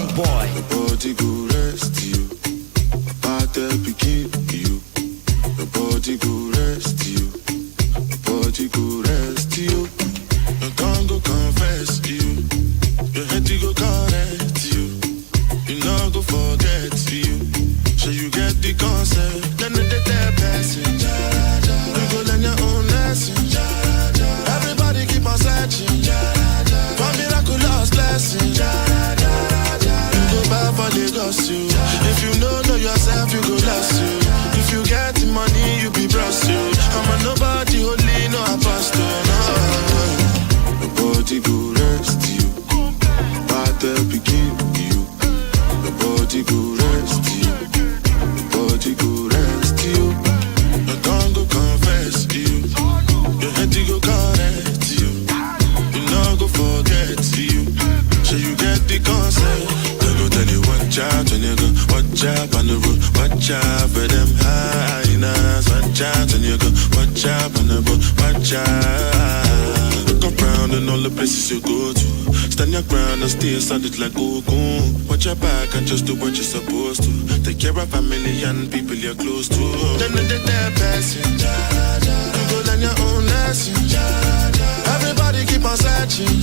young boy. The body go rest you. Body begin you. The body go rest you. The body go rest you. Your tongue go confess you. Your head go correct you. You know go forget you. So you get the concept. Then the day passing. You go learn your own lesson. Everybody keep on searching. For miraculous blessing. You go back for the gossip. If you know yourself, you go lost you. If you get the money, you be blessed you. I'm a nobody, only no apostle. No. The body go rest you. Body begin you. The body go rest you. The body go rest you. Your tongue go confess you. Your head go correct you. You know go forget you. So you get the concept. They go tell you watch out when you go. Watch out on the road. Watch out for them hyenas. Watch out when you go. Watch out on the road. Watch out. Look around and all the places you go to. Stand your ground and stay solid like Ogun. Watch your back and just do what you're supposed to. Take care of family and people you're close to. Then they're passing. You go learn your own lesson. Everybody keep on searching.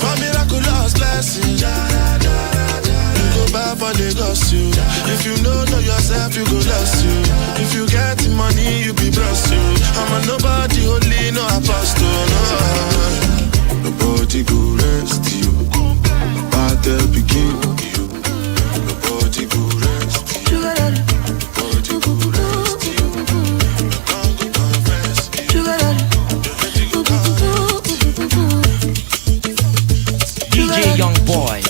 For miraculous blessing. You go back for the gossip. If you know yourself, you go lost you. If you get the money, you be blessed you. I'm a nobody, only no apostle. No. The body go rest you. Body begin you. The body go rest you. The body go rest you. The tongue go confess you. The head go correct you. DJ Young Boy.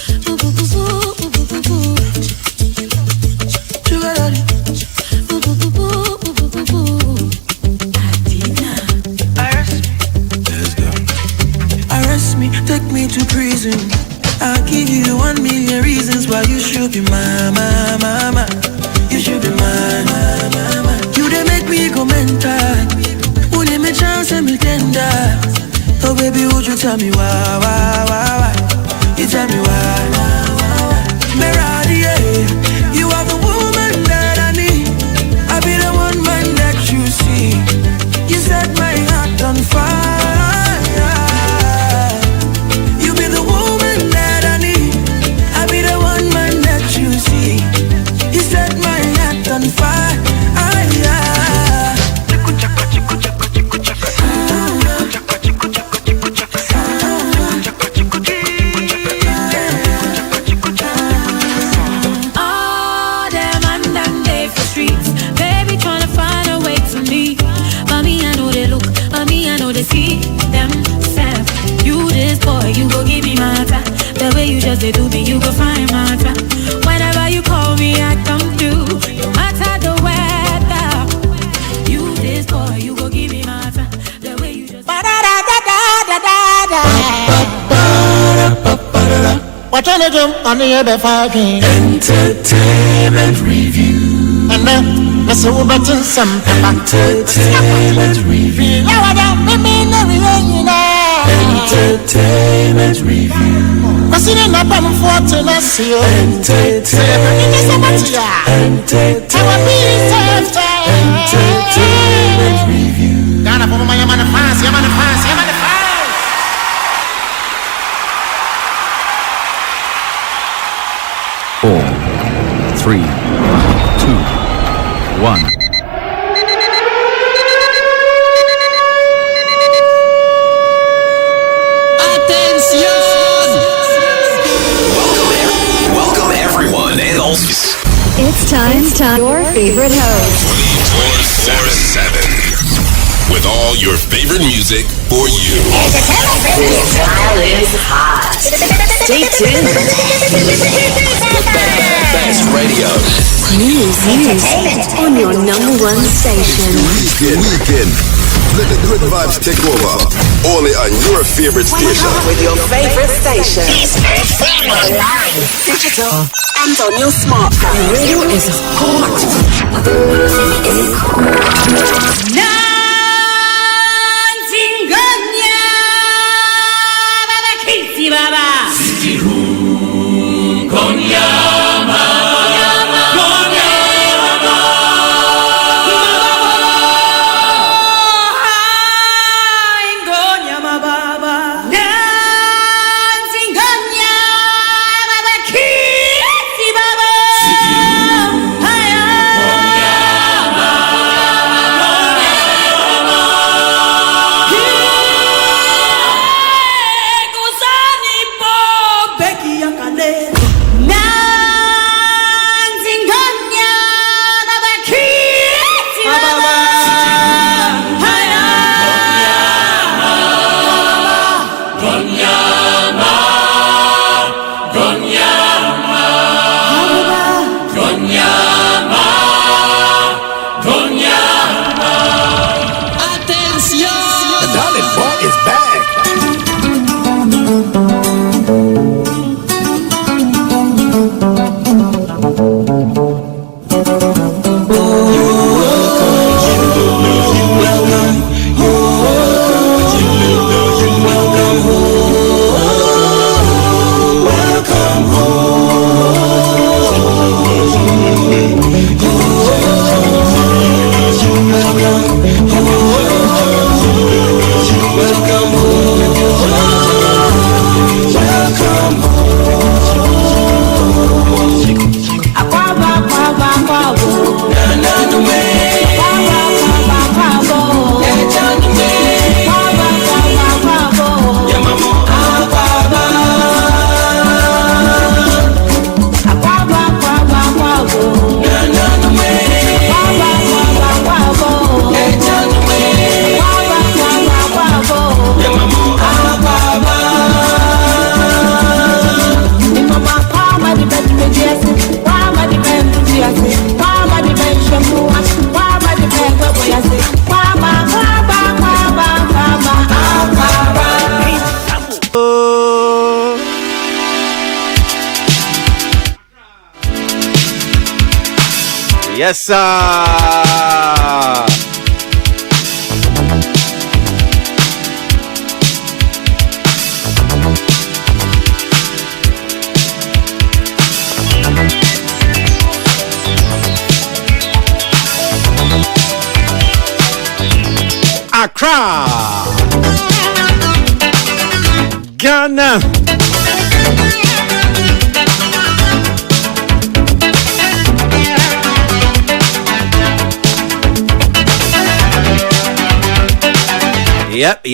Take me to prison. I'll give you 1 million reasons why you should be mine. You should be mine. You they make me go mental. Would they make chance and me tender? Oh baby, would you tell me why? You tell me why? Meradi, you are the woman that I need. I'll be the one man that you see. You set my heart on fire. They do me, you go find my time. Whenever you call me, I come through. No matter the weather, you this boy, you go give me my time. The way you just. What you do on the other fucking Entertainment Review. And then Mr. Uberton some Entertainment Review. Entertainment Review. Entertainment Review. Ghana for my man fast. 4, 3, 2, 1. It's time. Your favorite host. 24/7. With all your favorite music for you. This style is hot. Stay tuned. The best radio. News on your #1 station. Weekend. Let the good vibes take over. Only on your favorite station. With your favorite station. Online, digital, and on your smartphone. Radio is hot. Baba. Yes, sir. Accra, Ghana. Yep.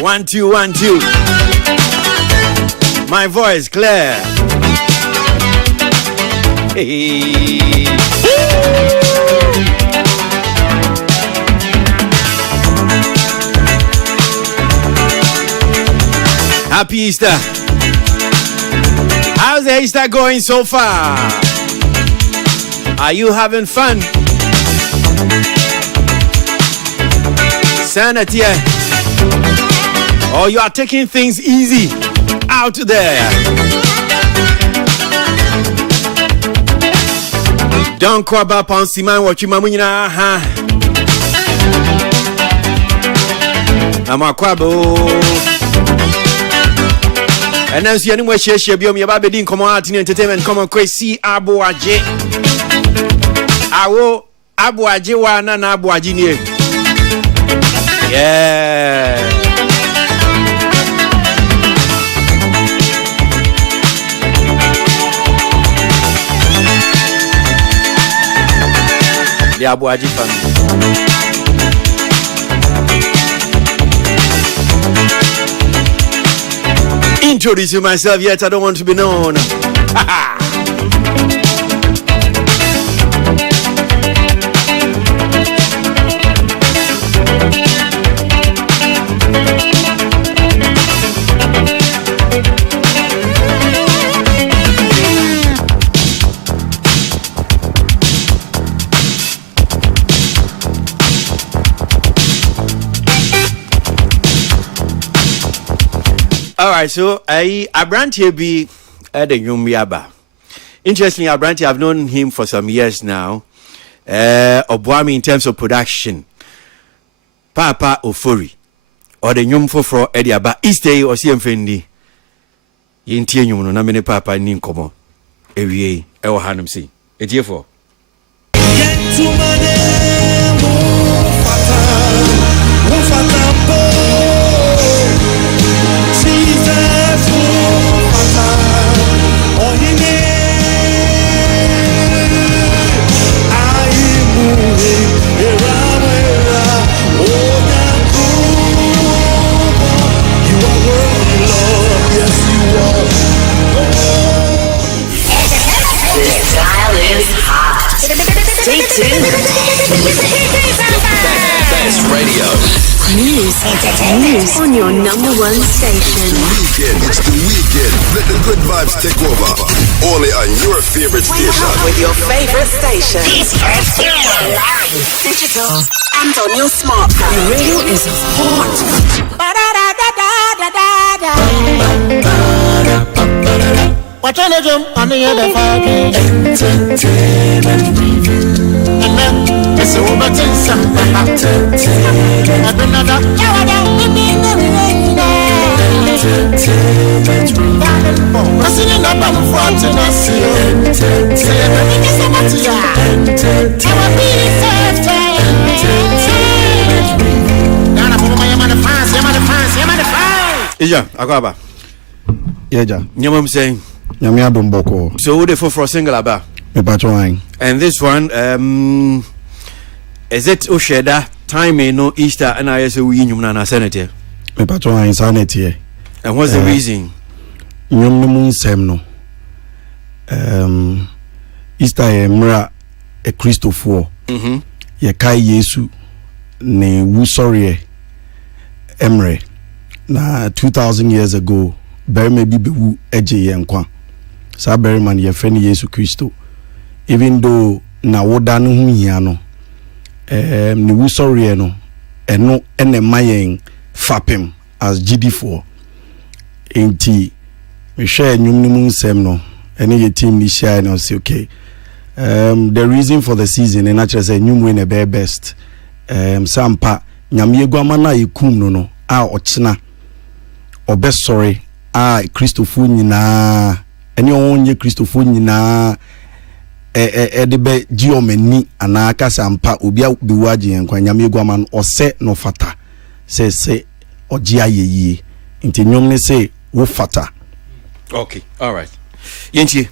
1 2 1 2. My voice clear. Hey. Happy Easter. How's the Easter going so far? Are you having fun? Sanity. Or you are taking things easy out there? Don't call back on Siman what you mamuina ha. I'm a quabo. And as you anyway share biom your baby come out in entertainment come on Kwasi Aboagye. Awo Aboagye wa na Aboagye ni. Yeah. The Aboagye family. Introducing myself yet, I don't want to be known. All right, so Abrantie be at the Yumbiaba. Interestingly, Abrantie, I've known him for some years now. Obuami in terms of production. Papa Ofori or the Yumfo for Ediaba Easter or CMFND. Yintie Yumuno, na mene Papa Ninkomo. Ewie, Ewa Hanum si. Etiefo. Stay tuned. Best radio. News on your number one station. It's the weekend. Let the good vibes take over. Only on your favorite station. With your favorite station. Live, digital, and on your smartphone. The radio is hot. What on the jump on the other fire? Entertainment review. And then it's over to some Entertainment review. I'm sitting up on the front and I see Ija, Akwaba. Yeja. Nyamam saying. Nyamia Domboko. So who the for single about? And this one, is it Osheda time no Easter and I say we in na senator? Me patron insanity. And what's the reason? Nyom no mun sem no. Easter emra e Christopher. Ye kai Yesu ne wu sorry emre. Na 2000 years ago, very maybe be wu eje ye nkwa. Sa very man ye friend Yesu Christo. Even though na woda no hu hia no. Ne wu sorry no. Eno ene mayen fapem as GD4. Enti we share nyum sem no any team ni share no say okay. The reason for the season and actually say nyum win the best. Sampa nyame egwama na yekum no a ochina obesore a Christopher nyina ene onye Christopher nyina de be giomeni anaka sampa obi abiwaje yankwa nyame egwama no ose no fata se oji ayeye nti nyom ne say wo fata. Okay, all right. Yenchi.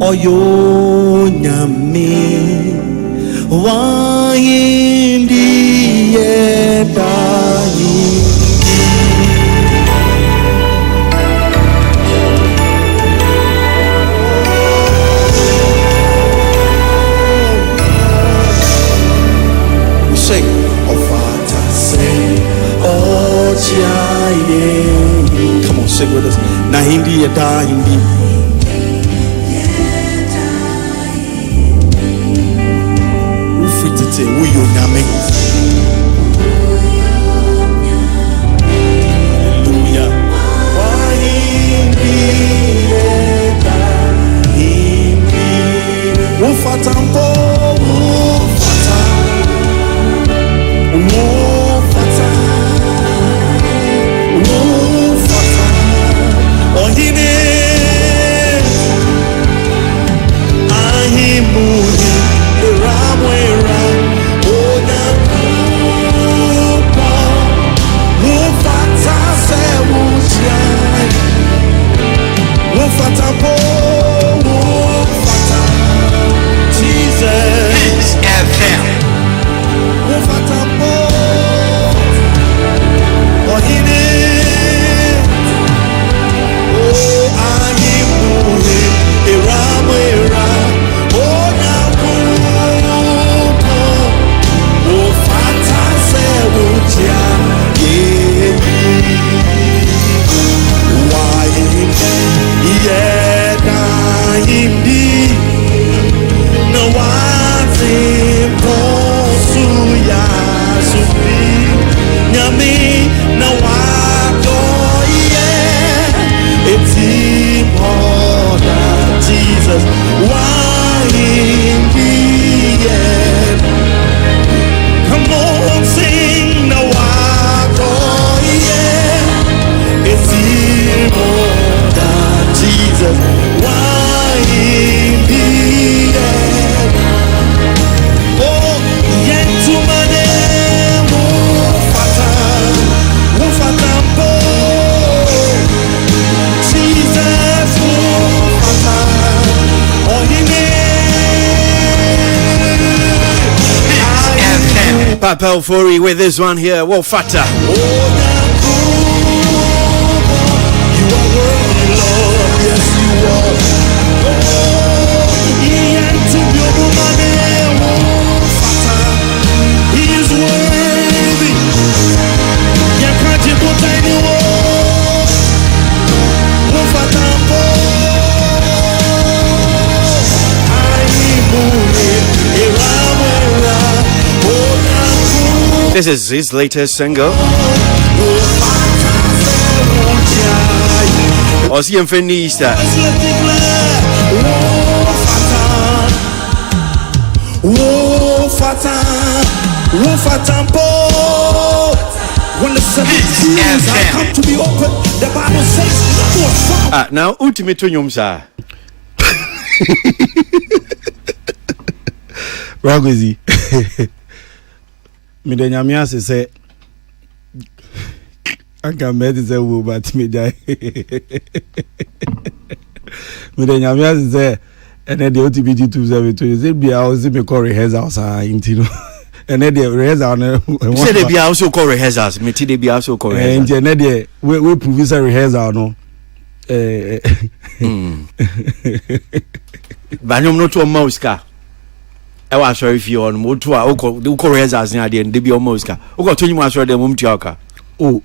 Oyo nyame wa indi yedai we sing ofata say ojiaye. Come on, sing with us. Na hindi yedai hindi. We you nyame. Hallelujah. Ufatampo, ufata, ufata, ufata. Ohine, ahimuni, eramwera. Papa Ofori with this one here. Whoa, Fata. This is his latest single. Ozzy and Finista. When the 17 have come to be open, the Bible says, now, ultimate nyumsa. Ragozi. Me de nyamia se I can met is a woo, but me die. But then I'm just there, and then the OTBG 272 is be I was in the rehearsals, into. And then the rehearsal. Say they be also call rehearsals. Me they be also call rehearsals. And then we produce rehearsal no. But I'm not to a mouse car. I was sorry if you on motor. The rehearsals near the end. They be almost car. Okay, tell you my sorry. The moment you are. Oh,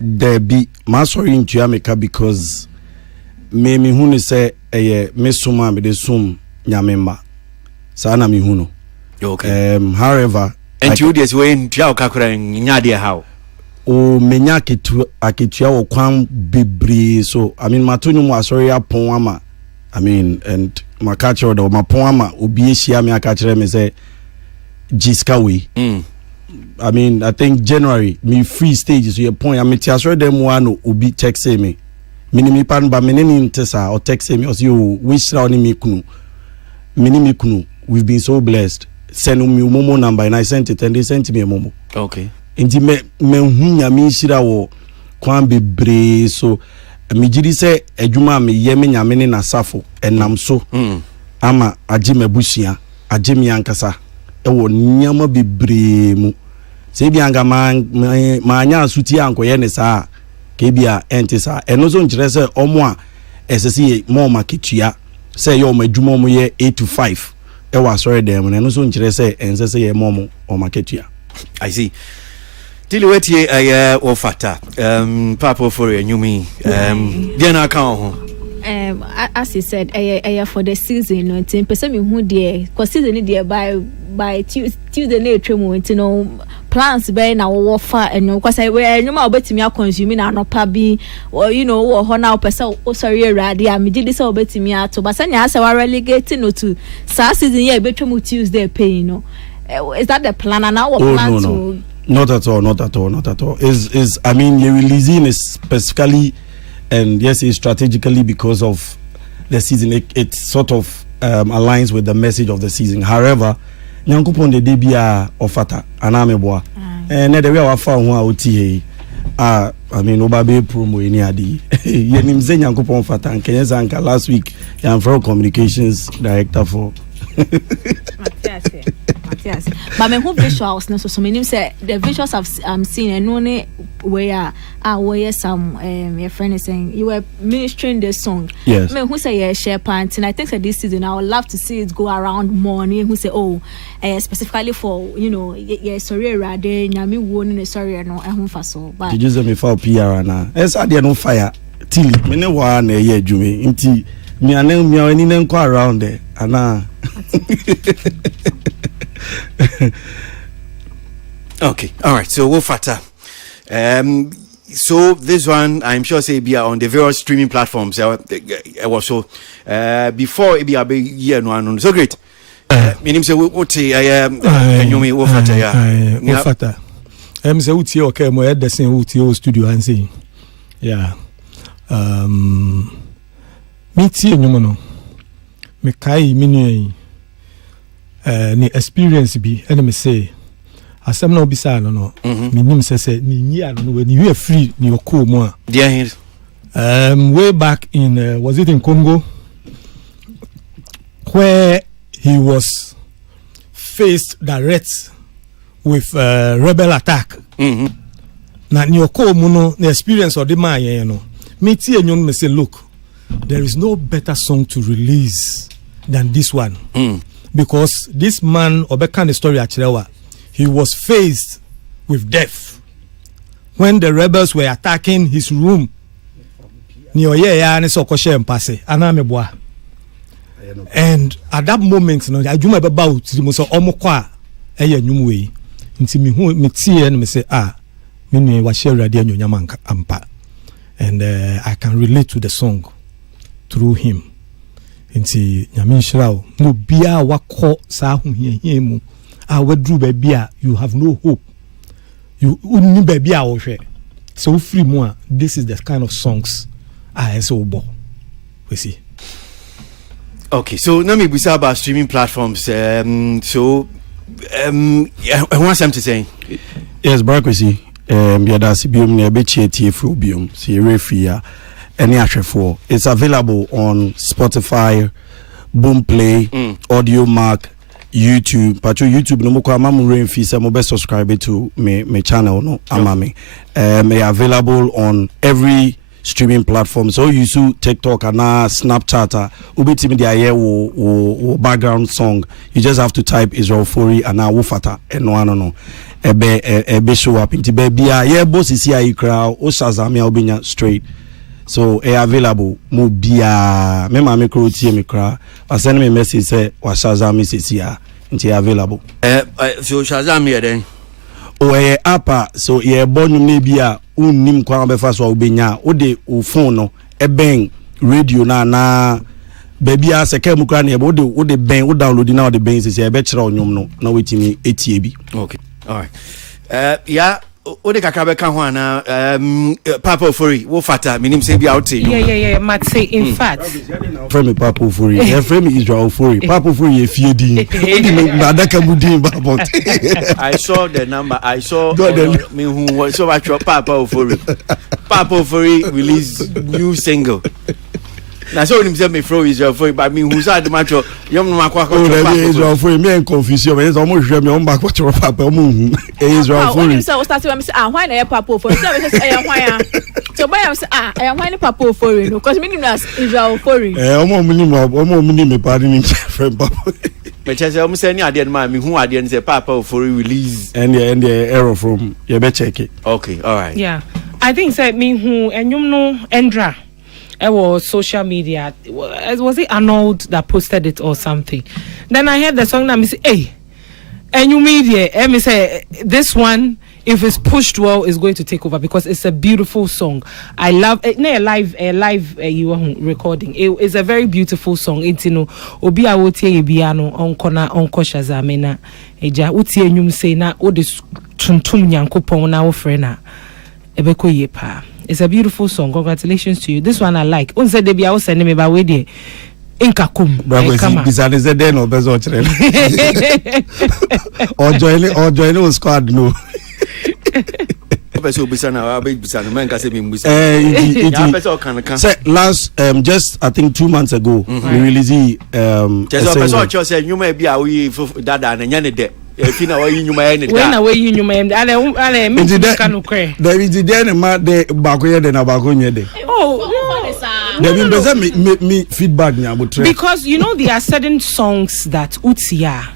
there be my sorry in Jamaica because me hunu say me suma me de sum nyamemba. Sana me hunu. Okay. However, and you this way in Tiaoka nyade how. O menya akitua o kwan bebre so I mean matunu mu asori apon ama I mean and my catcher or my pon ama obi ehia me akachere me say jiska we I mean I think January me free stage so your point I mean asori dem one obi text me minimi pan ba meneni ntesa or text me or you wish ra oni me kunu minimi kunu we've been so blessed send me momo number and I sent it and they sent me a momo. Okay. Inti me hunya mi shira wo kwan bebre so me gidi se adwuma me ye me nyame ne nasafo enam so ama agi mabusia agi me ankasa e wo nyama bebre mu se bi anga ma anya asuti ankoye ne saa ke bia enti saa eno so nkire se omo a esese mo maketua se ye o madwuma mo ye 8 to 5 e wa sorry dem eno so nkire se ensese ye mo o maketua. I see. Till wait here, ofata. Papa for a new me. Then I can't. As he said, for the season, 10% who dear, because season dear by Tuesday night, you know, plants by now warfare and no, because I wear no more bet me consuming and no pabi or you know, or now person, oh sorry, radi, I did this all bet me out to Basanya, so I relegating to season year, bet Tuesday pay, you know. Is that the plan? And our plan to. Not at all. Is I mean you're releasing is specifically and yes it's strategically because of the season it sort of aligns with the message of the season. However, nyankopon de debia ofata anameboa and the way our found one oti I mean obabe promo any adi yenim ze nyankopon fata Kenya Zanka last week I'm from communications director for Yes, but my whole visuals, so many say the visuals I've seen and only where some your friend is saying you were ministering the song. Yes. I mean, who say share pants, and I think that this season I would love to see it go around more. Who say specifically for you know sorry rather nyami won sorry no ehun faso. But did you say me for PR na? Es ade no fire till me ne wa na ye adwuma nti me anan me ani na nko around there ana. Okay, all right. So we'll fatter. So this one, I'm sure say be on the various streaming platforms. Also, before it be a big year no. So great. Meaning say what I you me what fatter yeah. What fatter. Say uti okay mo head the same uti studio and say yeah. Me tie nyumo no. Me kai mini ni experience bi and me say asem na obisa no me nim say ni yi no when you are free ni okó mu a way back in was it in Congo where he was faced direct with rebel attack na ni okó mu no the experience of the man you know me tie nyun me say look there is no better song to release than this one because this man Obeka the story Achirewa he was faced with death when the rebels were attacking his room and at that moment no adwuma be ba utiri so omokọ a eye nwum we nti me tie and me say me nwe wa share radio anyonyam ampa and I can relate to the song through him nti nyame nhyirawo no bia wakọ sa hohiahia mu wadru ba bia you have no hope you unni ba bia wo hwe so free mu a this is the kind of songs so bo we see. Okay, so now me busa about streaming platforms I want something to say. Yes, Kwasi. yada sibium ne be tie fro biom si refia any ahwefo. It's available on Spotify, Boomplay, Audio Mac, YouTube. Pacho YouTube no mo kwa mamu remfi se mo be subscribe to me channel no amame. Available on every streaming platform. So you see TikTok and Snapchat, ubitimi dia ye wo background song. You just have to type Israel Fori and wofata and no. Ebe show up into baby ye boss is here crowd o Shazam ya obinya straight. So available mo bia me ma me kro tie me kra. I send me message say wa Shazam is here into available. So Shazam here then. O apa so ye bonu me bia unnim kwa befa so obenya o de o phone no ben radio na baby a seke mu kra na o de ben o download na o de ben se e be kira onyom no na wetimi etie bi. Okay, all right. Yeah, o de kakra be kan ho ana Papa Ofori wo fata minim se bia o te. Yeah mate in fact friend me Papa Ofori e friend me Israel Ofori Papa Ofori e fie din na daka mu din babot. I saw the number. I saw me who was so much Papa Ofori. Papa Ofori release new single. Na so him say me from Israel Ofori, but me who said the macho yom no makwa ko Israel Ofori me en confusion me so mo hwe me on back what Papa mo hu Israel Ofori. So start to say why na Papa Ofori? So say why so buy am say why na Papa Ofori no because me name as Israel Ofori. Omo mini me pardon him friend Papa. Me say omo say ni ade ma me hu ade say Papa Ofori release and the error from you be check it. Okay, all right. Yeah. I think say me who enyum no endra. It was social media. Was it Arnold that posted it or something? Then I heard the song and I say, hey, and you media, and me say this one, if it's pushed well, is going to take over because it's a beautiful song. I love it. No, a live you recording. It is a very beautiful song. It's obi a wotie biano on Shazamena eja utie nyum say na o de tuntum nyankopon na wo frena ebeko yepa. It's a beautiful song. Congratulations to you. This one I like. Un said debi I was sending me by way there. Inkakum. Bravo, bizarre is the no bezo chere. Or join squad no. Last just I think 2 months ago we released you may be away dada and Fina wa yin nyuma ene da. When away yin nyuma ene ale me kanu kre. There is the den ma de bakoye de na bakonye de. Oh, there be me feedback nya botre. Because you know there are certain songs that utia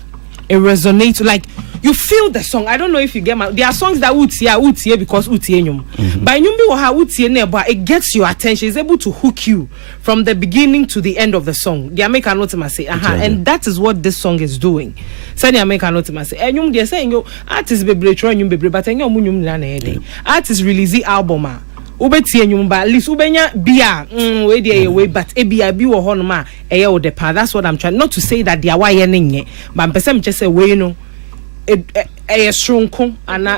it resonates like you feel the song. I don't know if you get my there are songs that utia because utia nyum. But nyum bi wo ha utia na but it gets your attention. It's able to hook you from the beginning to the end of the song. They make a note to say and that is what this song is doing. Sani American not to say enyum dey say yo artist bebre tro enyum bebre but enyum munyum na na ede artist release album a ubeti enyum ba at least ubenya bia we dey way but e bia bi wo hono ma eye wo the pa. That's what I'm trying not to say that they are why nye but person just say we no e strong and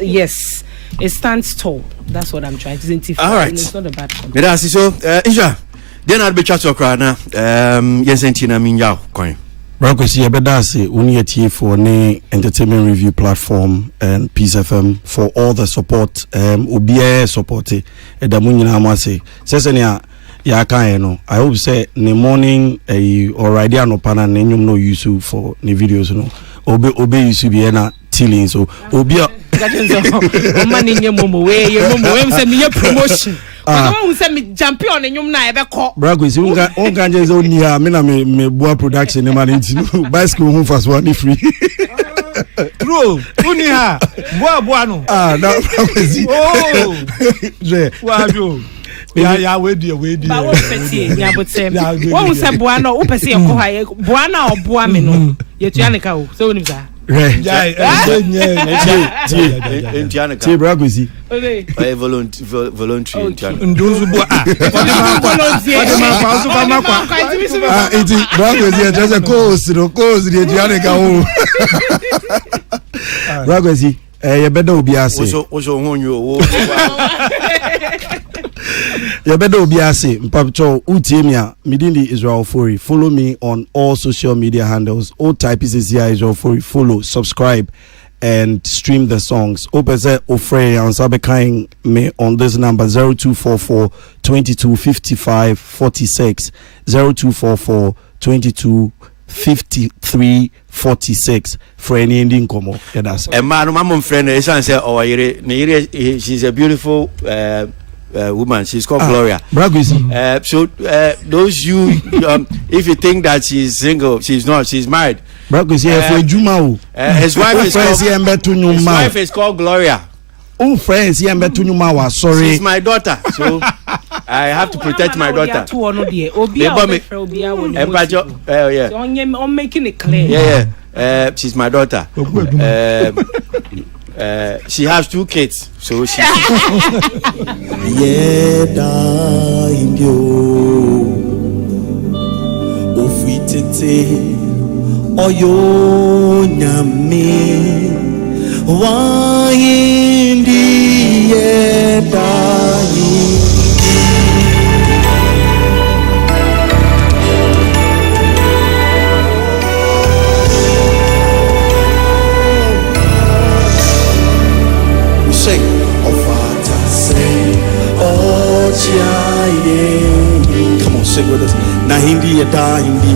yes it stands tall. That's what I'm trying to identify. All right, it's not a bad comment. That's so Isha then I'll be chat to cry na yensentina minya kwan. Kwasi Aboagye Uniati for the entertainment review platform and Peace FM for all the support. Obiye support edamunyina amase. Sesenia ya kan no. I hope say in the morning already anopana na nyum no use for the videos no. Obe use be na tilling so obia mani nyemomo we say me promotion. Who send me champion in yum na ebe ko. Kwasi unga nje zo ni ha me na me boa production e man nti bicycle hu fast one free. Bro, uni ha. Boa no. Na Kwasi. Oh. Je. Wa jo. Ya we di. Ba wo peti ya botem. Wo say boa no, wo pese e ko ha. Boa na oboa me no. Ye tuane ka o. So woni za. Kwasi. Voluntary. You better obi ase. You better obi ase. Mpacho utiemia midindi Israel Ofori. Follow me on all social media handles. All type is here Israel Ofori. Follow, subscribe, and stream the songs. Opese Ofre and Sabekain me on this number 0244 22 55 46 0244 22 53 46 for any ending como. Yeah, that's it. And man, my friend, she's a beautiful woman. She's called Gloria. So those you, if you think that she's single, she's not. She's married. His wife is called Gloria. Oh, friends, sorry. She's my daughter, so I have to protect my daughter. I'm making it clear. Yeah, she's my daughter. She has 2 kids, so she. Oyo nyame wa indi yedai we sing ofata say ochiaye. Come on, sing with us. Na hindi yedai hindi.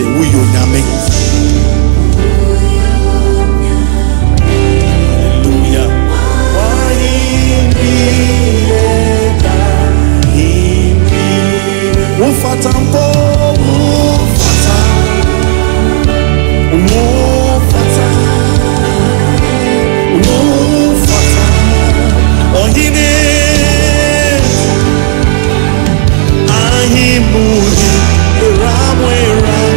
We you nyame. Hallelujah. Ufatampo, Ohine Ahimuri Ramwera.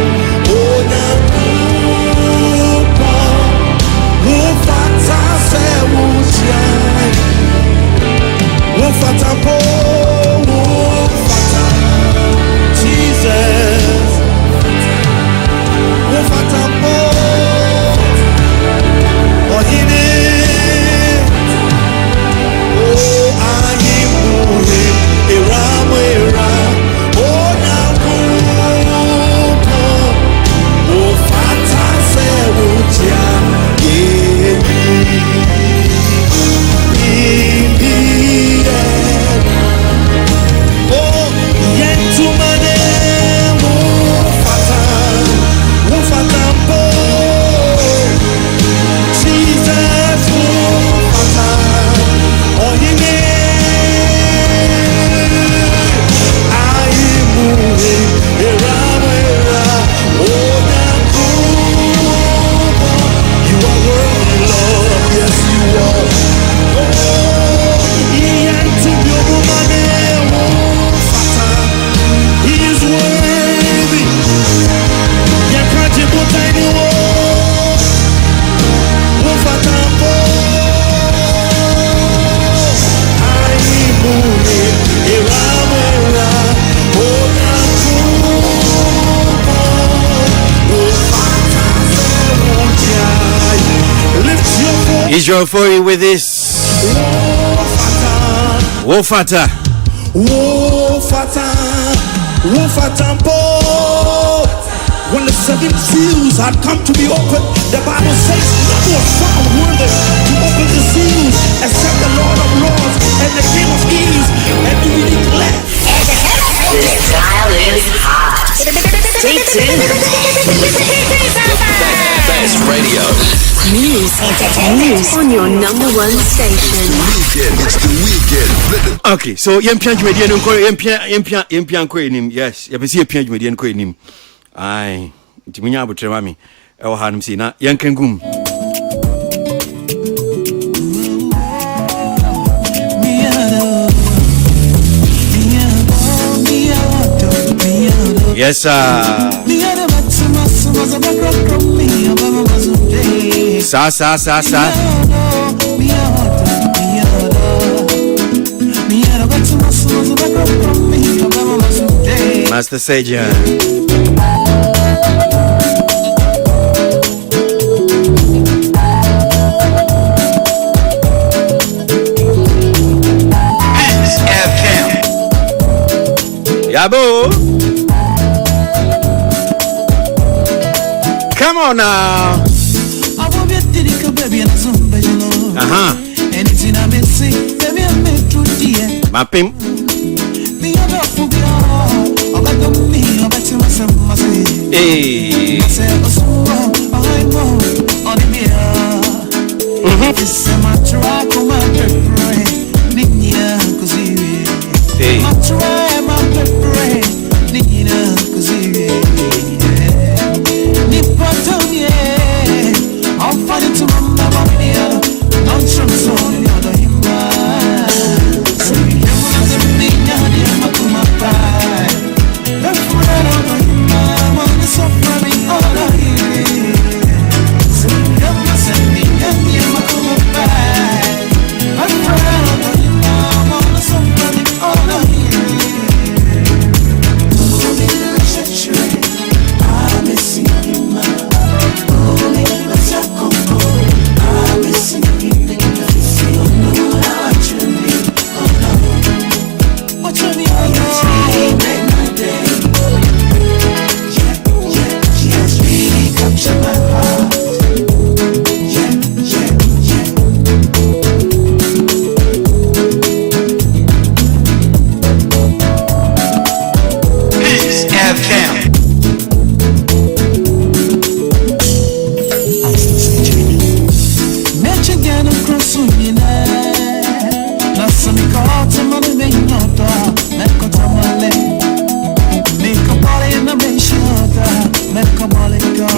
Israel for you with this. Wofata. When the 7 seals had come to be opened, the Bible says none was found worthy to open the seals except the Lord of Lords and the King of Kings. And we declare this dial is hot. Stay tuned. Best radio. News on your number 1 station. It's the weekend. Okay, so yempia jumedian nko yempia nko enim. Yes, yebesi yempia jumedian nko enim. Ai, timinya abotrema mi. E wo hanum si na yenkangum. Yes, sir. Sa. Master Sajan. Yabo. on now. Anything I may say, baby, I may do the my pimp. Hey.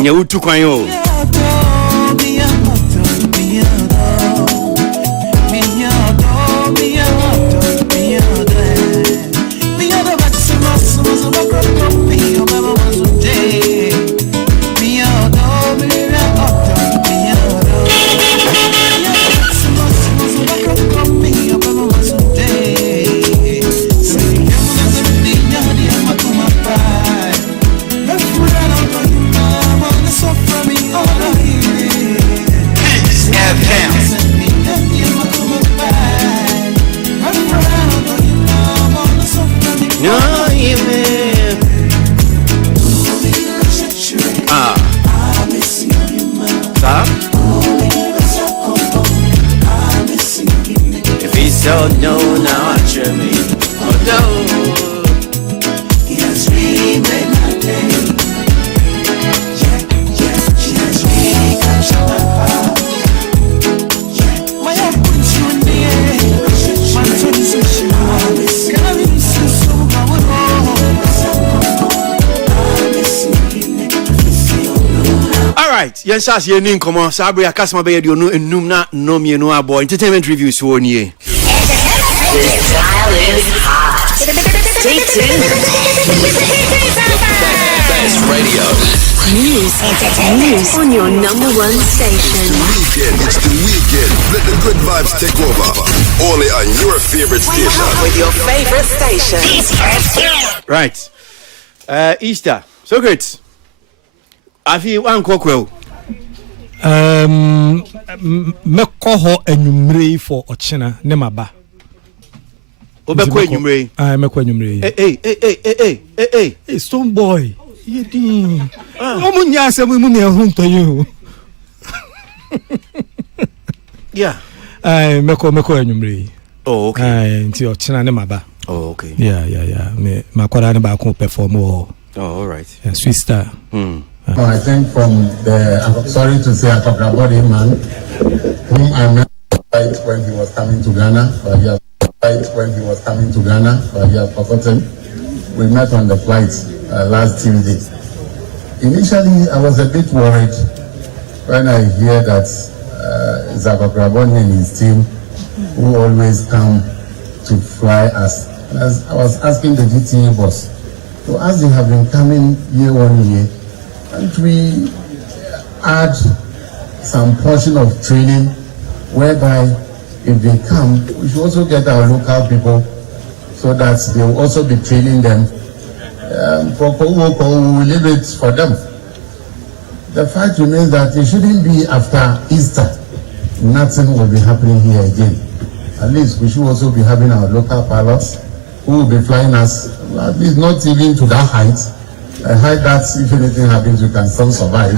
Nyautu kwa yo. Yes, as you name come on, Sabri, a customer by you no me no boy. Entertainment reviews one year. This dial is hot. Stay tuned. Best radio. News on your number one station. Weekend, it's the weekend. Let the good vibes take over. Only on your favorite station. With your favorite station. Right. Easter. So good. I feel one cockroach. Meko ho enumre for ochina ne maba. Obeko enumre. Meko enumre. Hey, stone boy. Yedi. Omunya asemu mu ne hunto you. Yeah. Meko enumre. Oh, okay. Nti ochina ne maba. Oh, okay. Yeah. Me makwara ne ba ko perform. Oh, all right. Sweet star. No, I think from I'm sorry to say, Paragliding man, whom I met when he was coming to Ghana, but he has forgotten. We met on the flight last Tuesday. Initially, I was a bit worried when I hear that Paragliding and his team, who always come to fly us. As I was asking the GTA boss, so as they have been coming year on year, and we add some portion of training whereby if they come, we should also get our local people so that they will also be training them. For Kowoko, we will leave it for them. The fact remains that it shouldn't be after Easter. Nothing will be happening here again. At least we should also be having our local pilots who will be flying us, at least not even to that height. A height that if anything happens, we can still survive.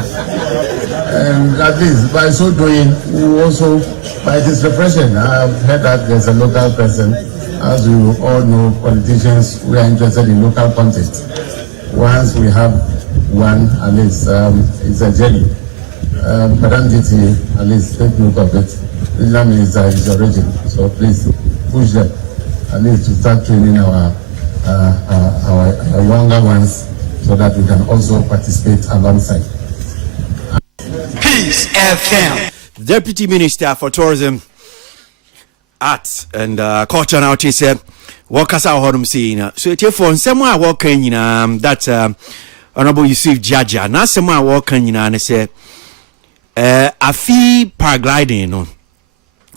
And at least by so doing, we also, by this refreshing, I've heard that there's a local person. As you all know, politicians, we are interested in local content. Once we have one, at least it's a journey. Madam DT, at least take note of it. Regional Minister is your region, so please push them at least to start training our younger ones so that we can also participate alongside. Peace FM. Deputy Minister for Tourism, Arts and Culture now she said workers are home seeing. So it's for someone working in that Honorable Yusuf Jaja. Now someone working in and say a fee paragliding no.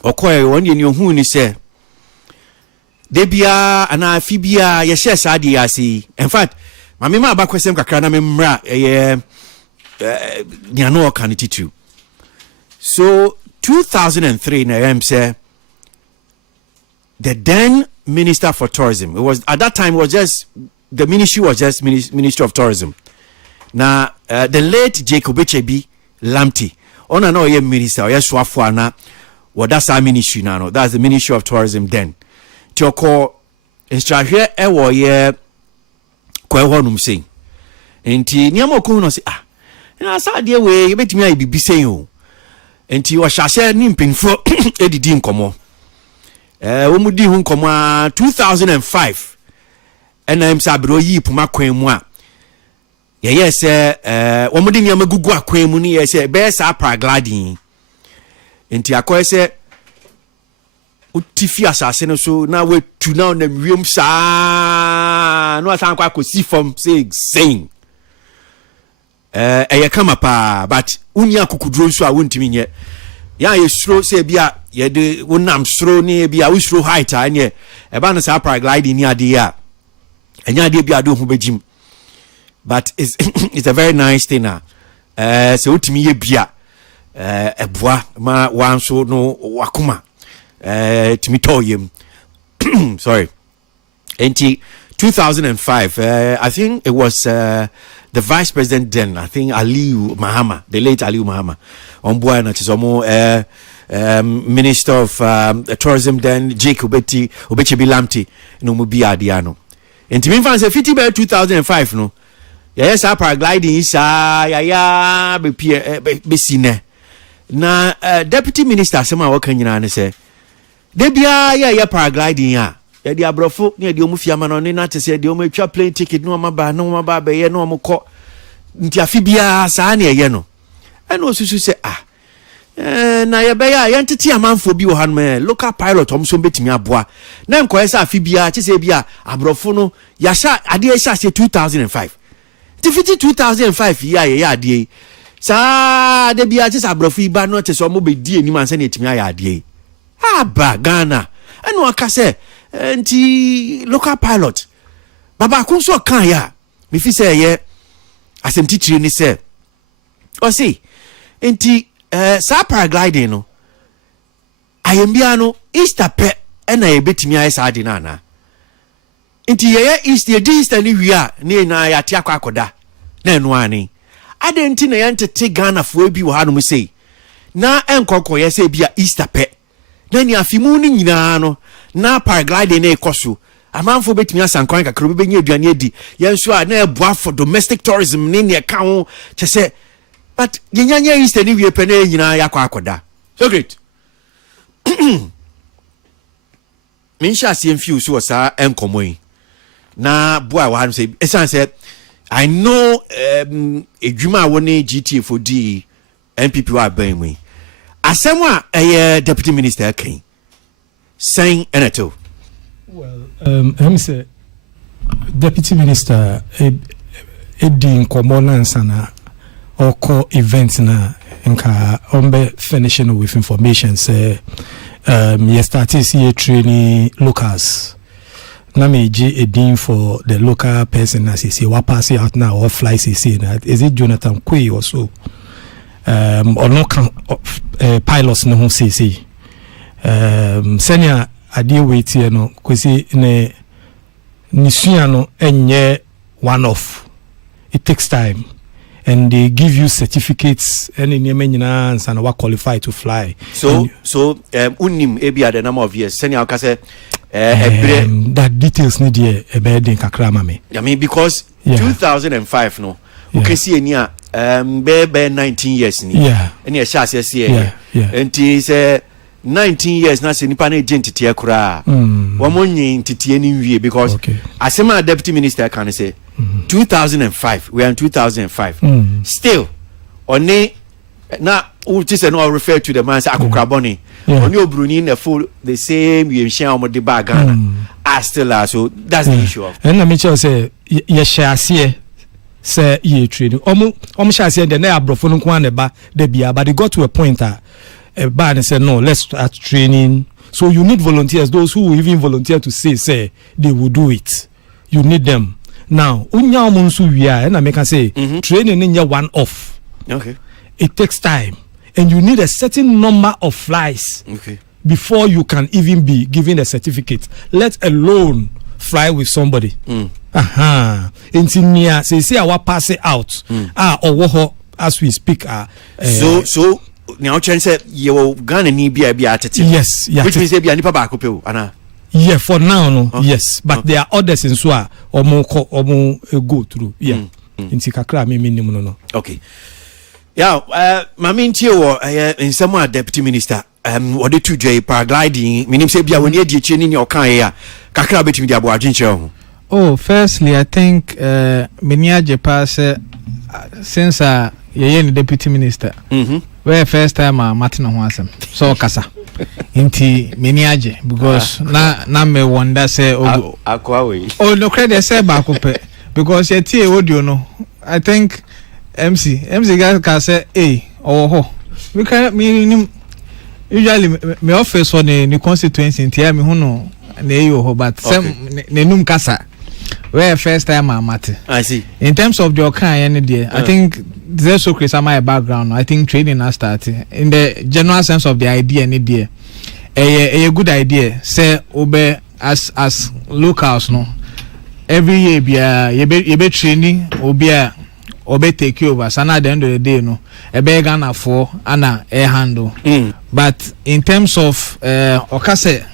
Okwe one you who ni say Debia and a fibia yes adi asi. In fact, my mema ba kwesem kakra na memra niano kaniti too. So 2003 na say the then Minister for Tourism, it was at that time it was just the ministry was just Ministry of Tourism. Now the late Jacob Echebi Lamti on an oye minister yes swafwana well that's our ministry now, that's the Ministry of Tourism then. Tioko instructor ewo ye kwehonum saying enti niamo ko no say na sa de we ye betimi ayi bibi saying o enti wo hyase ni mpinfo edidi nkomo wo mudi hu nkomo 2005 NM sabro yi puma kwan mu a ye say wo mudi niam gugu akwan mu ni ye say be sa paragliding enti akoy say utifi asase no so na we tu na na wiem sa no asan kwa ko si form say saying eye kama pa but unya kukudro so a wontimi nye ya ye suro say bia ye de wonam suro ni bia wo suro height anye e ba no sa paragliding ni ade a enya ade bia do hu begim but it's a very nice thing so utimi ye bia eboa ma wanso no wakuma Timitoyim. Sorry. In 2005, I think it was the Vice President then, I think Aliu Mahama, the late Aliu Mahama, on board Minister of Tourism then, Jake Obechebi Lamti, no Mubia Diano. And to me, fans, 50 by 2005, no. Yes, our paragliding is be seen. Now, Deputy Minister, someone working in and say, Debia ya paragliding ya di abrofo ne di omufia no ne na te se di omutwa plane ticket no maba be ye no omko nti afibia saa ne ye no ena osusu se na ye be ya yentete amanfo bi wo han me local pilot omso betimi aboa na nkoye sa afibia che se bia abrofo no ya sha ade ya sha se 2005 tifiti 2005 ya ade saa debia che sa abrofo iba no te so mo be di eni man se ne etimi ya ade Aba Ghana eno aka se nti local pilot baba kunso kan ya me fi se ye asem titire ni se o si nti sa paragliding no ayembia no Easter pe ena ye betimi ayi sa ade na na nti ye Easter ni wia ne na ya te akoda na eno ani ade nti na ya ntete Ghana fo bi wo hanu sei na enkokọ ye se bia Easter pe Nani afimu ni nyina no na paragliding na ekoso amanfo betimi asankwan kakra be benye aduane adi yenso a na eboa for domestic tourism ni ne ka ho chese but yenyanya Easter ni wie pe na nyina yakwa akoda so great minsha si enfiu so sa enkomoyi na boa wa han say esan say I know edwuma woni GTA for D NPP wa ban mu Asemwa Deputy Minister King saying eneto. Well, I'm say Deputy Minister Edin Komona sana or call events na nka ombe finishing with information say you started see training locals. Na meji Edin for the local person as he say what pass out now or fly say that is it Jonathan Kwe or so. Or no pilots no see senior idea wait here no kwesi ne nisua no enye one off it takes time and they give you certificates and in Yemen and what qualify to fly. So unim ebi at the number of years. Send you say that details need a bed in Kakrama me. I mean because 2005 no. Okay, see any be 19 years ni. Yeah. Any a chance yeah. And say 19 years na se nipa na agent kura. Wamonyi titi any because asema deputy minister can say 2005 we are in 2005 still only na uti say no refer to the man say akokraboni only obruni na full the same you share on the bag are still are, so that's the issue of and let me tell say ye share say ye trade share say the na abrofo no kwa na ba de bia but they got to a point that and said no, let's start training. So you need volunteers, those who will even volunteer to say they will do it. You need them. Now, unya munsu wiya and I make say training in your one off. Okay. It takes time. And you need a certain number of flies before you can even be given a certificate, let alone fly with somebody. Intinia say I will pass it out. Or as we speak so now chance say you Ghana ni bia attitude. Yes, which means bia nipa ba ko pe ana. Yeah, for now no. Yes, but there are others in so omo go through. Yeah. Inti kakra me nim no. Okay. Yeah, mama ntie wo in some deputy minister what to J paragliding minim say bia woni adi echi ni okan ya kakra betimi dia Aboagye nche ho. Oh, firstly I think meni age pass since ye deputy minister. Where first time Martin Hansem so kasa inti meni age because na me wonder say akwa we no credit say ba ko pe because ye tie audio no I think MC guys can say we can me usually me office on the constituency inti me hu no na eyo but some nenum kasa where first time Martin I see in terms of the okan there I think there's so crazy my background I think training has started in the general sense of the idea any there a good idea say obe as locals no every year be training obe take over sana at the end of the day no e be Ghana for ana air handle but in terms of okase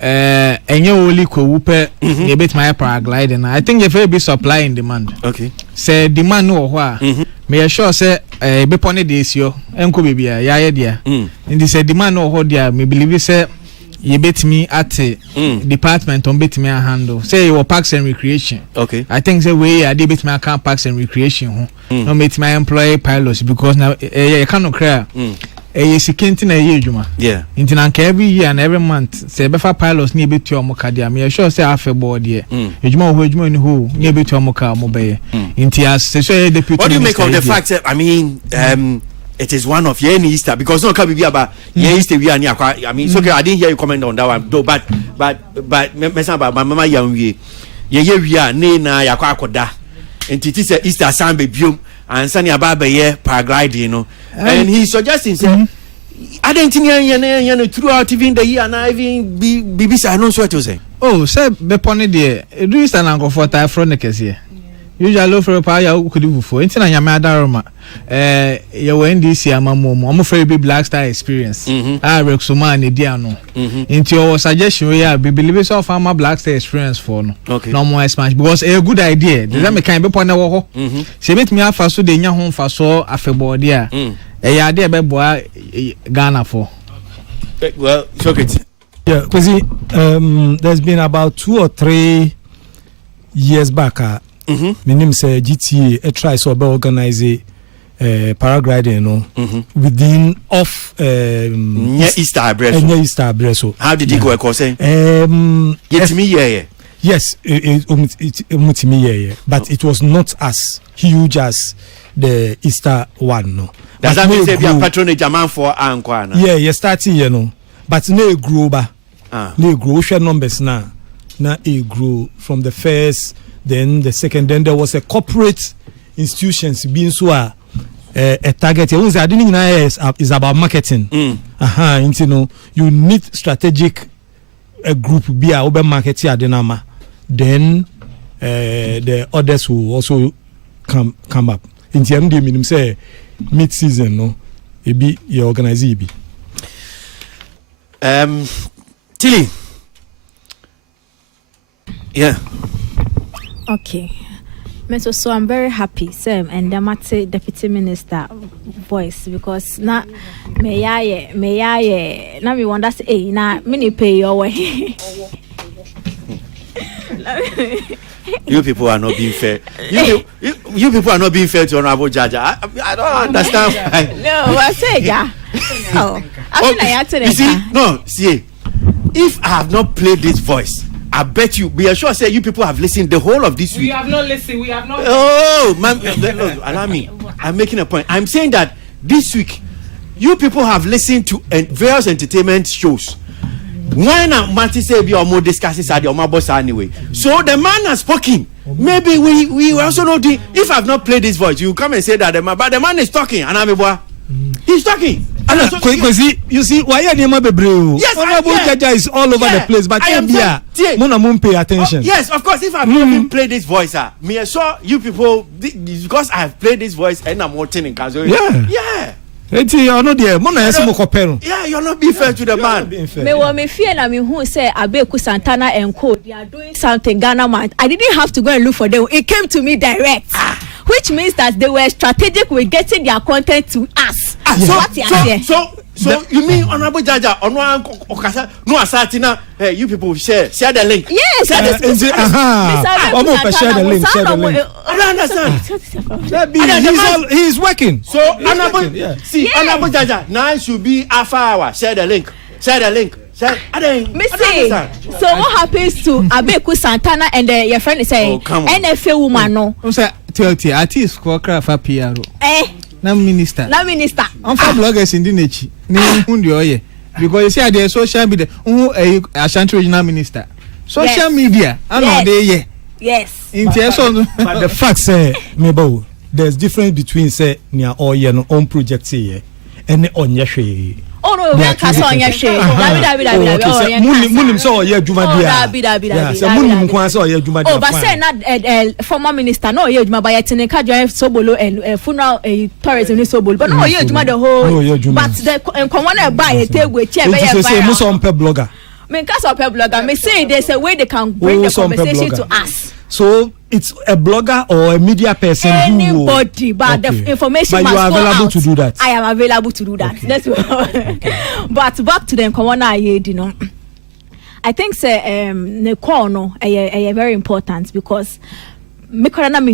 enye only ko wupe e bit my paragliding I think if be supply and demand okay say demand no ho a me sure say be pone this yo enko bibia ya ye dia and say demand no ho dia me believe say you bet me at department on bet me a handle say your parks and recreation okay I think say we are bet me account parks and recreation no bet my employee pilots because now you cannot cry security na ye adwuma yeah intina every year and every month say befa pilots ni betu omoka dia me sure say afa board here adwuma ni ho ni betu omoka mo be inti as say deputy. What do you make of the fact that I mean it is one of your Easter because no can be about Easter we are near I mean so okay I didn't hear you comment on that one though but me say about mama yan we we are na yakwa akoda entity say Easter Sunday biom and Sunny Ababa ye paragliding, you know, and he's suggesting say, I don't think you throughout even the year and I even BBC. I don't know what to say. Oh, say be pony there. Do you stand and go for Typhronicus here? Usually, low for a power you could do for. Intina Yamadar, you were in this year, I'm afraid be Black Star experience. I Rexuma and Diano. Into your suggestion, we are be believe so far my Black Star experience for no more smash because a good idea. The me can be pon na she met me afa so de nya ho fa so afeboard dia. E idea be boa Ghana for. Well, Socrates. Yeah, because there's been about 2 or 3 years back. My name is GTA. Try so about organize paragliding, within off Easter Abreso. How did it go? Get me here. Yes, but it was not as huge as the Easter one. No. Does that mean say your patronage amount for Ankwana? Yeah, you starting but no grow no grow share numbers now. Now it grew from the first, then the second, then there was a corporate institutions being so a target. I didn't know is about marketing. You know, you need strategic group be a open market adenama. Then the others will also come up. nti am de minim say mid season no ebi ye organize ebi Tilly. Yeah. Okay. So I'm very happy, Sam, and the Deputy Minister voice because na may I now me wonder say na mini pay your way. You people are not being fair. You people are not being fair to Honorable Jaja. I don't understand why. No, I say yeah. Oh, I feel you see, no, see, if I have not played this voice, I bet you, be assured, say you people have listened the whole of this week. We have not listened. We have not. Oh, man, allow me. I'm making a point. I'm saying that this week, you people have listened to various entertainment shows. When Marty say be or more discusses at your boss anyway. So the man has spoken. Maybe we also know if I've not played this voice, you come and say that but the man is talking, and he's talking. You see, why are you bebreu? Yes, Honorable Jaja is all over the place, but pay attention. Yes, of course. If I've not even played this voice, me I saw you people because I have played this voice and I'm watching in Kazo. Yeah. Yeah, you're not being fair to the man. Me fear na me who say Abeku Santana and Co. They are doing something Ghana man. I didn't have to go and look for them. It came to me direct. Which means that they were strategic with getting their content to us. So you mean Honorable Jaja no asatina you people share the link. Yes. Share the link. I don't understand. He's working. So Honorable Honorable Jaja now should be half hour. Share the link. So what happens to Abeku Santana and your friend is saying NFA woman no? Tell artist for craft PR. Na minister. I'm for bloggers in the niche. Because you see, there's social media. Ashanti regional minister. Social media. I know they. Yes. But the fact say, Mebo, there's difference between say near all your own project say and on your share. Oh no, we can't on your share. Munim so ye juma dia. So munim kwan so ye juma dia. Oh, but say not former minister no ye juma by Tene ka drive Sobolo and funeral tourism in Sobolo. But no ye juma the whole. But the encounter buy a table chair by a say muso on pe blogger. Me cast up a blogger. Me say there's a way they can bring the conversation to us. So it's a blogger or a media person anybody but the information but you are available to do that. I am available to do that. But back to them I think say the call no very important because me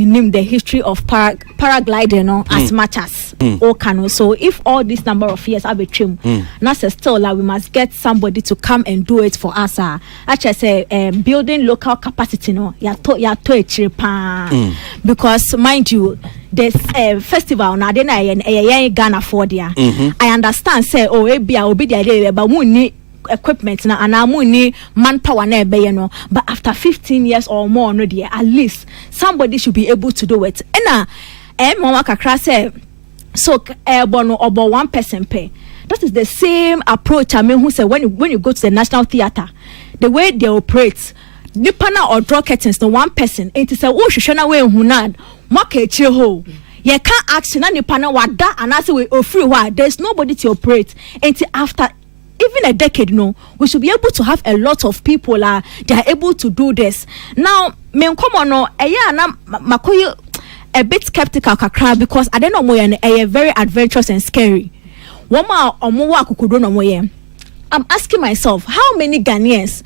name the history of paragliding no as much as can. So if all this number of years have trim that's still we must get somebody to come and do it for us. Actually say building local capacity no because mind you this festival now then I Ghana for there. I understand say obi the idea but we equipment na anamuni manpower na ebe no but after 15 years or more no there at least somebody should be able to do it na mama kakra say so bono obo one person pay that is the same approach I mean who say when you go to the National Theatre the way they operate nipana or draw curtains no one person it is a wo hwehwe na we hunad maka echire ho you can't action na nipana wada and as we free why there's nobody to operate until after even a decade no we should be able to have a lot of people they are able to do this now me come on no na makoy a bit skeptical kakra because I don't know more very adventurous and scary woma omo wa akukudo no moye I'm asking myself how many Ghanaians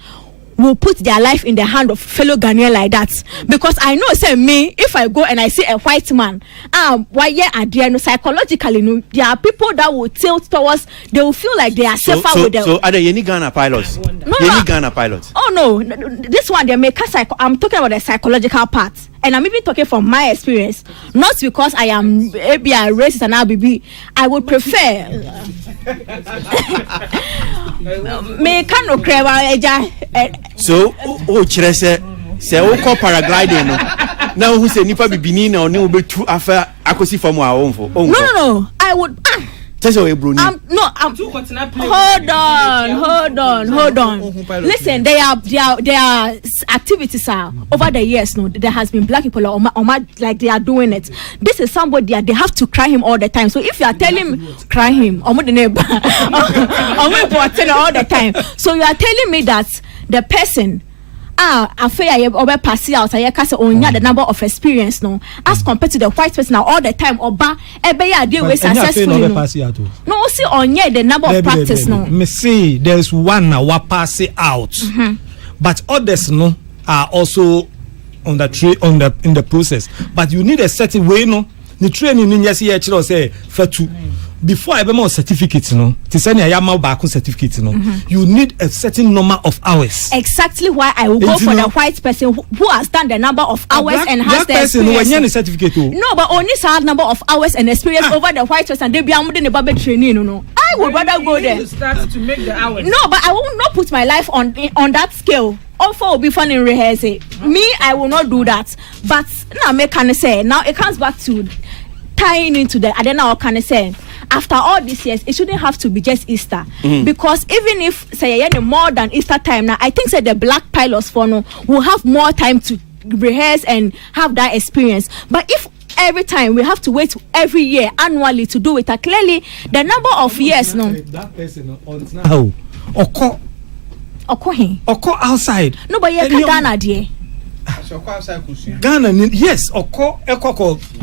will put their life in the hand of fellow Ghanaian like that because I know say me if I go and I see a white man psychologically no there are people that will tilt towards they will feel like they are safer with them. So are there any Ghana pilots? Ghana pilots? Oh no, this one they make I'm talking about the psychological part and I'm even talking from my experience not because I am a racist and RBB I would prefer me cannot crave so chere say o call paragliding no now who say nipa bibini na oni obetu afa akosi form a wonfo no I would hold on. Listen, there are activities over the years. No, there has been black people like they are doing it. This is somebody that they have to cry him all the time. So if you are telling me cry him, all the time. So you are telling me that the person affair or pass out I can say only the number of experience no as compared to the white person now all the time oba deal with successfully no see only the number of practice no me see there's one now pass it out but others no are also on the in the process but you need a certain way no the training in yes here say for two before I have certificate, to send a certificate, you need a certain number of hours. Exactly why I will go for the white person who has done the number of hours and has the experience. Certificate. No, but only a number of hours and experience over the white person. They be in the Bible training, I would rather go there. Start to make the hours. No, but I will not put my life on that scale. Also, will be fun in rehearsing. Me, I will not do that. But now, me can say now it comes back to tying into the. I don't know what can I say. After all these years, it shouldn't have to be just Easter. Because even if say more than Easter time now, I think say the black pilots for no will have more time to rehearse and have that experience. But if every time we have to wait every year annually to do it, clearly the number of years no. That person now Oko outside. No, but you Ghana dear. Ghana, yes, Oko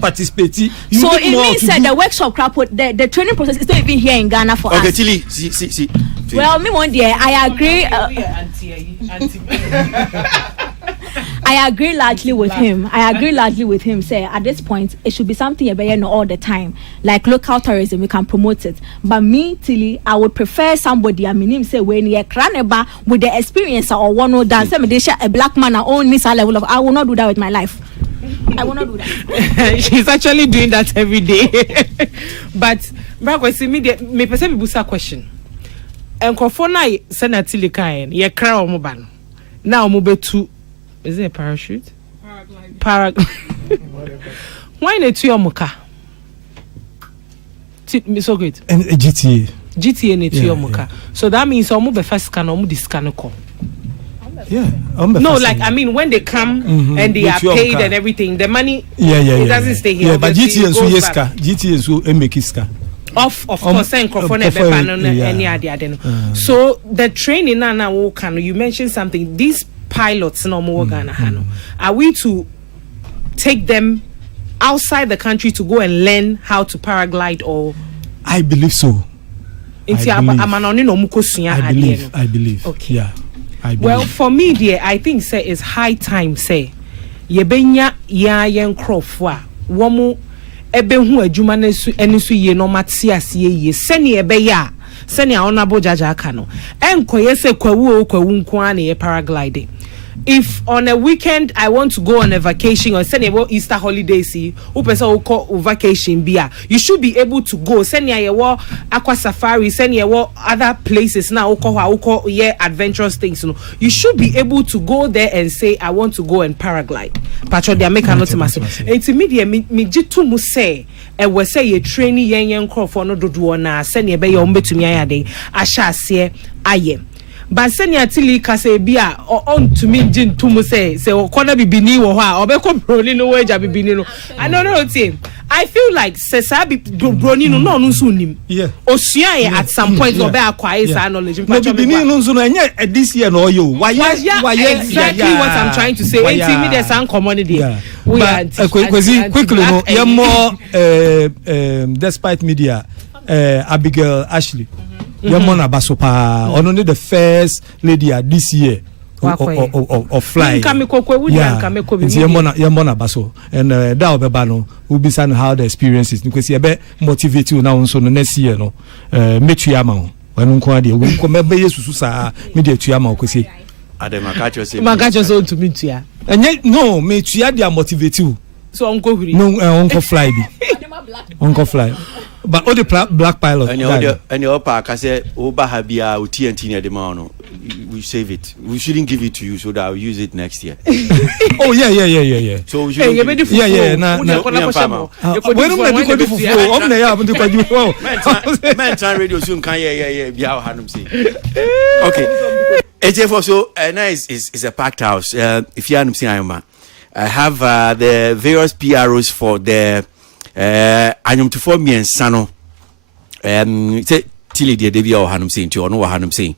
participate. So it means that the workshop crap, the training process is not even here in Ghana for us. Okay, Tilly, see. Well, me one day, I agree. I agree largely with him. Say at this point, it should be something you know all the time, like local tourism. We can promote it. But me, Tilly, I would prefer somebody. I mean, him say when you craneba with the experience or one who dance. A black man only level of. I will not do that with my life. I will not do that. She's actually doing that every day. But Kwasi, me person me busa question. Enkofo na senatili kan ye kra omo ba no. Na omo betu. Is it a parachute? Paragliding. Why not to your muka? So good. And GTA ne to your muka. So that means omo be first scan omo discan ko. Yeah. No, like I mean when they come and they are paid and everything, the money it doesn't stay here. Yeah, but GTA and so yeska. GTA and so emekiska. Of course, any idea. So the training now can you mentioned something. These pilots no more Ghana are we to take them outside the country to go and learn how to paraglide or I believe so. I believe. Okay. Yeah. I believe. Well, for me dear, I think say it's high time say yebenya ya yen crofwa womo ebe hu adwuma na su eni so ye no mate ase ye sene ebe ya sene a onabo jaja aka no enkoye se kwawu nko an ye paragliding. If on a weekend I want to go on a vacation or send about Easter holidays, who person will call vacation bia, you should be able to go. Send your aqua safari, send your other places now. Call adventurous things. You should be able to go there and say, I want to go and paraglide. Patro, they make a note to myself. It's immediate. Me jitu mu say. And we say you train young crop for no do na send your bay on to me. I shall say I am. But senior Tilly Kase Bia or on to me Jin Tumu say o corner bibini or ha or become brony no way jabibino. I don't know team. I feel like Sesabi brony no sunim. Yeah. Osia at some point or be acquire knowledge. No bibini no and this year no you. Why exactly what I'm trying to say. Ain't me there's some commodity. But quickly no you're more despite media Abigail Ashley. Yamona Basopa, only the first lady this year of flying. Yamona Baso, and Dao Bebano will be saying how the experience is because you motivate you now so next year. No, Metuyama, when Unquadi, we come back Susa, media Tuyama, because Magacho's own to meet you. And yet, no, Metuya motivate you. So Uncle Uncle Fly. Uncle Fly. But all the black pilots and your park I said Oba Habia TNT near the mono. we save it. We shouldn't give it to you so that I'll use it next year. Oh yeah. So we should. Yeah. Nah. Wait a minute. Man, radio soon can yeah. Okay. HF so nice is a packed house. If you haven't seen I have the various PROs for the Anyum to form me and Sano. Tilly de Devia or Hanum saying to or no Hanum saying.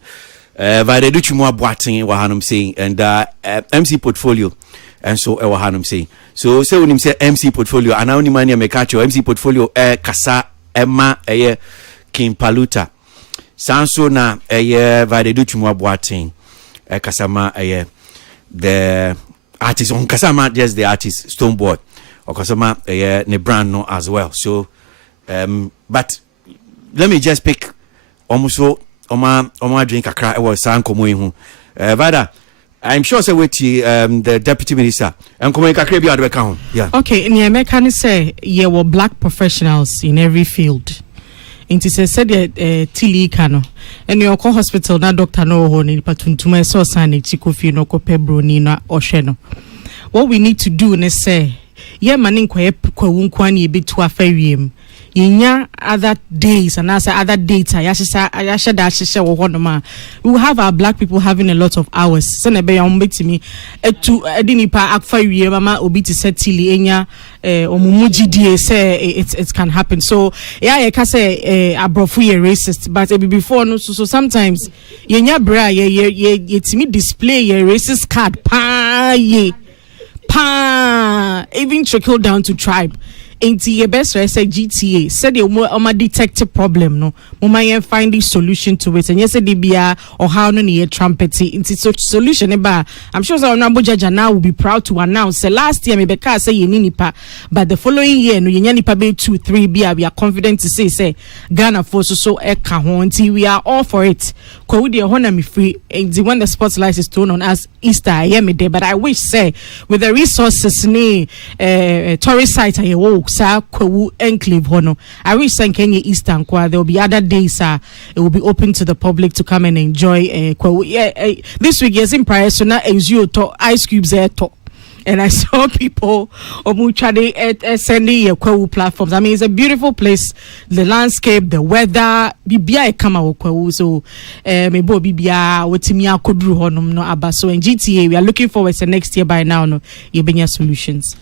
Vade Duchimo Boating, Wahanum saying, and MC portfolio, and so Wahanum saying. So when him say MC portfolio, and only mania make catch your MC portfolio, Kasa, Emma, King Paluta. Sanso na Vade Duchimo Boating, Kasama, the artist on Kasama, just the artist, Stoneboard, or Kasama, Nebrand no as well. So, but let me just pick almost so. Oma drink a cry was Sanko Vada, I'm sure say with the deputy minister and come kakra bi adwe ka. Yeah. Okay, in America can say you were black professionals in every field. Inti said Tili Kano. And your hospital na doctor no ho ni patuntuma so sane chikofi no ko pebro ni na osheno. What we need to do is say ye manin kwa kwani be to afawiem. Inya other days and as other data we will have our black people having a lot of hours so na be yam betimi etu edinipa akfawie mama obi ti setili enya omumugidie say it can happen. So yeah I can say abrofu ye racist but before no so sometimes yenya bra ye timi display ye racist card pa even trickle down to tribe. Ain't your best I say GTA said you more detect a problem no mama find the solution to it and yes DBA or how no near trumpet into such solution eba. I'm sure Honorable Judge now will be proud to announce the last year maybe can say nipa but the following year no nipa be 2-3 be we are confident to say Ghana for so eka ho we are all for it ko we dey honor me free and when the spotlight is thrown on us Easter I am there but I wish say with the resources ni tourist site I Sa Kwewu enclave hono. I wish San Kenya Eastern Kwa there will be other days it will be open to the public to come and enjoy Kwewu. This week yes in prior so now to ice cubes there to. And I saw people sending Kwewu platforms. I mean it's a beautiful place, the landscape, the weather, bibia kama Kwewu so mebo bibia wetimia kodru honum no aba. So in GTA we are looking forward to next year by now no yebenya solutions.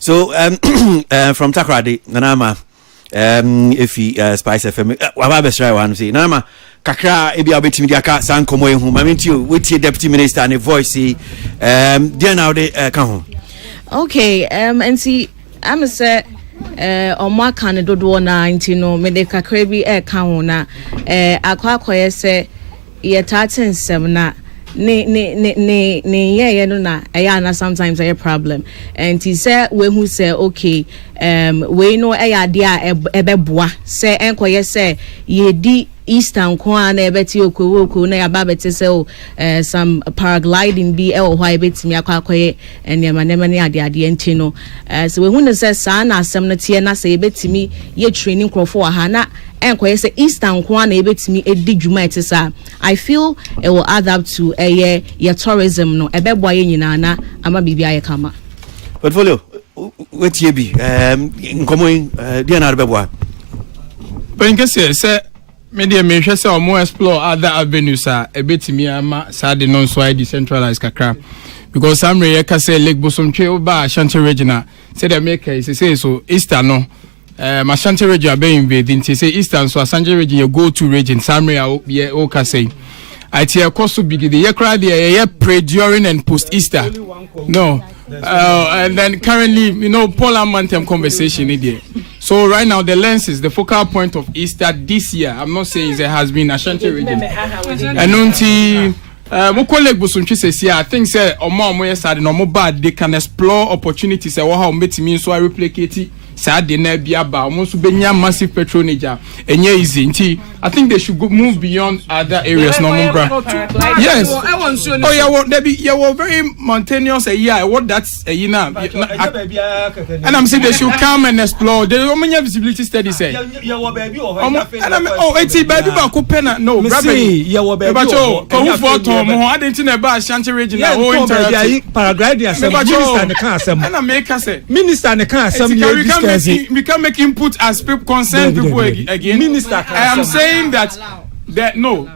So from Takrady Nanama if he Spice FM waba try one say Nanama kakra ebi abetimi diaka san komo ehu mamenti o wetie deputy minister and voice there now they kan ho. Okay and see I'm say on my kind dodo na no me de kakra bi kan ho na akwakoye say ye 37 na ne yeah no na na sometimes a problem and he said when who say okay we know dia ebeboa say enkoye say ye di Eastern kwa na ebeti okwo na ya babeti say some paragliding be why betimi akwakoye enema ne ade ntino so we hu say sa na asem no tie na say betimi ye training crofo ha na enkoye say Eastern kwa na ebetimi edi dwuma etisa I feel it will add up to your tourism no ebeboa ye nyina na ama bibia ye kama portfolio wetie bi nkomo dia na ebeboa ben kese say media me hwe say omo explore other avenues ebetimi ama sade non so I decentralized kakra because I'm re ka say Lake Bosomtwe oba Ashanti regional say the make say so Easter no Ashanti region be invade say Eastern so Ashanti region your go to region Samre o ka say I tell cost big the year crowd there pre during and post Easter no and then currently polar mountain conversation there. So right now the lenses the focal point of Easter this year I'm not saying there has been Ashanti region and until my colleague Bosomtwe says I think say omo yes no bad they can explore opportunities how metimi so I replicate Sad na biaba almost benya massive patronage enye easy nti I think they should move beyond other areas no more. Yes. Oh yeah, what they be very mountainous what that's and I'm saying they should come and explore. They only visibility study say. It's baby ba ko pena no baby. But who for Tom I didn't know about Ashanti region na o interrupt. Paragliding minister and can asem. And make us say minister and can asem we can make input as people concerned people again. Minister I am saying that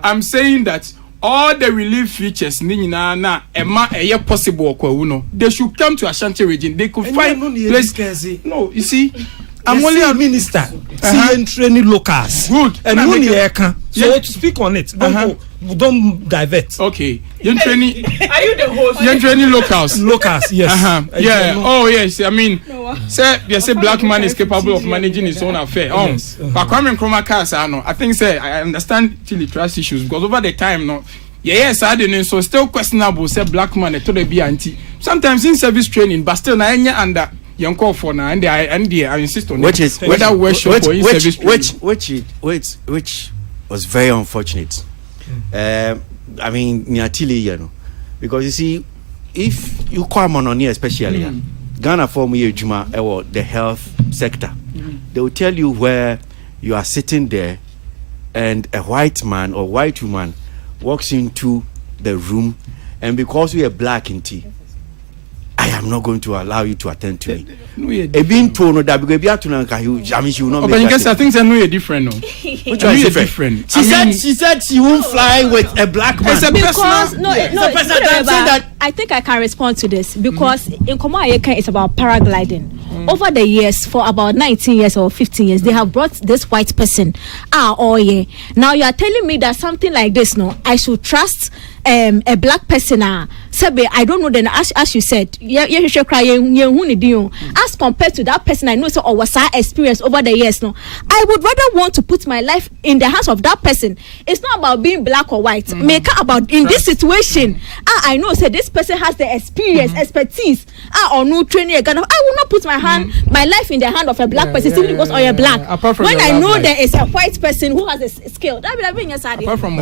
I'm saying that all the relief features na ema possible kwa they should come to Ashanti region. They could find place. No, you see, I'm only a minister. See training locals. Good. And so to speak on it. Don't divert. Okay. You're training. Are you the host? You're training locals. Locals, yes. Yeah. Oh yes. I mean, say black man is capable of managing his own affair. Yes. But Kwame Nkrumah cars, I think I understand till trust issues because over the time no. Yes, I didn't. So still questionable. Say black man to the be anti. Sometimes in service training, but still na enya under young call for now, and I insist on which is whether workshop or in service training. Which was very unfortunate. I mean, Niatili, you know, because you see, if you come on here, especially Ghana for me, Juma, or the health sector, they will tell you where you are sitting there, and a white man or white woman walks into the room, and because we are black in tea, I am not going to allow you to attend to me. Being told that because you will not make that. I think they different. No, which one is different? She said she won't fly with a black man. Because I think I can respond to this because in Komayeka it's about paragliding. Over the years, for about 19 years or 15 years, they have brought this white person. Now you are telling me that something like this, no, I should trust a black person. Sebe, I don't know. Then as you said, as compared to that person I know, so or was our experience over the years, no, I would rather want to put my life in the hands of that person. It's not about being black or white. Make about in this situation. I know. Say this person has the experience, expertise. Or no training. I will not put my life in the hand of a black person simply because you're black. When I know there is a white person who has a skill, that will be yes. Apart from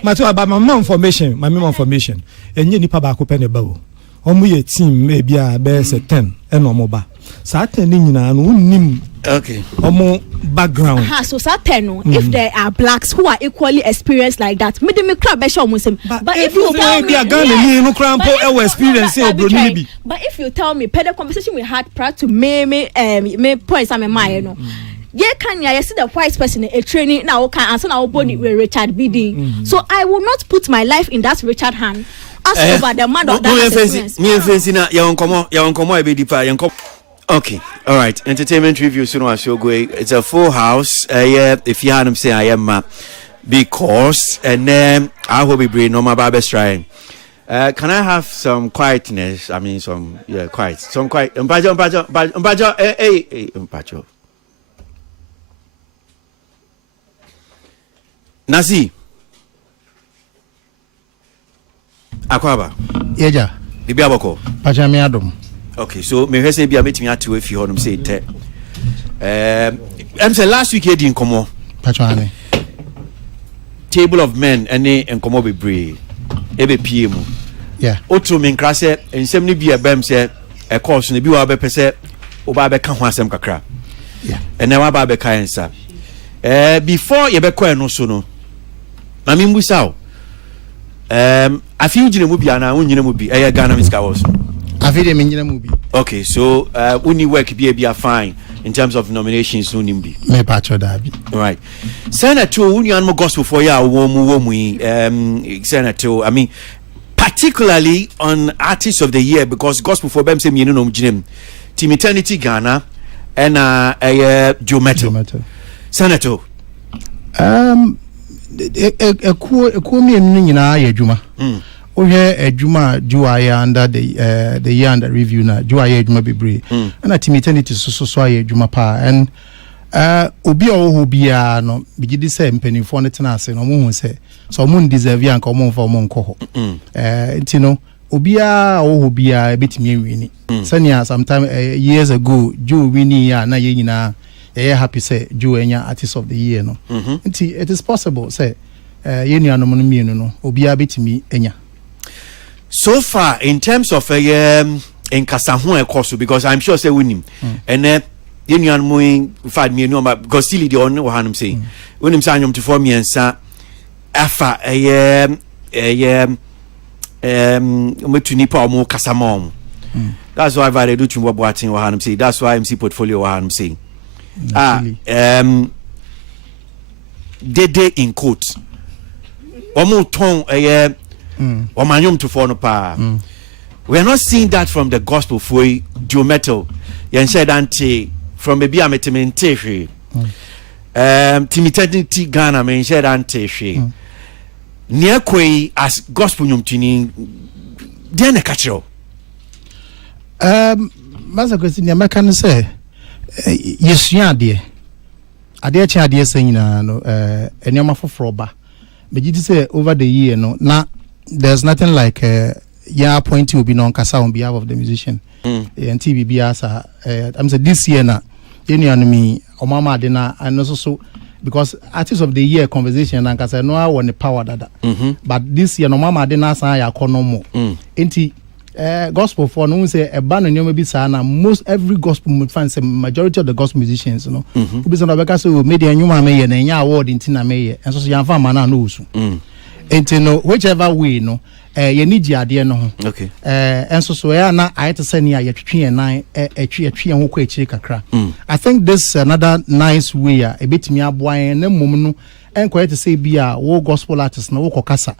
but about my information, and you nipa ba ko pene ba o. Omo ye team maybe a be 10 and omo ba. Sa 10 nyina no nim. Okay. Omo background. So sa 10 if there are blacks who are equally experienced like that, me me crab be show muslim. But if you tell me no crampo experience but if you tell me per the conversation we had prior to me points am my no. Yeah, can you see the white person a training now can answer our body with Richard Biding. So I will not put my life in that Richard hand as over the man of that. Okay, all right. Entertainment review soon as you go. It's a full house. If you had him say I am because and then I will be bringing no my barber trying. Can I have some quietness? I mean some quiet. Some quiet. Mpacho. Nasi Akwaba. Yeja. Bibi aboko. Pacha me adom. Okay, so me hwe say bia metimi atu afi honum say te. Say last week edi nkomo. Pacha ane. Table of men ene nkomo bebre. Ebe pie mu. Yeah. Otu me nkra se ensem ne bia bam se e course ne bi wa be pese oba be ka ho asem kakra. Yeah. And now ba be ka ensa. Before ye be ko eno so no. Na me mbusa o. Afi ugine mu bia na unyine mu bi Ghana Miska was. Afi de me mu bi. Okay, so uni work be fine in terms of nominations no nimbi. Me pacho dabi. Right. Senator union mo gospel for ya wo mu Senator, I mean particularly on artist of the year because gospel for them say me no mjinem. Team Eternity Ghana and Joe Metal. Senator. Ekuo me enu nyina ya adwuma. Ohwe adwuma Juaya under the year under review na Juaya adwuma bebre. Na Team Eternity so ya adwuma pa and obi owo bia no bigidi say mpanimfo ne tena ase no mo hu say so mo deserve yanka mo mfa mo nko ho. Enti no obia o obia betimi wini senia sometime years ago Joe wini ya na ye nyina happy say Joe enya artist of the year no it is possible say ye nuanom no mienu no obia betimi enya. So far in terms of in Kasahu ekoso because I'm sure say winim and ye nuanom in fact mienu because still the on what I'm saying winim say anyom to form yensa afa metuni pa omo kasamom. That's why I do to what I'm saying. That's why MC portfolio what I'm saying. Dede in quote. Omo ton omanyom to forno pa. We are not seeing that from the gospel for Joe Metal. Yen said anti from maybe a metementeshi. Timitenti Ghana men said anti. Near Quay as gospel nyum tuning Diana Catcho. Master Christian, American say, yes, yeah, dear. I dare chat, dear saying, no, and your mouth for Roba. But you say over the year, no, now there's nothing like yeah, point to be non Casa on behalf of the musician and TVB as I'm saying this year now, any enemy or Mama dinner, and also so. Because artist of the year conversation and cause I know I want the power that but this year no mama didn't say I call no more enti gospel for no say a band no maybe sana most every gospel fans a majority of the gospel musicians you know who be some because so media nyuma me na nya award in tina me and so yan fa mana no so enti no whichever way no ye need ade no okay and so ya na I to say near yetwe nan etwe ho kwa echi kakra I think this another nice way a bit me aboan na mum no enko to say bia wo gospel artist na wo kokasa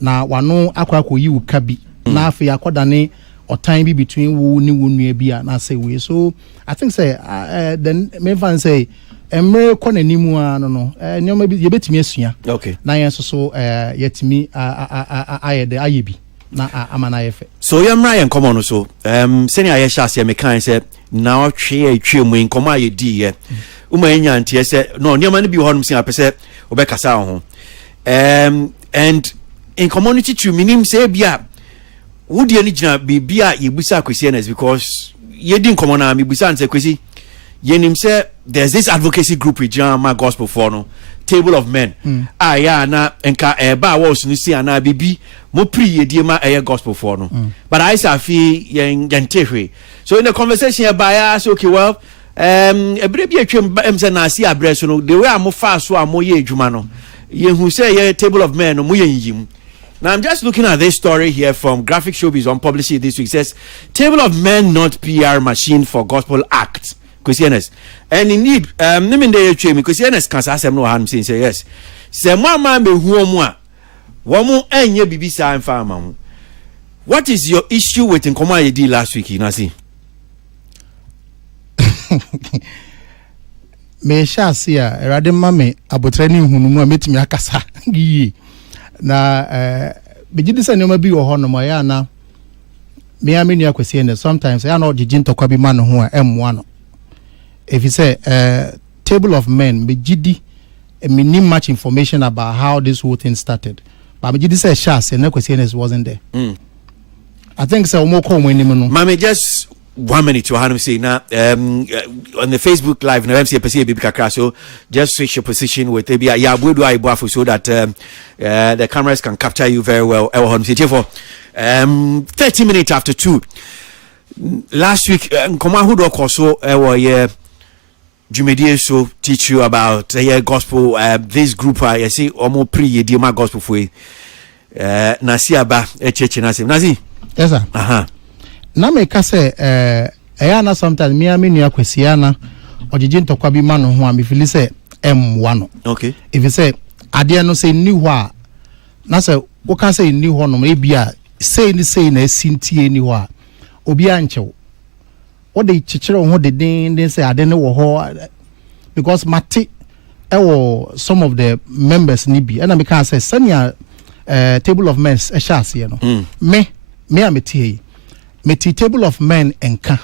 na wano akwa yi uka bi na afi akodane otan bi between wo ni wo nua bia na say we so I think say then me fan say emre ko na nimu no nyoma bi ye betimi asua okay na yen so yetimi ayede ayebi na amana yefe so yamra yen komo no so senior ye sha se me kan say na otwe atwe mu nkomo ayedi ye uma enya ntie say no nyoma ne bi ho no sin apese obekasa ho and in community to minim say bia wodi ani gina bibia yebusa Christians because ye din komo na me busa nse kwesi yenim say there's this advocacy group with my gospel for no table of men yeah na enka ba was no see ana bibi mo pre yedie ma gospel for no but I say fi yen so in the conversation ba ya so okay well ebre bi atwem say na see address no the way am fa so am ye adwuma no ye hu say ye table of men no mo yim. Now I'm just looking at this story here from Graphic Showbiz on Publicity this week. It says table of men not PR machine for gospel act. Christians and indeed nimin dey twa me Christians kan sa asem no ha say yes say mo ama me hu omo a wo mo enye bibi sa amfa ama ho. What is your issue with Nkoma you did last week na see me sha see a erade ma me abotre ni hunu mu a metimi akasa yi na begidi se nyoma bi wo ho no mo ya na me amenu akwese ne sometimes ya na ogigin tokwa bi ma no ho a emmo no. If you say table of men, me need much information about how this whole thing started. But me say Shas and Nekwesianes wasn't there. I think so more common. Mami, just 1 minute to have say now on the Facebook Live now MC Pesi Bibi Kakra, so just switch your position with maybe so that the cameras can capture you very well. For 30 minutes after 2 last week Nkoma Hudo Koso Jumedie so teach you about gospel this group I see omo pre yedima gospel for nasi aba church nasi yes sir na me ka say na sometimes me nua kwesiana ogigin tokwa bi ma no ho am feel say m1 okay if you say ade no say ni ho a na say wo ka say ni ho no e bia say na sintie ni ho a obi anchew what they chichiro ho de den say ade ne wo ho because mate some of the members ni bi and I can say senior table of men sha ase no me ameti table of men enka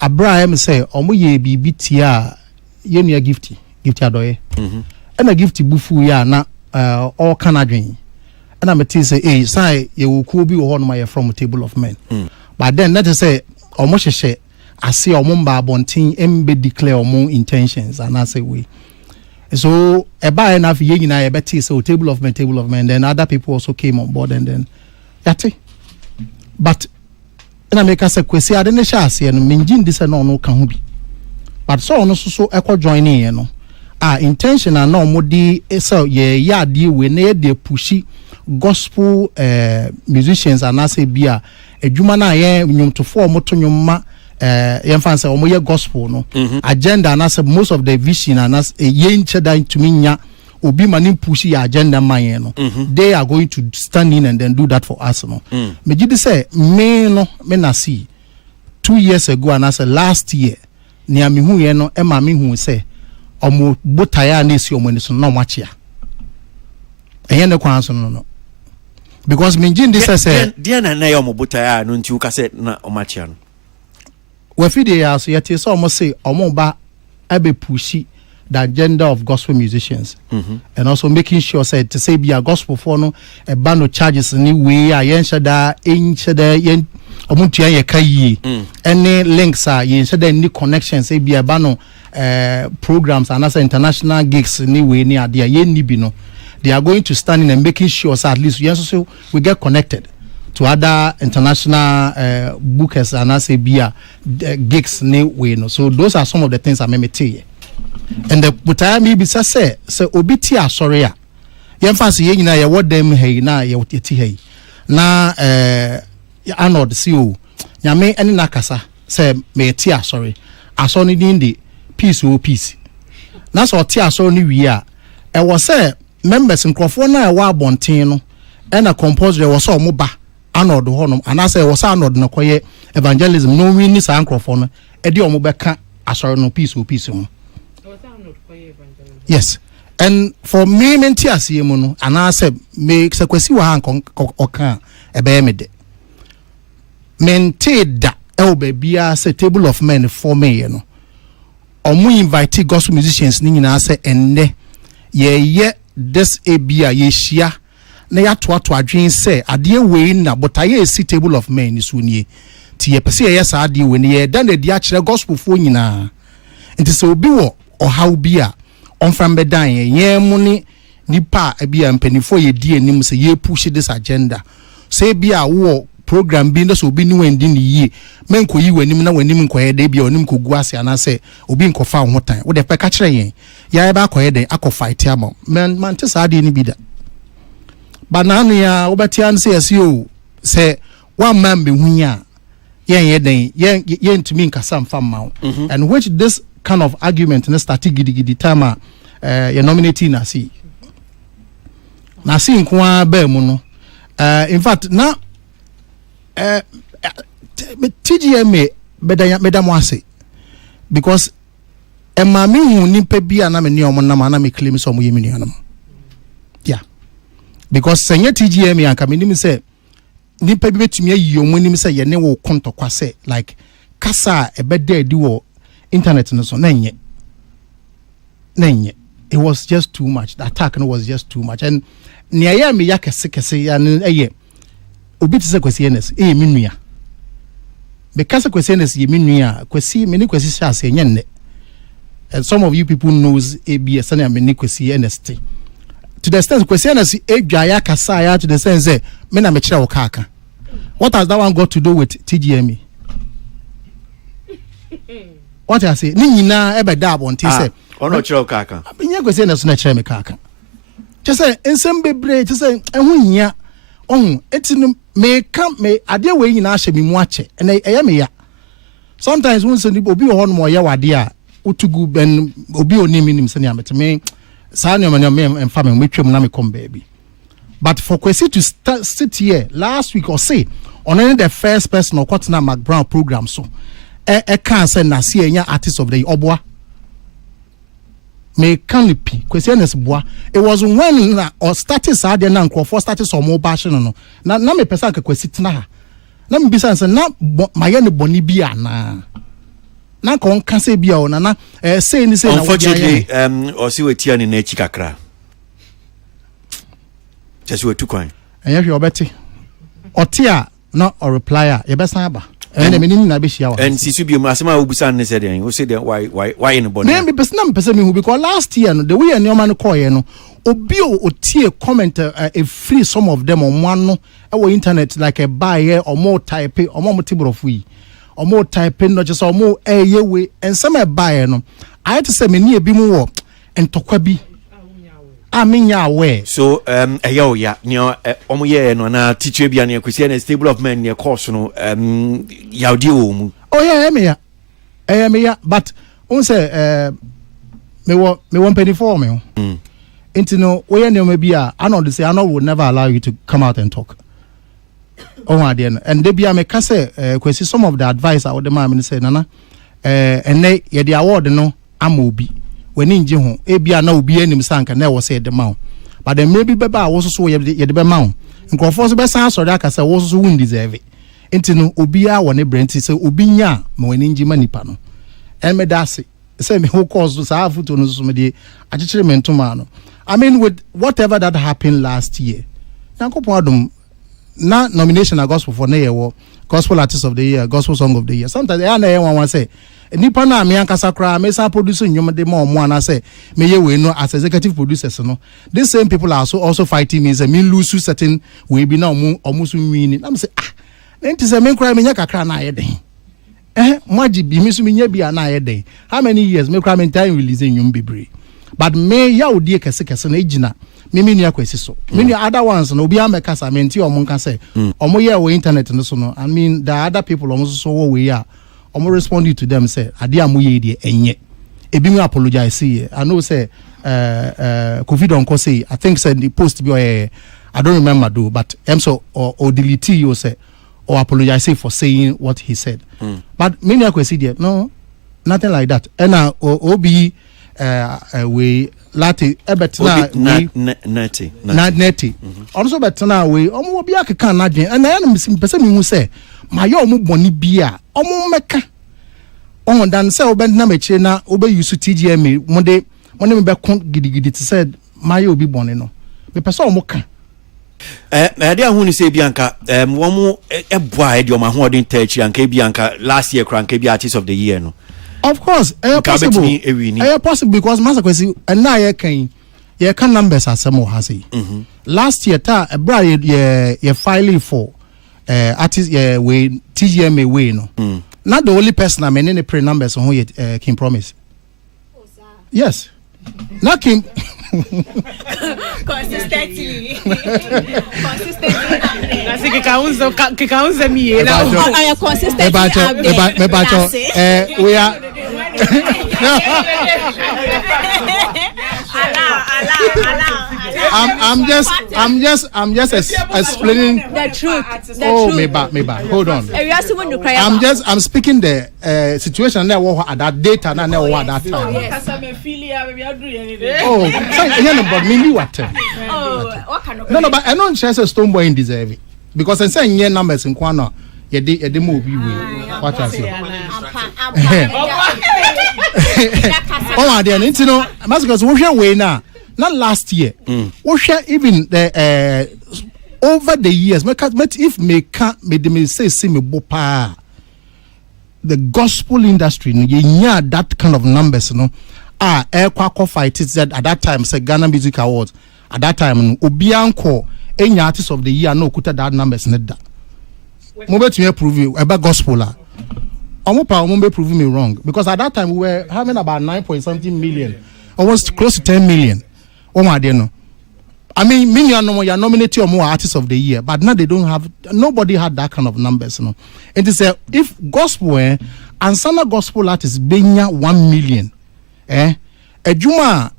Abraham say omo ye bibi tia ye nua gifty adoye and a gifty bufu ya na all can adwen and I'm a say say you could be one my from a table of men. But then that is say almost a share. I see a mumba bonting embe declare more intentions and I say we. So about enough year I bet so table of men. Then other people also came on board and then yati. But and I make us a question. I didn't share see and minjin this and no can be. But so no so echo joining you know. Intention and no more di so yeah deal we need the pushy gospel musicians and I say beer a jumana ye nyum to form moto nyuma yɛmfa sɛ ɔmo yɛ gospel no agenda and as most of the vision and as yɛn kyɛda to nya obi ma ne push your agenda man no they are going to stand in and then do that for us no me gidi sɛ me na see 2 years ago and as last year nea me hu ye no e ma me hu sɛ ɔmo botaya na esi ɔmo ni so na ɔmo akyea ɛyɛ ne kwan so no because me gidi sɛ dia na na ɔmo botaya no nti wo ka sɛ na ɔmo akyea no we fide ya so yete so almost say omoba abe pushi the agenda of gospel musicians and also making sure say to say be a gospel for no e ban no charges ni we a yen shada yen omuntu ye kai any links are yen shada ni connections say be a ban no programs and as international gigs ni we ni ade yen ni bi no they are going to stand in and making sure so at least yes so we get connected to other international bookers and I say beer gigs ne way no. So those are some of the things I may tell you. And the butaya me be say obiti asori a yemfa se ye nyina ye wodem hey na ye ti hey na Arnold see o nyame ene nakasa say me ti asori asori din de peace o peace na so ti asori ni wi a e was say members nkrofo na e wa abonten no e na composer was so mo ba Arnold honum and I say was Arnold no koye evangelism no win ni sa nkrofo no e de omo beka asori no peace o peace ho. Yes, and for me menti asiyemu no and I say me se Kwasi wa han oka e be me de menti da e bia say table of men for me no omo invite gospel musicians ni nyina say enne ye this ebia ye hia na ya to adwen say ade we na but aye si table of men so nie ti ye pese ye sa ade we ne ye da na di a kire gospel fo nyina nti se obi wo ohaw bia on from bedan ye money nipa bia mpanifo ye die nim se ye push this agenda say bia wo program bi ndo so obi ni wendi ni yie menko yi wanim na wanim nkoye de bia onim kogu ase ana se obi nkofa ho tan wo de peka kire yen ya e ba koye de akọ fight am man te sa de ni bi da banana ya wo betia nse yesi o se one man be hunya yen den yen to me nkasa mfa ma and which this kind of argument na start gidi time you nominating nasi nko ba mu no in fact na TGMA beda mo ase because ma me hu nipa bia na me ne omo na ma na me claim so mo yemi nuanam yeah because senya TGMA anka me nim say nipa bi betumi ayi omo nim say ye ne wo kontokwa say like kasa ebeda edi wo internet no so nenye it was just too much. The attack was just too much and near me yakese and obi tse Kwasi NS minua because Kwasi NS ye minua Kwasi meni Kwasi shase enye and some of you people knows ABS and meni Kwasi NST to the extent Kwasi NS edwa ya kasa ya to the sense say me na me kire wo kaka. What has that one got to do with TGME? What I say ni nyina e be da abonte say ono kire kaka nya Kwasi NS na kire me kaka je say ensem bebre je say ehu nya etinu me ade we nyina ahye me mu ache na eye me ya sometimes when say obi ho no mo ye wade a utugu ben obi onimi nim se ne ameteme sa ne me emfa me metwam na me come baby but for Kwasi to sit here last week or say on the first person or Kwatna McBrown program so can say na see enya artist of the year oboa me canopy Kwasi NS boa it was when or started sad na nkrofo started some more passion no na me person ka Kwasi tena ha na me bisa say na maye ne boni bia na kon ka say bia o na say ni say na unfortunately o si wetia ni na echi kakra just we tukwan and if you obeti otia no or reply a yebesa aba and me na be shia and sisu bi masema obusan ne said you say why in body me person me who because last year no the way any man call ye no obi otie comment a free some of them on one no e internet like a buy or more type or more table we or more type not just or more we and some buy no I had to say me ni ebi mu wo entokwa bi aminya aware so eyo ya nyo omo ye no na teacher bia na kwesi na stable of men ne course no yaudi o mu oh yeah me ya but on say me won penny for me into no we ne bi a I know say I know will never allow you to come out and talk oh my dear and they bia me ka say kwesi some of the advice I would demand me say nana ene ye the award no amobi when inji ho ebia na obi anim sanka na wo say the mount but then maybe beba wo so ye the be mount nkofo so be san sorry aka say wo so win deserve enti no obi a wo ne brenti say obi nya ma when inji manipa no en me dase say me who cause so afuto no so me de agechire me ntoma no I mean with whatever that happened last year yankopon adom na nomination a gospel for na ye wo gospel artist of the year gospel song of the year sometimes na ye one say nipa na me ankasa kra me san produce nyom de mo mo na say me ye we no as executive producers no these same people are also fighting me say me lose certain we be na omo so win na me say enti say me kra me nya kakra na ye den maji bi me so me nya bi na ye den how many years me kra me time releasing nyom bebre but me ya odie kese na ejina me nua kwesi so me nua other ones no obi ameka sa me nti omo nka say omo ye we internet no so no I mean the other people omo so we ya omo responded to them say ade amoye de enye ebi mu apologize say I know say covid on say I think said the post be I don't remember though but so or delete you say or apologize for saying what he said but me nua kwesi there no nothing like that and obi we lati ebetina neti also betina we omo obi akeka na dwen and na mpese me hu say maye omo boni bia omo meka on dan say obend na meche na obe use TGM mo de me be kon gidigidi ti said maye obi boni no me pese omo ka ade ahu ni say bianka wo mo eboa e de omo ahoden tachi anka bianka last year kranka bi artist of the year no of course possible because master kwesi and na ye kan numbers asemo ha say last year ta bra ye filing for artist we TGM we no not the only person I mean any pre numbers on who King Promise yes not King consistently Nasi kikaunza mie na I consistently we are I'm just explaining the truth. Me back. Hold on. I'm speaking the situation that was at that data na never at that time. Oh, but me what? What kind of No, but I don't share stone boy in deserve it because I say nye numbers in Kwana. Ye move we what I say. Oh, dear, you know, because we share way now. Not last year. We share even the over the years. If me can't me say me bopa the gospel industry, yeah, that kind of numbers, you know. Air Quaco fight it said at that time, say Ghana Music Awards. At that time, Obianco, any artist of the year, no kuta that numbers need that. Move to me prove you about gospel. Omopa prove me wrong because at that time we were having about 9.something million, almost close to 10 million. Oh my dear, no. I mean, you're nominated or more artists of the year, but now they don't have. Nobody had that kind of numbers, you know. And to say if gospel and some gospel artists being 1 million, a juma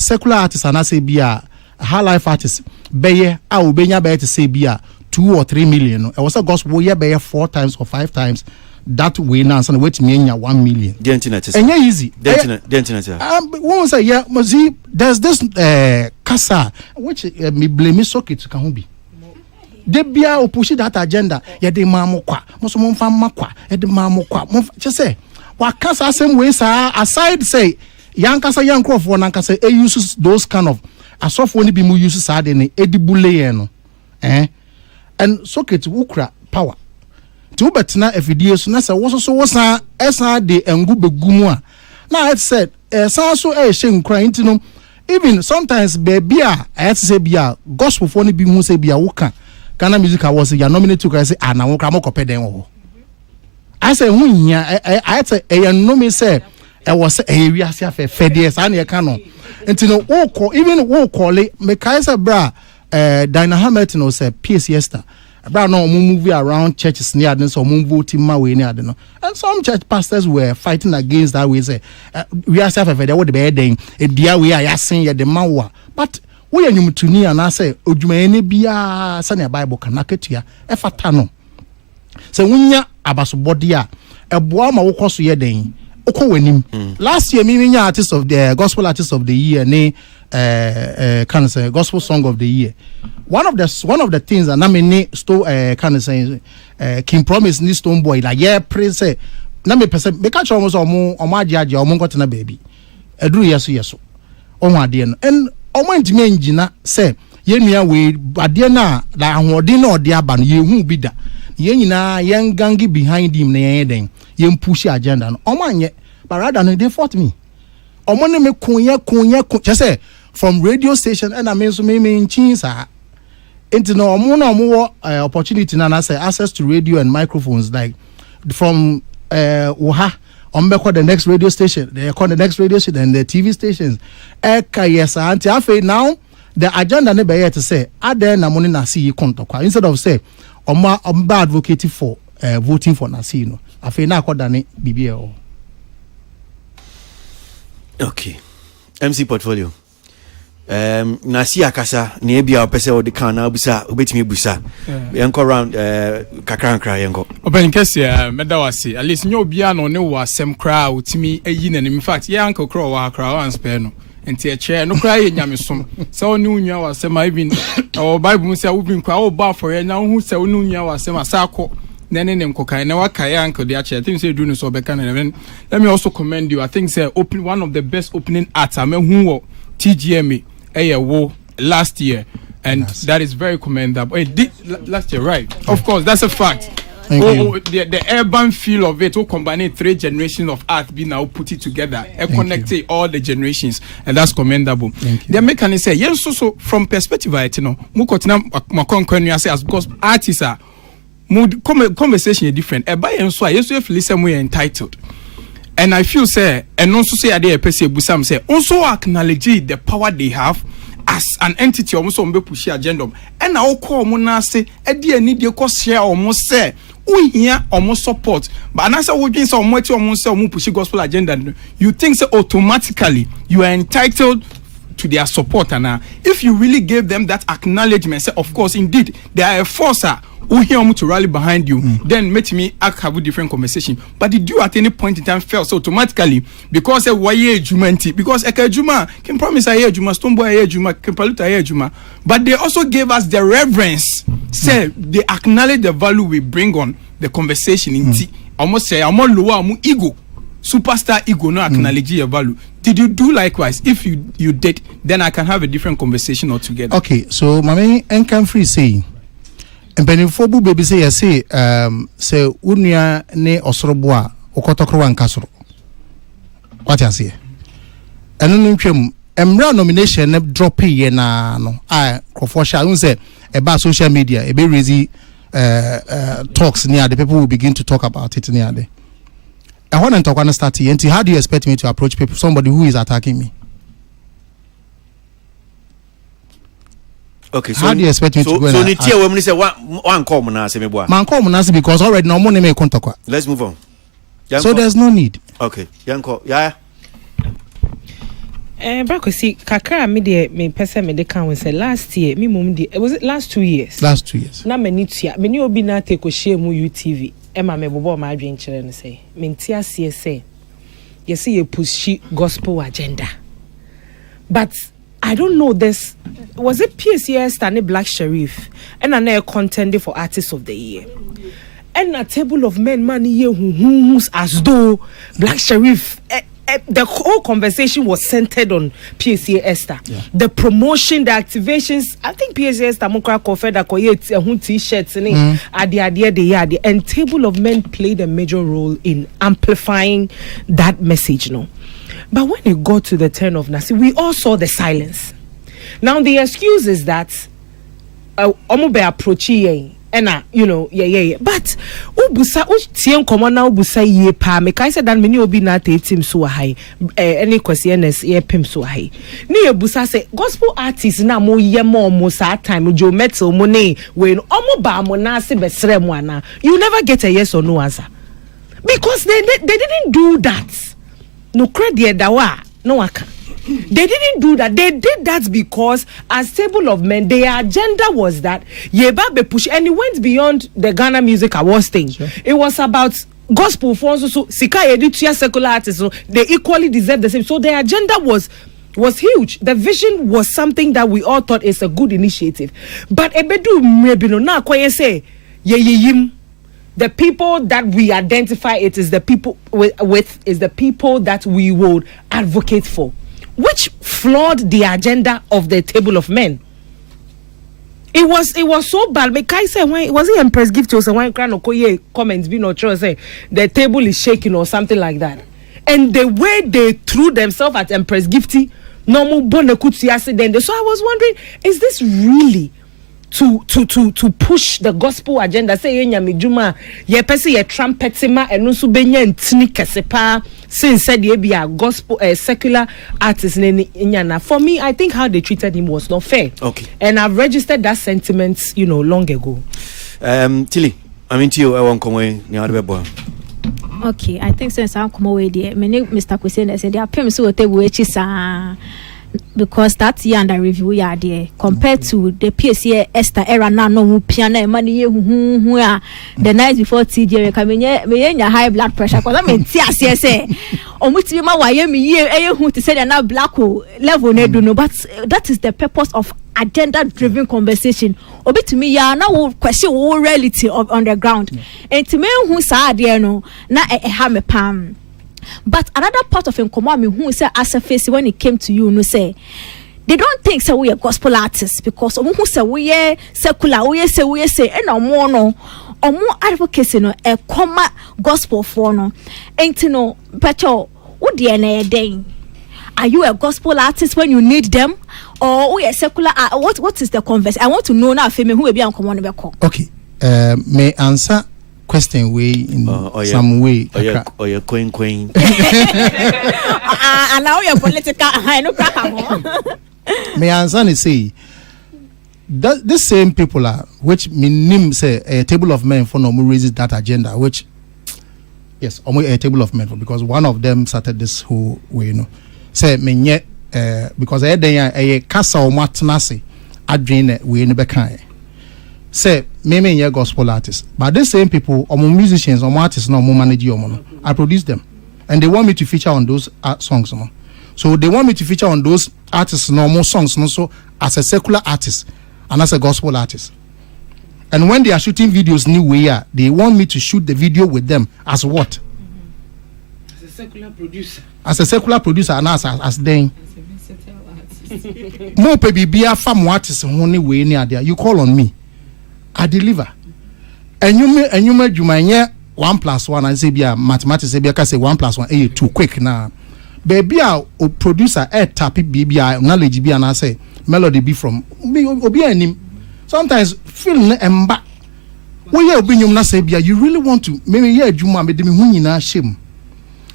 secular artist and I say be a high life artist, be I will be to say be 2 or 3 million. It was a gospel year be 4 times or 5 times. That way now, and wait me 1 million. And yeah, easy. One say yeah, see, there's this casa which me blame socket can be. They be a push that agenda. Yeah, they mamokwa, Mosomon fam makwa, and the mamokwa. Just say, what casa same way, sir, aside say, young casa young crop one and say, uses those kind of a soft one be more uses sad in edibuleno. and socket ukra power to betina efidie so na se wo so wo esa de engu begumu a na it said so she nkra intino even sometimes baby I say bia gospel for ni bi hu say bia wo ka Ghana Music Awards ya nominate to say na wo kra mo kopeden wo I say hu nya I say e no me say e was e wi ase afefe de sa na e ka no intino wo call even wo call me kai say bra Dinah Hamilton no say PS Esther about no movie around churches near them, so voting my way near them. And some church pastors were fighting against that. We say we are self there would be a dear we are saying the mawa. But we are new to me and I say, Ujumene bia sanya Bible can knock it ya efatano. So when ya abasobodia a boama wokosu ye den oko wenim. Last year me artist of the gospel artist of the year ne can say gospel song of the year. One of the things that I mean kind of saying King Promise ni Stone Boy like yeah praise say na me person make catch almost omo ajaje omo got na baby eduru yeso omo ade no and omo ntime ngina say ye nua we ade na da ahode na ode aba no ye hu bi da ye nyina ye gangi behind him na ye den ye push agenda no omo anye but rather no they fought me omo ne me kunya just say from radio station and I mean so me chinsa into no opportunity na say access to radio and microphones like from the next radio station they call the next radio station and the TV stations yes auntie afi now the agenda ne be here to say ada na money na see kontokwa instead of say omba advocating for voting for Nasi no afi na akoda ne bibie o. Okay, MC Portfolio. Nasi akasa ne bia opese o de kan na busa obetimi busa yenko round kakrankra yenko open kese medawase at least nyo bia no ne wo asem kra otimi ayi na in fact ye anko kra wa kra wan spare no enti e che no kra ye nyamesom se oni unwa wa asem even o bible say wo bin kra wo ba for ye na hu se oni unwa wa asem asako nene nkokai na waka ye anko de ache I think say do no so be kan let me also commend you I think say open one of the best opening acts amehu wo TGMA last year and yes. That is very commendable. Last year, right? Of course, that's a fact. The urban feel of it, combine 3 generations of art being now put it together and connected all the generations, and that's commendable. The mechanic say yes, so from perspective, you know, as because artists are conversation is different. A buy and so yes, we feel somewhere entitled. And I feel say, and also say a person Busam say, also acknowledge the power they have as an entity almost on push agenda. And I call Mona say, a dear need your cost share almost say, we here almost support. But as I would be so much almost say, push gospel agenda, you think so automatically you are entitled to their support. And if you really gave them that acknowledgement, say, of course, indeed, they are a forcer. Who hear to rally behind you, then make me have a different conversation. But did you at any point in time feel so automatically because why jumanti? Because Juma can promise I hear Juma, Stone Boy hear Juma, can pollute I hear Juma. But they also gave us the reverence. Say they acknowledge the value we bring on the conversation in tea. Almost say I'm more lower, I'm ego. Superstar ego no acknowledge your value. Did you do likewise? If you did, then I can have a different conversation altogether. Okay, so my main income free saying. And penifo bu baby say say unia ne osorobo a okotokro wan kasoro what you say eno no twam emra nomination ne drop ye na no crofo sha un say about social media e be raise talks near the people will begin to talk about it near there I want to talk on start here. How do you expect me to approach people somebody who is attacking me? Okay, so how do you expect me to go? So the tier women say one call Manase me boy. Man call Manase because already no money may contact. Let's move on. So there's no need. Okay, Yanko, yeah. Kwasi kakra me person me de kan we say last year me mum de was it last 2 years? Last 2 years. Na mani tua me ni obi na take ko share mu UTV e ma me bobo ma adwen kire no say me ntia say yes ye push gospel agenda. But I don't know this. Was it PCS Stanley Black Sheriff and a contender for Artist of the Year? And a table of men money here who's as though Black Sheriff the whole conversation was centered on PSA Esther. The promotion, the activations. I think PSA Esther Mokra Kofeda Koye t-shirts and Table of Men played a major role in amplifying that message, no. But when it got to the turn of Nasi, we all saw the silence. Now the excuse is that omobe approaching. But ubusa tien komo na ubusa ye pa me kai say that many obi na team so high any questions ye pim so high ni ebusa say gospel artists na mo ye mo sa time jo metal mo ne we omo ba mo na se besre mo ana you never get a yes or no answer because they didn't do that no credit dawa no aka. They didn't do that. They did that because as Table of Men, their agenda was that Yeba be push, and it went beyond the Ghana Music Awards thing. Sure. It was about gospel for so Sika Editia secular artists. So they equally deserve the same. So their agenda was huge. The vision was something that we all thought is a good initiative. But ebedu mebino na kwa say yeyim. The people that we identify it is the people with is the people that we would advocate for. Which flawed the agenda of the Table of Men. It was so bad. But Kai said, "Why was it Empress gift to us? Why comments be not true? Say the table is shaking or something like that." And the way they threw themselves at Empress Gifty, normal bonekutsi accident. So I was wondering, is this really to push the gospel agenda? Say nyamijuma ye pese ye trumpetsima eno so benya ntini kesepa since said ye be a gospel secular artist nyana. For me, I think how they treated him was not fair. Okay. And I've registered that sentiment, long ago. Tilly, I mean to you, I won't come away. Okay, I think since I'm come away there, my name Mr. Kwasi said there are pim so te we chisa. Because that's year under review ya there compared to the PSA Esther era now no piano money the night before TJ me high blood pressure because I mean say omuti ma waye me ye hu to say na black level na do no but that is the purpose of agenda driven conversation obi to me ya na wo question wo reality on the ground and to me hu sa there no na ha me pam. But another part of Nkomo me who say as a face when it came to you no say they don't think say we are gospel artists because who say we are secular we say and no advocacy no e comma gospel for no ain't no pecho wo de na den. Are you a gospel artist when you need them or we are secular what is the converse? I want to know now me who be Nkomo no be call. Okay, may answer question way in some way or your queen and now you're political I no crack. May answer and say that the same people are which minim say a Table of Men for no raises that agenda which yes almost a Table of Men for because one of them started this whole way say me because I a casa or matnasi adrene we no be kind. Say maybe you're gospel artists, but the same people or musicians or artists no more manage your I produce them, and they want me to feature on those songs. So they want me to feature on those artists no more songs. No, so as a secular artist and as a gospel artist. And when they are shooting videos new way, they want me to shoot the video with them as what? As a secular producer. As a secular producer and as then. More baby be a farm artist only way near there. You call on me. I deliver. And you made 1+1 and say be a mathematics say be say 1+1 too quick now. Baby a producer tap baby knowledge be and I say melody be from obi anim. Sometimes feel emba. When you obi na say be you really want to maybe hear juma me dem hu nyina shame.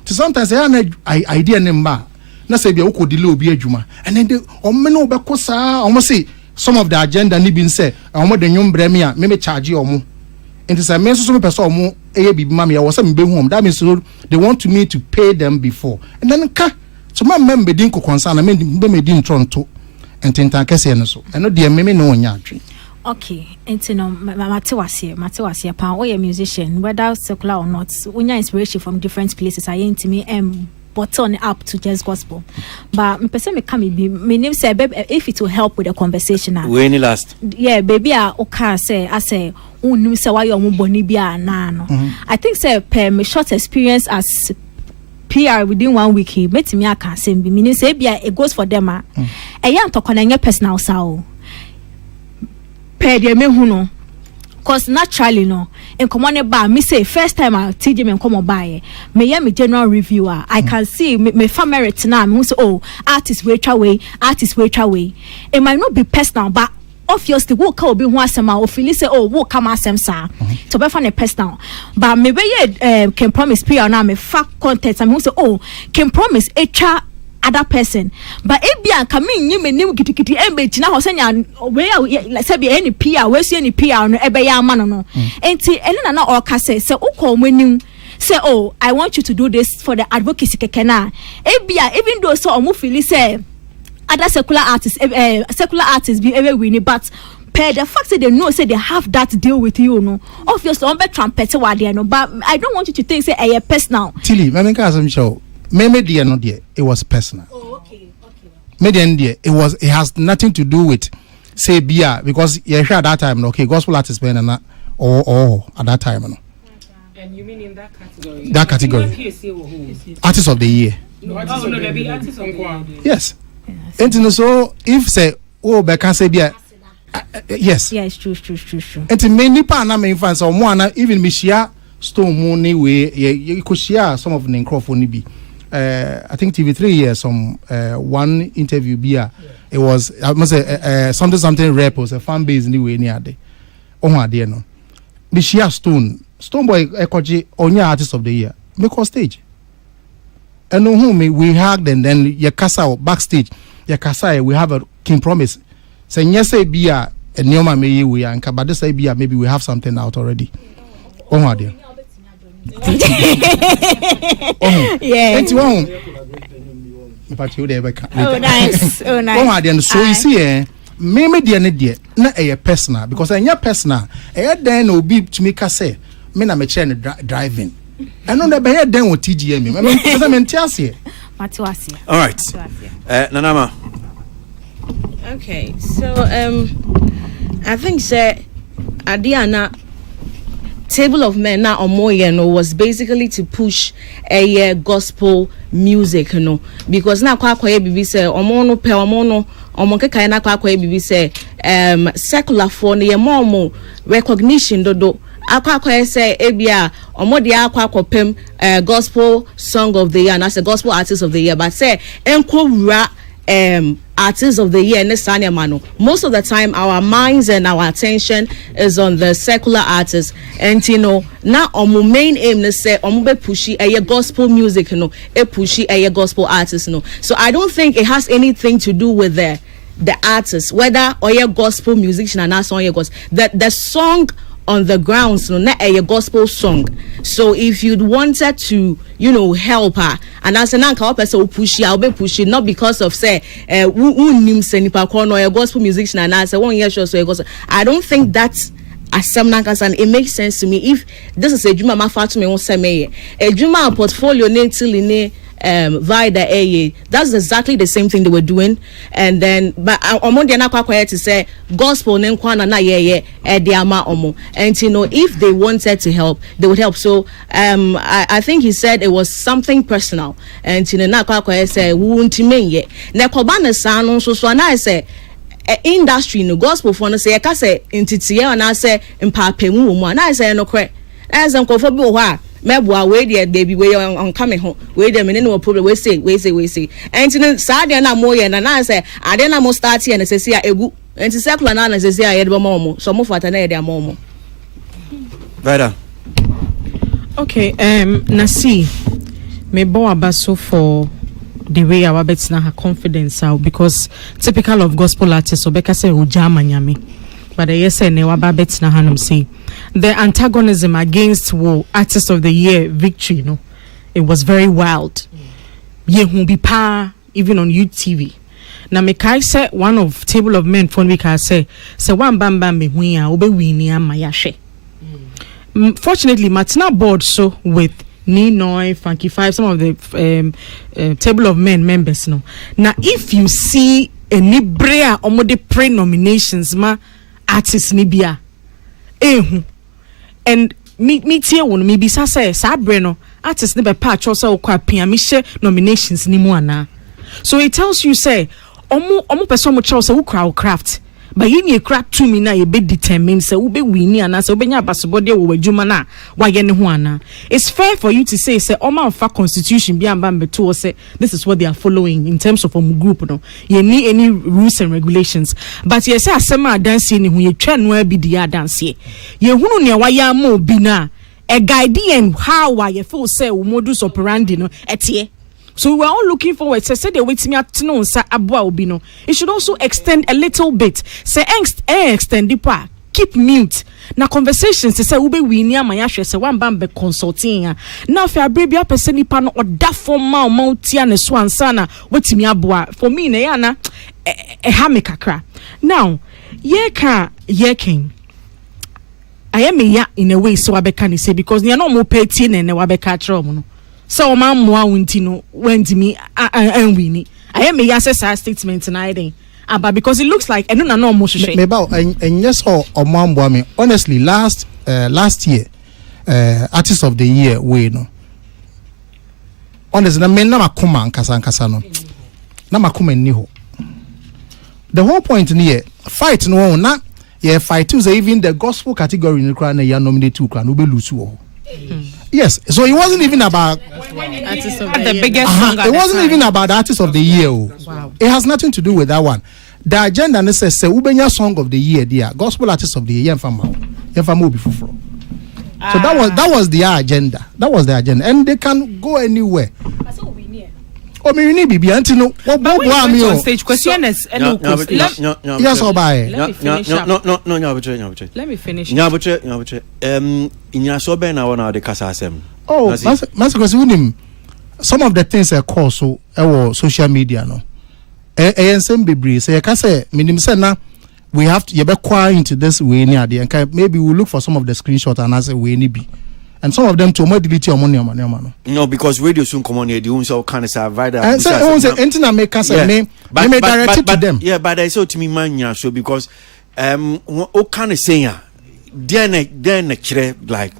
So sometimes I idea nemba na say be ukodile obi adwuma and then they omeno obekọ saa omo say some of the agenda ni been say omo de nwom bremi a me charge omo into say me so person omo eye bibi ma me was say me be hu that means so they want me to pay them before and then so my member din ko concern na me be din tronto entintan kese no so eno de me no onya adwen. Okay, no mate wase pa we musician whether secular or not unya inspiration from different places I ain't me button up to just gospel but me person me come be me name say if it will help with the conversation we any last baby okay say I say unim say why you boni bia na no I think say per me short experience as PR within 1 week, met me a casting, meaning say it goes for them. A young to connect personal soul. Pay the me cause naturally no in common bar me say first time I TJ me come buy me me general reviewer I can see me family now me say oh artist wait away it might not be personal but obviously wo ka obi ho asema o feel say oh wo come asem sa to be fan personal but me be can promise PR na me fact content and me say oh can promise HR other person but ebia ka me nyi me nim kitikiti embe tina ho senya we like say be any PR we see any PR no ebe ya ama no enti ene na o ka say ukọ mwenim say oh I want you to do this for the advocacy kekena ebia even though so omo feel say other secular artists be ever winning but per the fact that they know say they have that deal with you no obviously on be trumpet wa there no but I don't want you to think say a personal Tilly me ka asem show me dear no dear it was personal. Oh okay. Me dear it has nothing to do with say beer because you sure at that time no okay gospel artists be na or at that time no. And you mean in that category? That category. Artist of the year. No, there be artist of the year. Yes. And so if say oh be can say beer yes. Yes, true. And many pa na me fans or more na even me share stone money way you could share some of the microphone be I think TV3 years some one interview beer it was I must say something rap was a fan base anyway near there oh dear no me share stone boy ekoji onya artist of the year make on stage and no whom we hugged and then your casa backstage your casa we have a king promise say yes say beer and neoma me we and but this say beer maybe we have something out already oh dear yeah and but you there oh nice oh dear so you see me dear na a personal because I personal then obi to make us say me na me chair driving I know that by then what TGM me me entiase matuase all right Nanama okay so I think say Adiana Table of Men now Omoye was basically to push a gospel music because now kwa bibi say omono pe omono omonkeka na kwa bibi say secular for ne more recognition dodo akwa say ebia omode akwa pem gospel song of the year and as a gospel artist of the year but say enko artists of the year Nesanya Mano. Most of the time our minds and our attention is on the secular artists and now our main aim is say be pushy a gospel music pushy a gospel artist so I don't think it has anything to do with the artist whether or your gospel musician and that's on your gospel the song on the grounds not a gospel song so if you'd wanted to help her and as an anchor person push I'll be pushing not because of say nim senipa kono a gospel musician and I say 1 year so I don't think that's as some and it makes sense to me if this is a juma mafa to me won say me a juma portfolio ne via the AA. That's exactly the same thing they were doing. And then, but omo dia na kwa to say gospel nenkwana na ye ediama omo. And if they wanted to help, they would help. So I think he said it was something personal. And na kwa say wunti menye. Na kobana sa no so na say industry no gospel for no say ka say ntitiye na say mpapemu mu na say no kre. As nkofo bi wo ha mebua we there baby we on coming home we there me no problem we say and then sad na moye na say ade na mo start here na say egu and secular na say here de mo so mo fata na de mo Vaida okay na see me bo abaso for the way our bets na her confidence out because typical of gospel artists obeka say ujama nyame but the yes ne wa babets na hanum say the antagonism against artist of the year victory it was very wild ye be pa even on UTV na me kai say one of Table of Men for week I say one bam me hu a obe wini ama ya hwe fortunately Martina board so with Ninoy, Funky Five, some of the Table of Men members now if you see any brea omode pre-nominations ma artist nibia and me tie won me bisa say sa bre no artist ne be patch also kwa piamishe nominations ni mu ana. So it tells you say omo person mo chow say wo craft. But you craft to me na you be determined say wo be win ana say wo benya abasobode wo wadwuma na wa ye ne ho ana. It's fair for you to say omo amfa constitution bi amba mbeto say this is what they are following in terms of group no. You need any rules and regulations. But you say asema dance ni hu ye twa no bi dia dance ye. Ye hunu ne wa ya ma obi na a guide and how I feel say modus operandi no etie. So we are all looking forward. Say they wait me at no sa abua obino. It should also extend a little bit. Say extend the pa. Keep mute. Na conversations say ube we near my ashe say one bam be consulting. Now if I baby up person ni pa no or that form ma tia ne swan sana wait me abua. For me na yana ha me kakra. Now ye king. I am ya in a way so abeka say because they are not more petty and wabeka trouble. So my moa wintino went to me and winnie. I am a yes statement tonight. But because it looks like I don't know more and yes or mambo. Honestly, last year, artist of the year we no. Honestly, na men na makuma nkasa no. Na makuma niho. The whole point in here, fight no na yeah fight to say even the gospel category in the crown ya nominate to crown ube lusu. Yes, so it wasn't even about the biggest song. It wasn't even about the artist of the year. Wow. It has nothing to do with that one. The agenda says Ubenya song of the year, dear gospel artist of the year, Yemfamo before. So that was the agenda. That was the agenda, and they can go anywhere. Oh, me need be antino. What on stage question is yes or by. Let me finish. In your sober now on the Casasem. Oh, Master, some of the things are called so social media no. ANSM be say I can say minim say na we have to be quiet into this way near the and maybe we'll look for some of the screenshots and answer way ni be. And some of them to more delete your money. No, because radio soon come on here. The so kind of survive. And so internet make us name. They may direct it to them. Yeah, but I saw to me mania so because what kind of saying then like.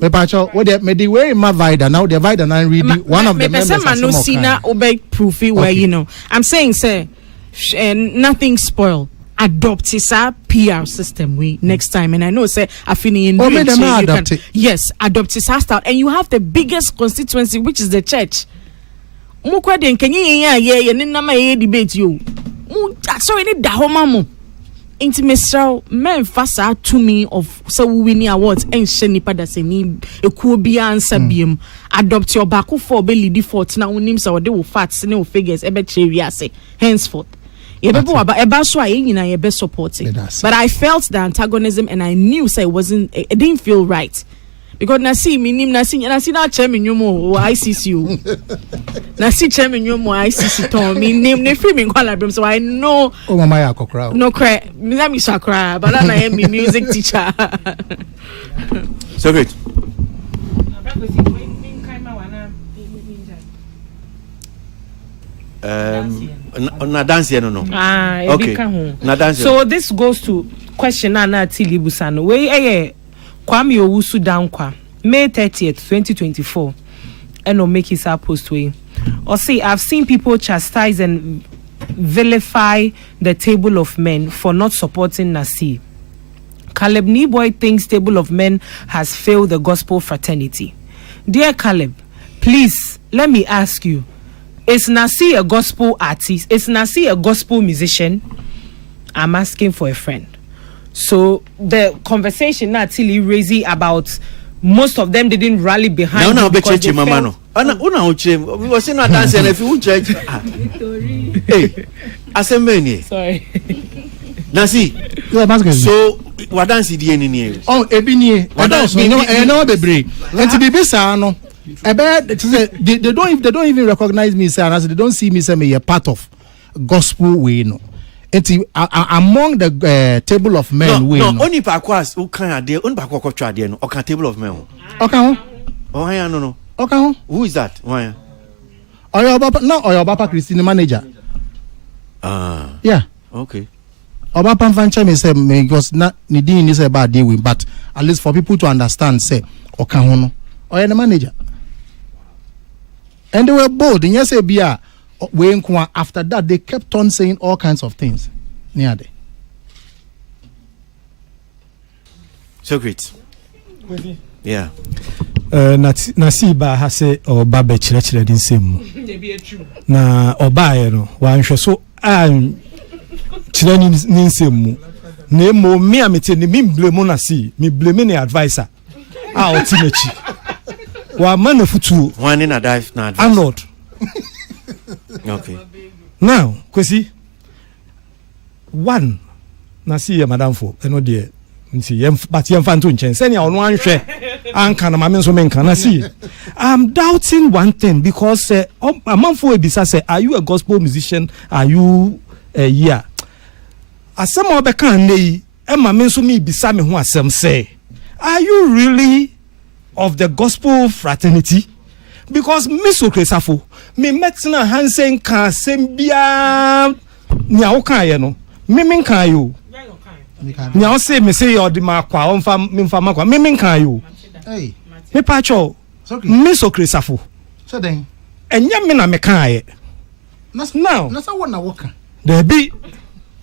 Me pacho, what they made the way my vida now the vida and read one of the members. No sina obey proofy where you know. I'm saying say nothing spoiled. Adopt his PR system we next time, and I know say Afini in yes, adopt his style, and you have the biggest constituency, which is the church. Mukwaden can you nama debate you. Sorry, ni dahomamo. Intimate men fasa to me of so winning awards and shenipa da seni a kubia and sabium. Adopt your baku for belly default now names or they will fat no figures ebe cheviase henceforth. But I felt the antagonism and I knew say it didn't feel right. Because na see me nim na see na chairman you mo ICC na see chairman you mo ICC ton me name ne free me kwala so I know oh mama ya kokra no cry me na me sakra but na am music teacher so great na dance no okay na dance so this goes to question na tilibusano we Kwame Owusu Dankwa May 30th 2024 and make his post way or say I've seen people chastise and vilify the Table of Men for not supporting Nasi. Caleb Niboy thinks Table of Men has failed the gospel fraternity. Dear Caleb, please let me ask you, is Nasi a gospel artist? Is Nasi a gospel musician? I'm asking for a friend. So the conversation not really raising about most of them didn't rally behind no because they felt we was not dancing if you church hey assembly sorry Nasi so what dance the any oh ebini I know bebre and to be bisa no they don't even recognize me say they don't see me say me a part of gospel way no. Among the Table of Men, no, only Pakwas who can there, only Pakwa Tradian, or can Table of Men. Okay, oh, I no. Okay, who is that? Why? Or your Papa Christine manager. Yeah, okay. Obapa Fancha may say, because not needing is a bad deal with, but at least for people to understand, say, okay, or the manager. And they were bold. And yes, after that, they kept on saying all kinds of things. Near there. So great. Yeah. Nasi ba ha se oba be chire din sem na oba ye no wan hwe so an chire ni nsem mu na mo me amete ni mi blame nasi mi blame ni advisor a oti nachi wa man futu one in a dive na advisor Arnold. Okay, now Kwasi one nasi ye madam for eno de nti but yem fan to nchen senia ono anhwe anka na mame nso menka na see I'm doubting one thing because a man for ebisa say are you a gospel musician, are you yeah asem obeka nei e mame nso me bisa me ho asem say are you really of the gospel fraternity? Because Miss Okresafo me metina hansen ka asem bia nya wo kan ye no me menka yo now say me say your dema kwa onfa me mfa makwa me nkan yo hey me pacho Miss Okresafo so then enya me na me kan ye now na so na woka there be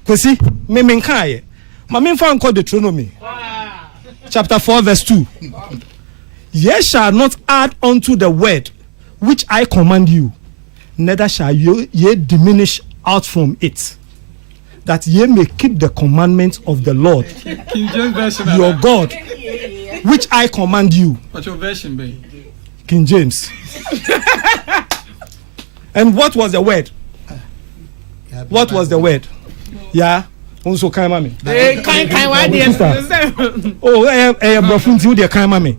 Kwasi me nkan ye ma me mfa nko Deuteronomy chapter 4 verse 2 ye shall not add unto the word which I command you, neither shall ye diminish out from it, that ye may keep the commandments of the Lord King James version your God, which I command you. What's your version, babe? King James. And what was the word? What was the word? Yeah. Also, kind mami. Oh, brofunti who dey kind mami.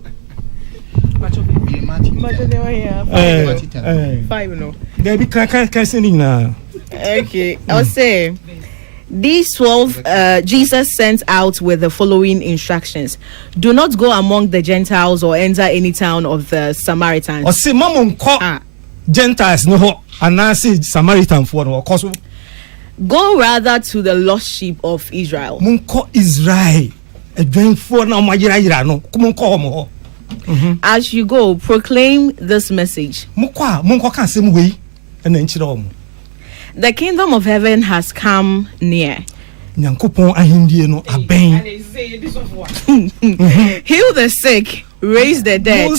There be kind na. Okay, I'll say. These 12 Jesus sent out with the following instructions: do not go among the Gentiles or enter any town of the Samaritans. Or say, Mamon call Gentiles no, and I say Samaritan for no cause. Go rather to the lost sheep of Israel. Munko Israel, a joint for no Majira no, come on. As you go, proclaim this message: Munko can same way, and then chidom. The kingdom of heaven has come near. Nyankopon ahindie no aben. Heal the sick, raise the dead,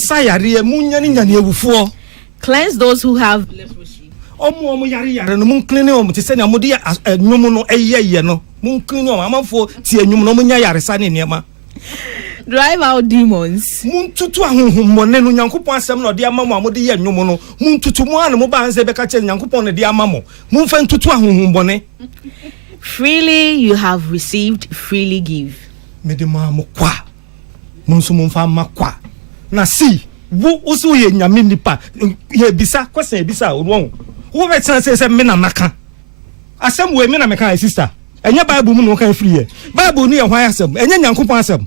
cleanse those who have leprosy. Drive out demons. Freely you have received, freely give. Na see, wo also ye nyame nipa ye bisa question bisa wo wo be tena say me na maka asem we me na meka sister enye bible mu no kan free ye bible ni ye hwan asem enye nyankopon asem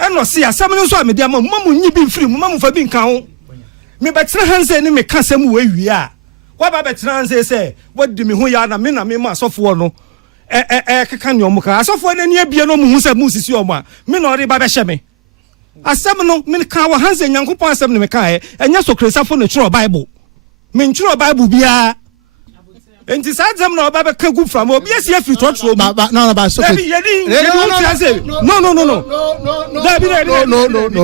eno see asem no so amede ama mamu nyi bi free mu mamu fa bi nkan ho me be tena hanse ni me ka asem we wi a wa ba be tena hanse say wadi me ho ya na me ma asofo no keka ni omuka asofo na ni abie no mu hu se mu sisi omu a me na ori ba be hye me asem no me ka wa hanse nyankopon asem ne me ka enya so kresafo ne chiro bible me nchiro bible bia enti sadzam na oba be ka gu from obi asia free trotro no ba so no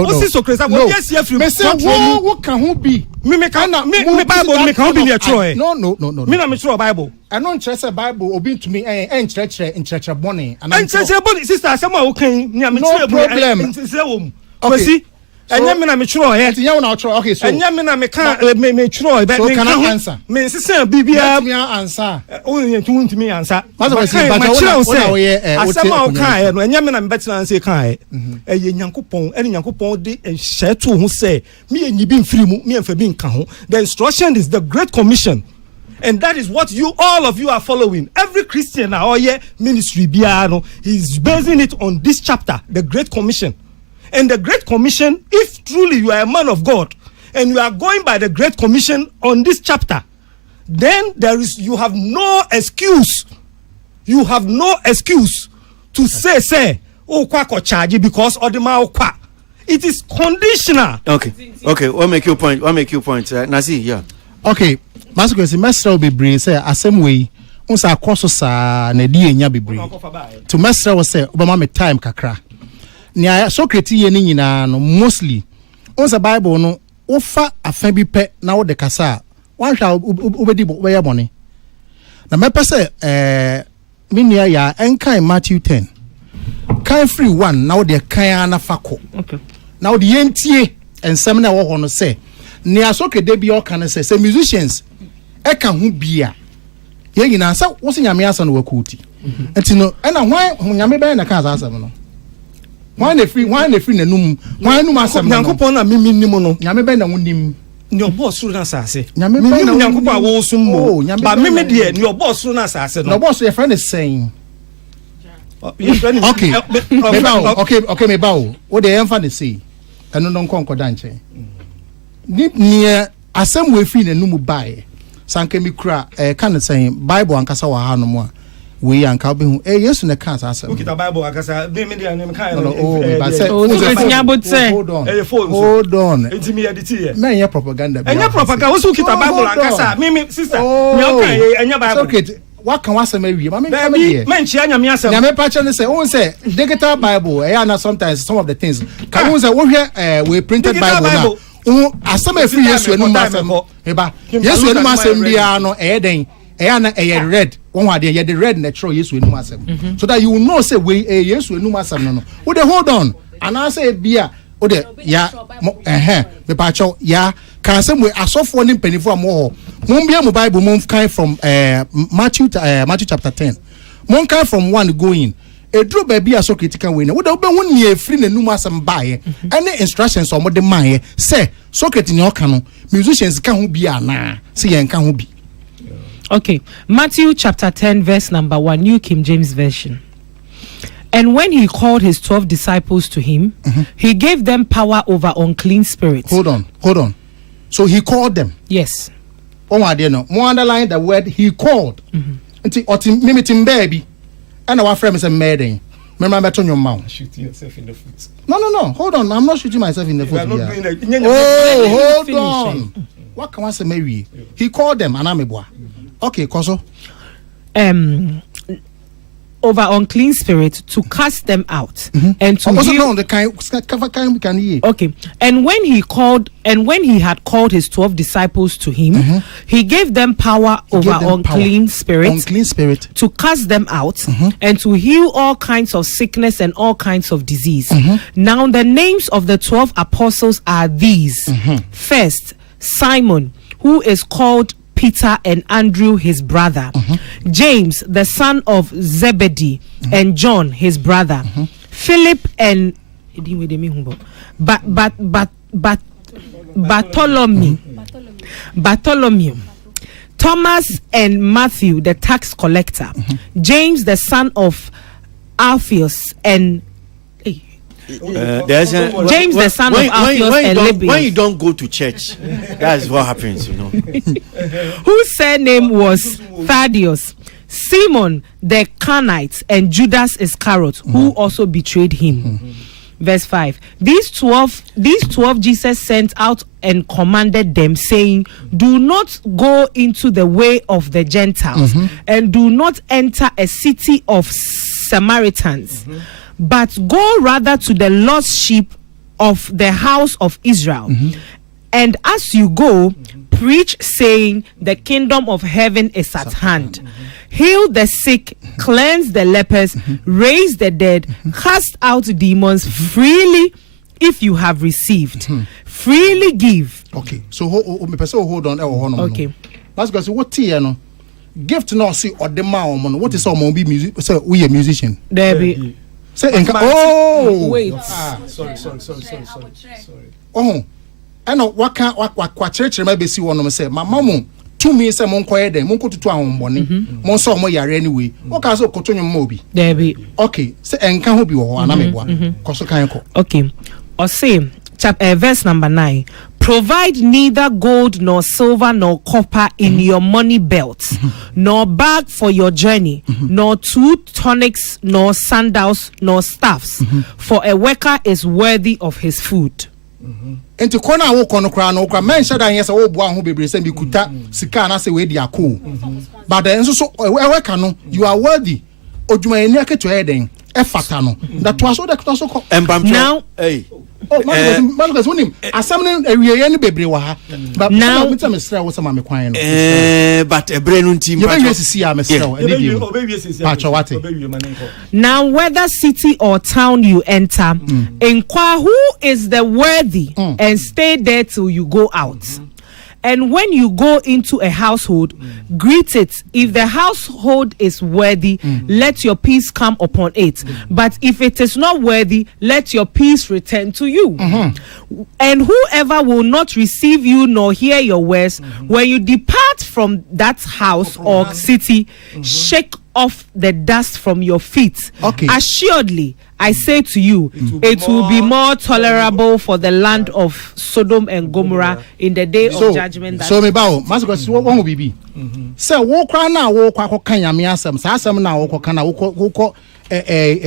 osi so kresafo obi asia free me say wo ka ho bi me ka na me bible me ka ho bi ne chiro no me na me chiro bible no nkyerese bible obi ntumi nkyerere bone nkyerere bone sister asem a wo kan ni me chiro nkyerere wo mu Kwasi enya me na me chiro he enya wo na chiro okay so enya me na me ka me chiro be me can answer me sisa bibia me answer o yen tu ntumi answer but we say but chiro say asem a wo kan no enya me na me betina answer kan ye nyankopon ene nyankopon de hye to ho say me enyi bi mfiri mu me emfa bi nka ho. The instruction is the Great Commission, and that is what all of you are following. Every Christian or ministry biano is basing it on this chapter, the Great Commission. And the Great Commission, if truly you are a man of God and you are going by the Great Commission on this chapter, then you have no excuse. You have no excuse to say oh kwa ko charge because odima kwa. it is conditional. Okay. What make your point? Nasi, yeah. Okay. Masquerade, Master will be brave. Say, a same way. Unsa akoso sa na di enya bebre to mesra wo say obama me time kakra nia Socrates ye ni nyina no mostly unsa Bible no ofa afa bi pe na wo de kasa wan hwa obedi bo ye bone na me pese me nia ya enkan Matthew 10 kan free 1 na wo de kan na fako na wo de yentie ensem na wo ho no say nia Socrates bi o kan say musicians e kan ho bia ye nyina sa wo se nyame asa no wakuti enti no na hwan nyame ben na ka asa no hwan na free nanum hwan num asa no Nyankopon na mimi nim no nyame ben na wonim ni obo suru na asase nyame ben na Nyankopon a wo sum mo ba mimi de ni obo suru na asase no obo so your friend is saying okay me bawo what the emfa dey say eno no nkonkoda nche ni asem we free nanum bae sanke mi kura kan say Bible ankasa wa ha no mo a we anka be hu Yesu ne kan sa asem ukita Bible ankasa me dey anem kan hold on enti me edit here na nya propaganda enya propaganda wo ukita Bible ankasa me sister me okay enya Bible okay what can wasem awie ma me come here me nchia nyame asem nyame pa che ne say won say digital Bible na sometimes some of the things can won say wo hwe we printed Bible na asem afi Yesu enu masem eba Yesu enu masem bia no den na red one ade ye the red natural Yesu enu masem so that you will know say we Yesu enu masem no we dey hold on and I say bia o de ya me pa cho ya kan asem we asofo ni mpanifo am ho bia mo Bible mo kind from Matthew chapter 10 mo kind from 1 going edro baby aso critical way na wo da wo be hu ne afiri nanum asem baaye ene instructions o mo de man say Socrates ni oka no musicians ka ho bia na say yen ka ho bi. Okay, Matthew chapter 10 verse number 1, New King James Version. And when he called his 12 disciples to him, he gave them power over unclean spirits. Hold on. So he called them. Yes. Oh my dear, no. More underline the word he called. Mimitim baby. And our friend is a maiden. Remember to your mouth. Shooting yourself in the foot. No. Hold on. I'm not shooting myself in the foot. Hold on. What can I say, Mary? He called them, and I'm a boy. Okay, Koso. Over unclean spirits to cast them out and to okay. And when he had called his 12 disciples to him, he gave them power over unclean spirits to cast them out and to heal all kinds of sickness and all kinds of disease. Now the names of the 12 apostles are these. First, Simon, who is called Peter, and Andrew his brother, James the son of Zebedee, and John his brother, Philip and Bartholomew, Thomas and Matthew the tax collector, James the son of Alphaeus, and James the son of Alphaeus and Lebbaeus. When you don't go to church, that's what happens, you know. Whose surname was Thaddeus, Simon the Canaanite, and Judas Iscariot, who also betrayed him. Verse 5. These 12 Jesus sent out and commanded them, saying, do not go into the way of the Gentiles, and do not enter a city of Samaritans, but go rather to the lost sheep of the house of Israel. And as you go, preach, saying, the kingdom of heaven is at hand. Heal the sick, cleanse the lepers, raise the dead, cast out demons freely if you have received. Freely give. Okay, so hold on. Okay. Let's go. So what tea, gift no see or the man, what is all be music? So we a musician. Debbie. Say, wait. Sorry. Oh, I know what church maybe see one say, my mama. 2 minutes say mon koye den mon kotutu ahon bone mon so mo yare anyway what can so kotonyo mo bi Debbie. Okay, say enka ho bi wo ana meboa koso kan ko. Okay, or say chapter verse number 9. Provide neither gold nor silver nor copper in your money belt, nor bag for your journey, nor 2 tunics, nor sandals, nor staffs, for a worker is worthy of his food. Enti kona wo kono kra no kra men shada yes wo bo aho bebre se bi kuta sika na se we di akọ. But enso so e worker no you are worthy. Odwuma eni aketo e den e fata no. That was so that so now hey. Oh, Marcus, wonim asem ne awiye ne bebre wa ha. But now me tell me sra wo sama me kwan no. But ebre no ntim pa. You see am sra now whether city or town you enter, inquire who is the worthy and stay there till you go out. And when you go into a household, greet it. If the household is worthy, let your peace come upon it. But if it is not worthy, let your peace return to you. And whoever will not receive you nor hear your words, when you depart from that house or city, shake off the dust from your feet. Assuredly, I say to you, it will be more tolerable for the land of Sodom and Gomorrah in the day of judgment. So me bawo, maso one will be. Say wo kra na wo kwa kan yame asem, sa asem na wo kwa na wo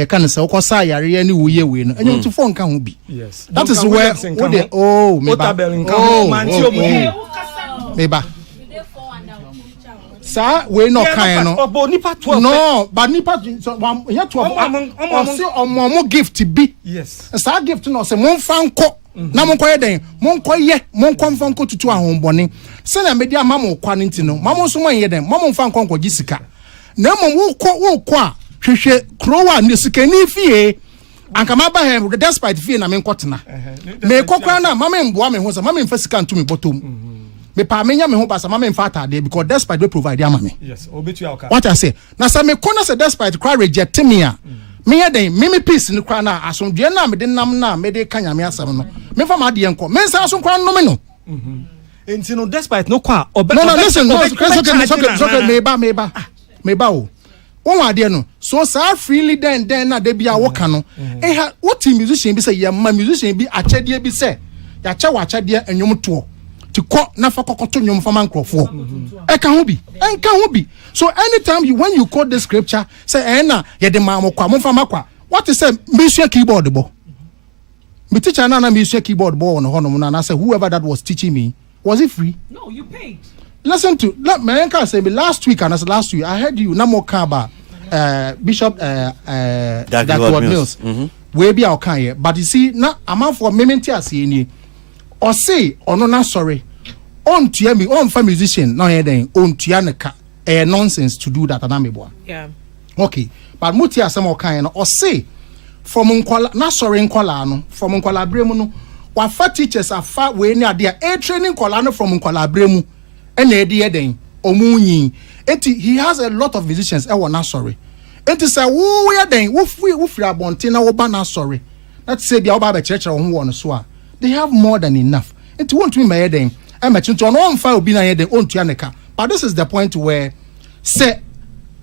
kan say wo sa yare ni wo ye we no. Enyo to phone kan ho bi. Yes. That is where me ba. Sir, we no kind no. No, but nipa so here 12 gift be. Yes. Sir gift no say mon fan ko na mon koye den mon koye mon konfan ko tutu ahonbone. Se na media mama kwa nti no. Mama so mon ye den. Mama fan kon ko gisika. Na mama wo ko a hwehwe krowa ne sika ni fie. Anka maba he despite fie na men kotena. Me kokwa na mama mboa me ho so mama mfa sika ntumi bottom. Me pa menya me ho basa mama mfa atade because despite we provide am me. Yes, obetu ya. What I say. Na say me kona say despite cry reject me a. Me ya den me peace ni kra na asomdwe na me de nam na me de kanya me asem no. Me fa ma de enko. Me nsa so kra no me no. Enti no despite no kwa obe. No listen, no me ba o. Won ade no. So sa freely den na de bia wo ka no. Ha what musician bi say ye ma musician bi achede bi say. Ya che wa achede enwom to. To call na fa kokoto nyom fa man krofo e ka ho bi so anytime when you quote the scripture say na ye de ma mo kwa mo fa makwa what is say me share keyboard bo me teacher na me share keyboard bo on hono na say whoever that was teaching me was it free? No, you paid. Listen to man can say last week I heard you na mo ka ba Bishop Dr. Mills we be our kan but you see na amount for mementi ase ni or say ono na sorry on tua me on fa musician na here den on tua ne ka nonsense to do that anameboa. Yeah. Okay, but muti asem o kan no or say from nkwala na sorry nkwala no from nkwala bremu no wa fa teachers afa we ni ade a training nkwala no from nkwala bremu e na ede den omunyin enti he has a lot of musicians e na sorry enti say wo we den wo free abonte na wo ba na sorry that say bia wo ba be church ho wo so a they have more than enough. It won't be my then. I'm a chinton on fire be na the own tuaneka. But this is the point where say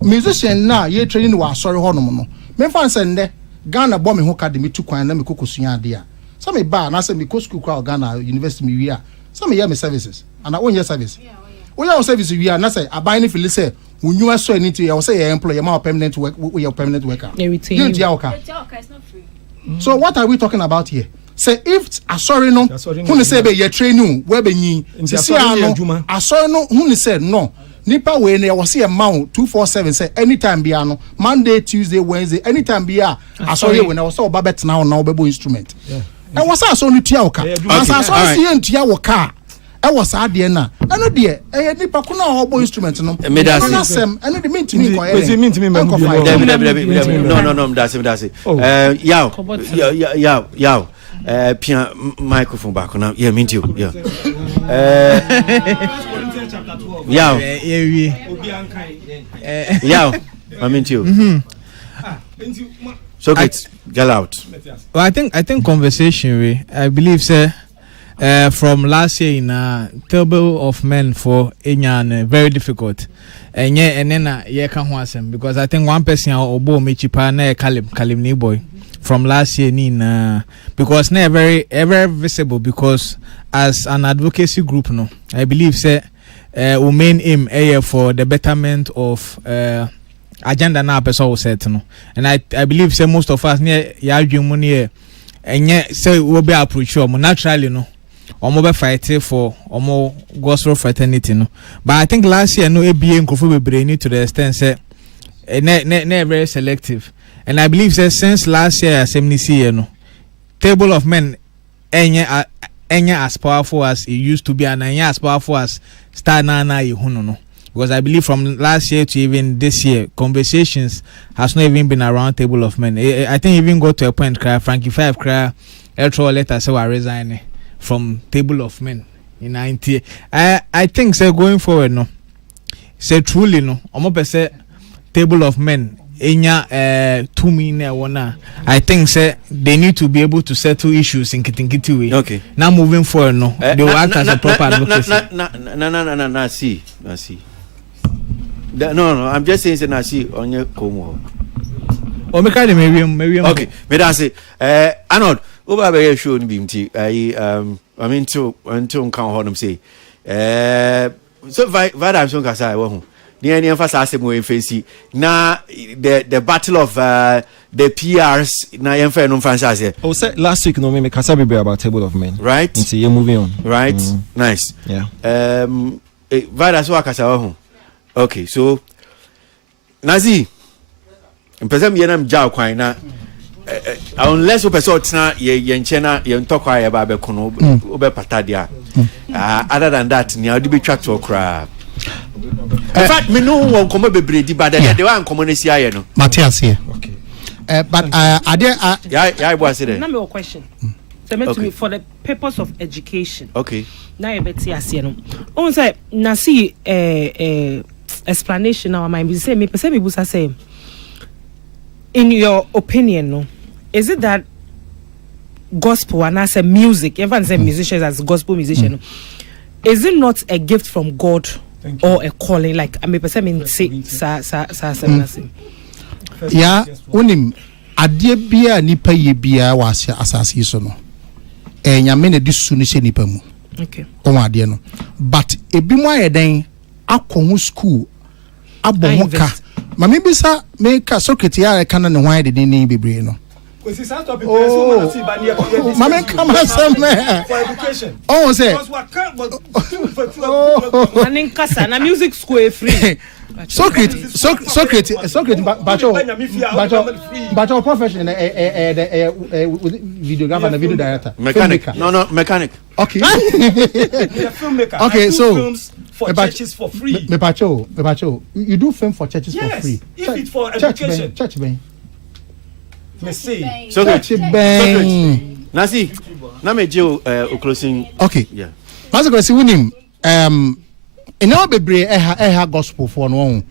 musician na ye training was sorry hono no. Me fan send Ghana bomb me ho academy to kwan na me kokosua de a. Some me ba na say me go school kwa Ghana University me wi a. Some me hear me services and I own your service. We our service wi a na say aban ne feel say wunyu so anything you say your employer ma permanent work we your permanent worker. Everything. It's not free. So what are we talking about here? Say if asori no who say be ye train you we be yin see ano asori no who say no nipa we na was say amount 247 say anytime be ano Monday Tuesday Wednesday anytime be a asori we na was say oba bet na na obebo instrument e was asori no tua oka as asori see ntua wo car e was ade na eno de e nipa ko na obo instrument no na sem eno de mintimi ko e no that's it yaw Pia microphone back now. Yeah, me too. Yeah. I mean too. So get out. Well, I think conversation I believe sir from last year in table of men for Enyan very difficult. And then can wasem because I think one person obo me chipa na Kalim ni boy. From last year, because not very visible because as an advocacy group, no, I believe say we main aim for the betterment of agenda na person set no, and I believe say most of us near ya money and yet say we be approach naturally no. Omo be fight for omo gospel fraternity no, but I think last year no ABA nkofo be brain to the extent say ne very selective, and I believe say since last year assembly year no table of men enya as powerful as it used to be and enya as powerful as star na yehuno no, because I believe from last year to even this year conversations has not even been around table of men. I think even go to a point cry Frankie 5 cry electoral letter say we resign from table of men in 90. I think say going forward no, say truly no omo pe say table of men enya 2 million wona. I think say they need to be able to settle issues in kitingiti way. Okay, now moving forward no, they will act as a proper advocacy. No, see no, I'm just saying say na see on your komo o me kind maybe okay, me da say Arnold over be show ni bimti I mean to until kan ho them say so I'm so kasa wo ho ni any emphasize mo in face na the battle of the PRs na em fa no franchise. Oh, say last week no me kasa be about table of men, right? And see you moving on, right? Nice. Yeah. Vada so kasa wo ho. Okay, so Nazi mpesa me na mja kwan na unless o person tena ye nche na ye ntokwa ye ba be kono obe patadia other than that ni odi be twa to kra. In fact me no won komo bebredi but the one komo na si aye no Matthias here. Okay. But yeah boy say there. Now me question. So meant to me for the purpose of education. Okay. Now you better see no. On say na see explanation now my be say me person me busa say in your opinion no, is it that gospel and as a music everyone say musicians as gospel musician is it not a gift from God or a calling like I mean person mean say yeah unim adie bia nipa ye bia was asase so no nyame na disu ni se nipa mu okay o ade no but ebi mo ayeden akọ school abonka mama bisa make Socrates ya kana ne hwan de ni bebre no because it's topic person wanna see ba near mama come some for education oh say manin kasa na music school free Socrates bacho profession videographer and video director mechanic no mechanic okay filmmaker okay so films for churches for free me bacho you do film for churches for free if it's for education church ben me say so church ben nasi na me je o closing okay yeah maso ko si wunim eno bebre eha gospel for no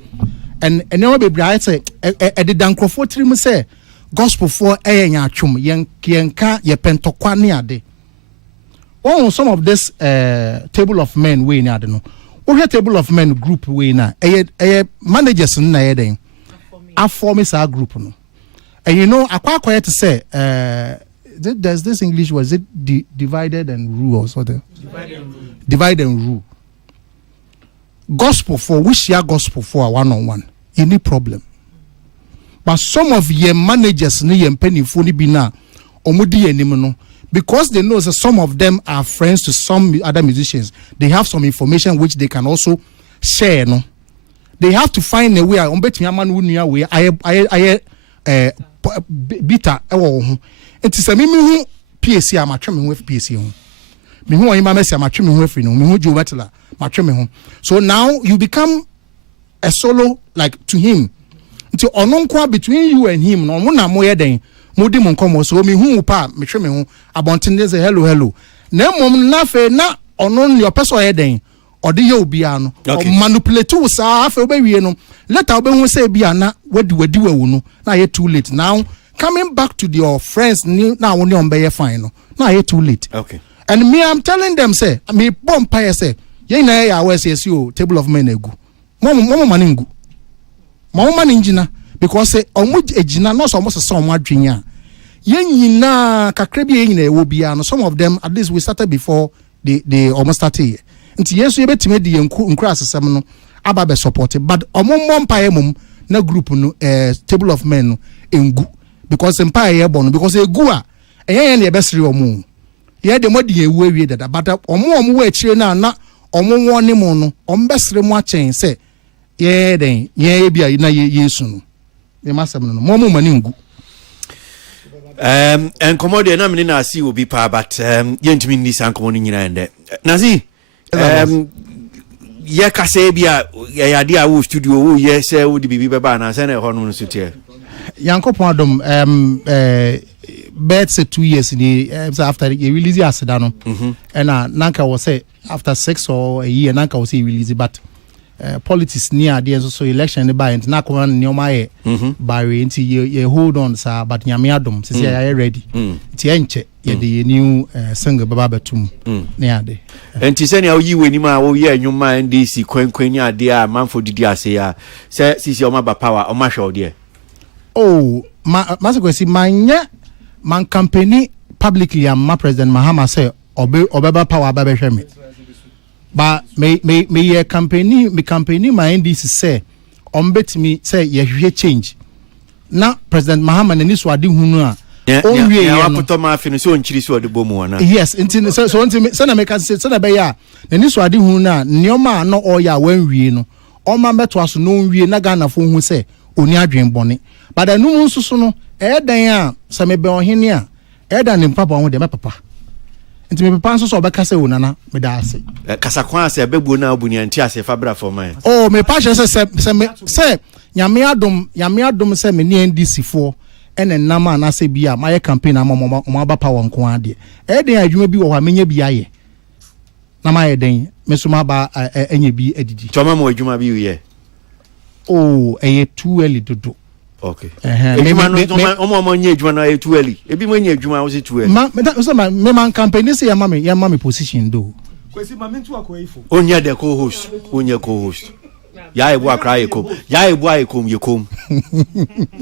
and eno bebre I say e de dankrofo tirim say gospel for enya atwom yenka ye pentokwa ne ade oh some of this table of men we na ade no we table of men group we na managers na ye den aform is our group no and you know akwa to say there's this English was it divided and rule or something divide and rule gospel for which your gospel for one-on-one any problem but some of your managers ni your penny phone be na omudi enim no because they know that some of them are friends to some other musicians they have some information which they can also share no they have to find a way on betimi amanu nua we aye bita ewo ho enti se me hu PSC amatwe me hu PSC ho me hu oyima mesi amatwe me hu afri no me hu Joe Metla matwe me hu so now you become a solo like to him nti ononkwa between you and him no mo na mo yeden modi mo nkomo so me hu pa me twe me hu abonten dey say hello na mom na fe na ono your person yeden ode ye obia no manipulate wo sa afa obawie no later obehu say bia na wadi wawu no na ye too late now coming back to your friends now when you be fine no na ye too late okay and me I'm telling them say me bomb pie say ye na ya we say table of men egu mo maningu mo maningina because say omo ejina no so mo se omo adwenya ye nyina kakra bi ye nyina e wo bia no some of them at least we started before they almost started nti yesu yebetime di nkura asesem no aba be support but omommo mpae mum na group no table of men no engu because mpae ye bo no because egu a eyen ye besere omo ye de modi ewu awie dada but omo wa akire na omo ne mu no ombesere mu achen se ye den ye bia na yesu no me masem no mo mani ngu and commodity na me na see will be pa but yentimi ni san komo ni nyina ende nazi ye kase bia ya dia wo studio wo ye se wo di bibi beba na se na ho no so tie yankopon adom bet say 2 years ni after he release aseda no and nanka was say after 6 or a year nanka was he release but politics near the so election by and na come near my by into ye hold on sir but nyame adom say I ready ti enche ye the new single baba betum near de enti se ne ayi weni ma wo ye anwuma ndc kwankwani ade a manfo didi ase ya se sisi o ma ba power o ma hwe de oh masekwesi manya man company publicly am my president Mahama say obeba power baba hwe me but me company my NDC say bet me say ye change na president Mahama na ni so ade hunu a onwie ye no apoto ma afi no so onchiri so ade bomu na yes nti so na me can say na be ya na ni so ade hunu na nioma no oya wanwie no o ma beto aso no onwie na Ghana fo hu say oni adwen bone but anu nso so no dan a se me be ohene a dan ni papa ho de me papa nti me papa nso so obeka se wonana me da ase kasa kwa ase abebu na obuni anti ase fabra for man oh me pa se nyame adom se me ni NDC fo ene nama na se bia my campaign amamo aba power nko ade den adwuma bi wo ha menya bi aye na my den me so ma ba enya bi adidi choma mo adwuma bi ye oh too early dodo okay omo nya adwuma na too early ebi mo nya adwuma wo se too early me man campaign say ya mama position do Kwasi mamentu akoyifo onya de co-host ya ebu akra yekom ya ebu ayekom yekom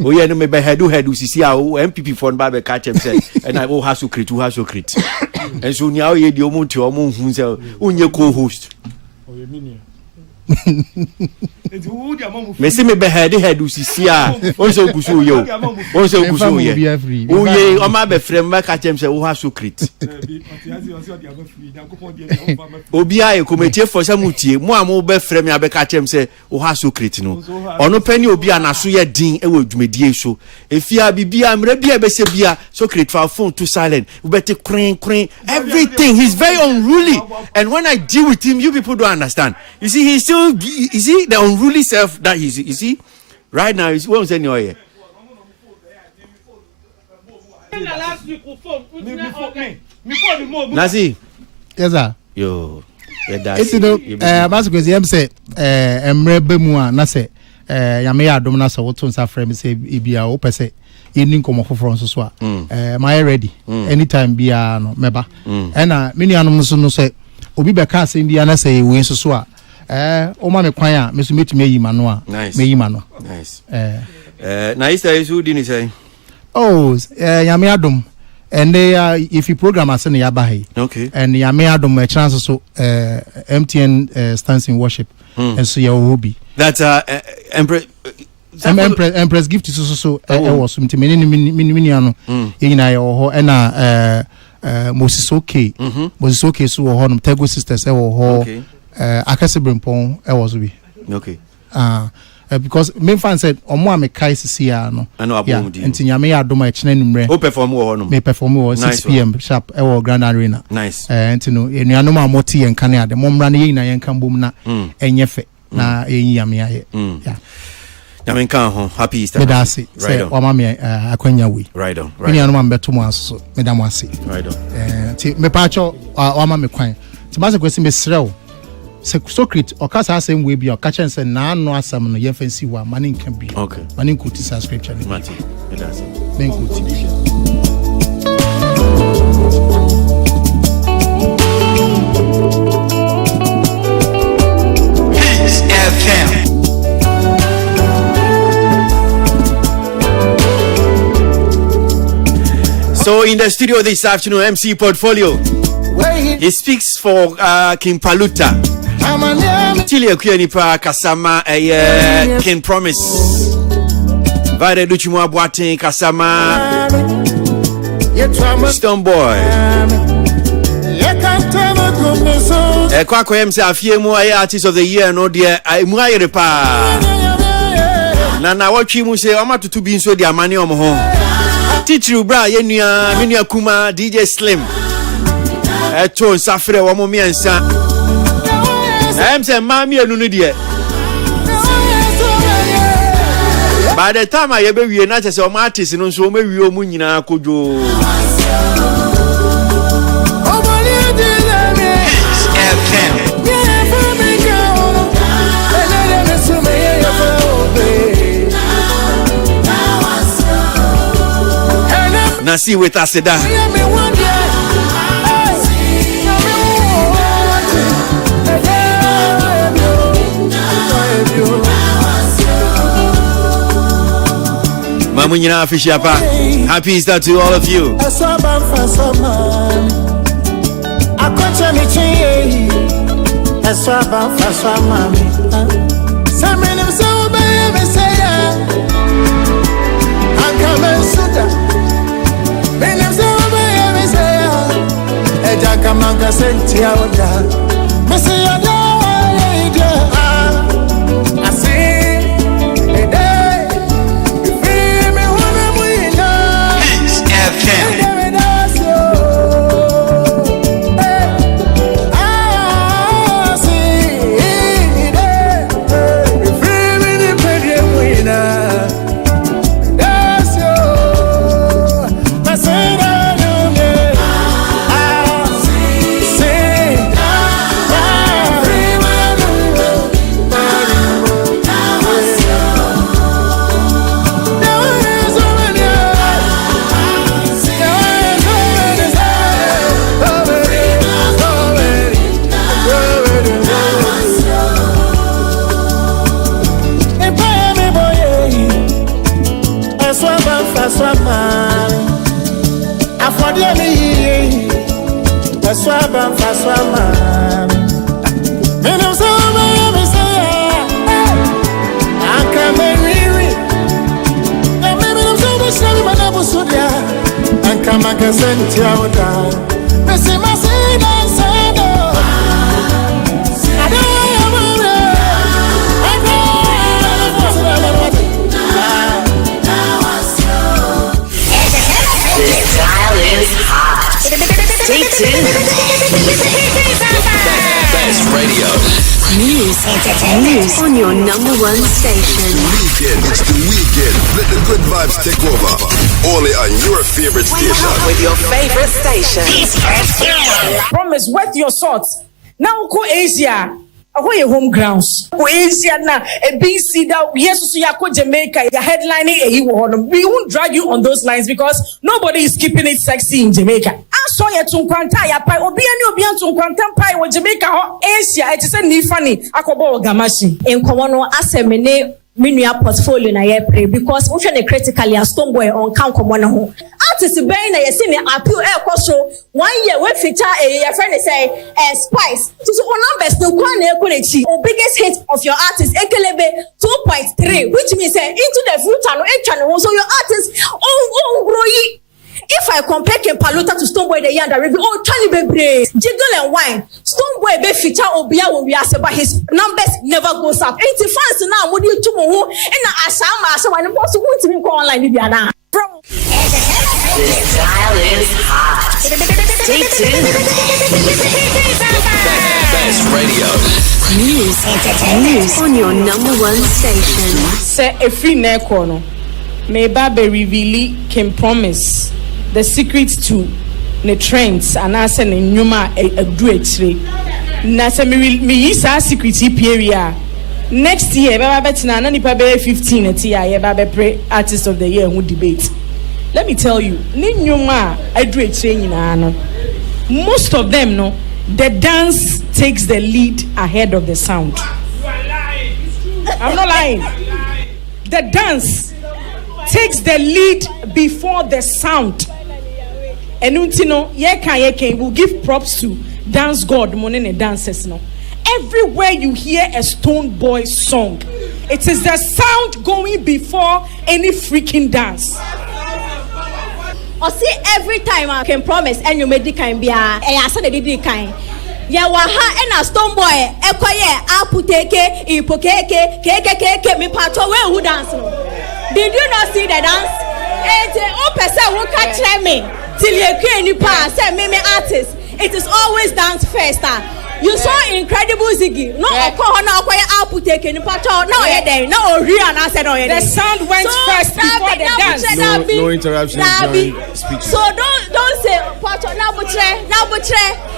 oye no me be headu sisi a MPP for ba be ka chem say and I have to create and so nya oye di omo hu say onye co-host Messi me be headu sisi a onso gusu yo oye o ma be frem ba ka chem say wo have to create obi aye committee for samutie mo am be frem ya be ka chem say wo have to create no ono pani obi anaso ye din e wo dwumedie so efia bibia mra bia be se bia so create for phone to silent we better crin everything he's very unruly and when I deal with him you people don't understand you see he's still is he the unruly self that he's you see right now is what I'm saying here Nazi yes sir yo it's no masekwesi em say emre bemu a na say yame adom na so woto nsa frame say ibia wo pese yeni nkomo foforo nso so a my ready anytime bia no meba na mini anom so no say obi be ka say bia na say we nso so a o ma me kwan a me so metumi ayi mano a me yi mano nice na isa isu di ni say oh yame adom and if you program as in yabahi okay and yame adom a chance so MTN stands in worship and so your hobby that Empress gift so was something mini ano yina ye ho na Moses okay so ho no Tego sisters wo ho akase brempon was be okay because main fan said omo amekai sisi ya no enti nyame ya adoma echene numre o perform wo no me perform wo 6 p.m. sharp e Grand Arena nice enti no enuanom amoti yen kan ade momra na yin na yen kan bom na enyefe na yin yame aye yeah nyame kan ho happy Easter me da say o ma me akwanya we right on enuanom ambeto mo aso me da mo ase right on enti me pa cho o ma me kwan ti ma se kwesi me srew secret okasa asem we bi okachen se na anu asam no ye fancy wa mani nka bi okay mani nkuti scripture ni mati me da say me nkuti FM. So in the studio this afternoon, MC Portfolio. He speaks for King Paluta. Tili Akuyanipa Kasama King Promise. Vade Duchimu Aboagye Kasama Stone Boy. Kwako MC afie mu aye artist of the year no de mu aye pa. Na watchi mu se o matutu bi nso de amane o mo ho. Titiri bra ye nua me nua kuma DJ Slim. Eto nsafre wo mo miensa. MC mami enu no de. By the time I be wie na chese o ma artist no nso o ma wie o mu nyina kodwo. Nasi with Aseda. Mamunyina Fishiapa. Happy Easter to all of you. Jakamanga sentia oda Messi oda I see a day you feel me when we know FM Stay tuned. Best radio. News, entertainment on your number one station. It's the weekend. Let the good vibes take over. Only on your favorite station. With your favorite station. Promise, wet your salt. Now go Asia. Away your home grounds. Go Asia na a BC that yes, so you go Jamaica. You're headlining we won't drag you on those lines because nobody is keeping it sexy in Jamaica. I saw you to Quanta, ya pai, obian to Quantum Pie or Jamaica or Asia. It is a new funny. Akobo Gamashi. In Komono Asemene. Minua portfolio na ye pray because we try critically as Stone Boy on count Komono ho. Artist ben na ye see me appeal air so 1 year we feature your friend say Spice. So on numbers no kwa na ekonechi. O biggest hit of your artist Ekelebe 2.3 which means into the future no channel so your artist grow. If I compare King Paluta to Stone Boy the year that review, Charlie Bebre, Jiggle and Wine, Stone Boy be feature Obia will be asked, but his numbers never goes up. 80 fans now, what do you do? And Ashama, so I'm supposed to go to go online. This dial is hot. Stay tuned. Best radio. News, entertainment on your number one station. Say a free neck corner. May Babe reveal can promise the secret to the trends and I send in Numa a great tree. Nasa me is our secret period. Next year, Baba Betina, Nani Pabe 15 at year, Baba Pre Artist of the Year who debate. Let me tell you, Numa a great training. Most of them know the dance takes the lead ahead of the sound. I'm not lying. The dance takes the lead before the sound. Enuntino, ye will give props to dance god money and dancers no. Everywhere you hear a Stone Boy song, it is the sound going before any freaking dance. Or see every time I can promise and you make the kind be a said the kind. Ya waha and a Stone Boy, ekoye, aputeke, ipokeke, me pato where who dance no. Did you not see the dance? And oh person who catch me till you can you pass say me artist. It is always dance first. You saw incredible Ziggy. No, aputeke, ni pato, no, no, Rihanna said, the sound went first before the dance. No interruption during speech. So don't say pato, now butre.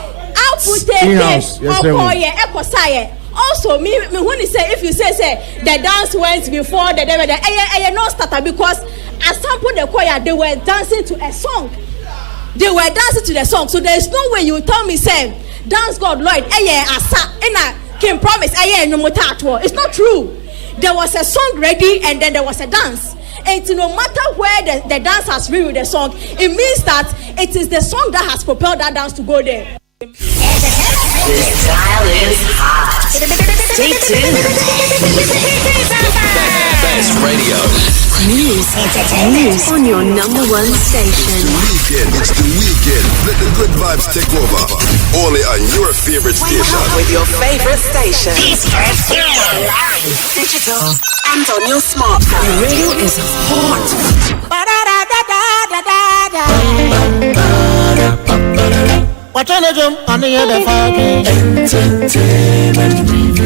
Also, me when you say if you say the dance went before the no starter because at some point the choir they were dancing to a song. They were dancing to the song, so there is no way you tell me say dance God Lloyd asa ina King Promise no motato. It's not true. There was a song ready and then there was a dance. And no matter where the dance has been with the song, it means that it is the song that has propelled that dance to go there. This dial is hot. Stay tuned. Best radio. News on your number one station. It's the weekend. Let the good vibes take over. Only on your favorite station. With your favorite station. Live, digital, and on your smartphone. The radio is hot. What on the jump on the other fucking entertainment review.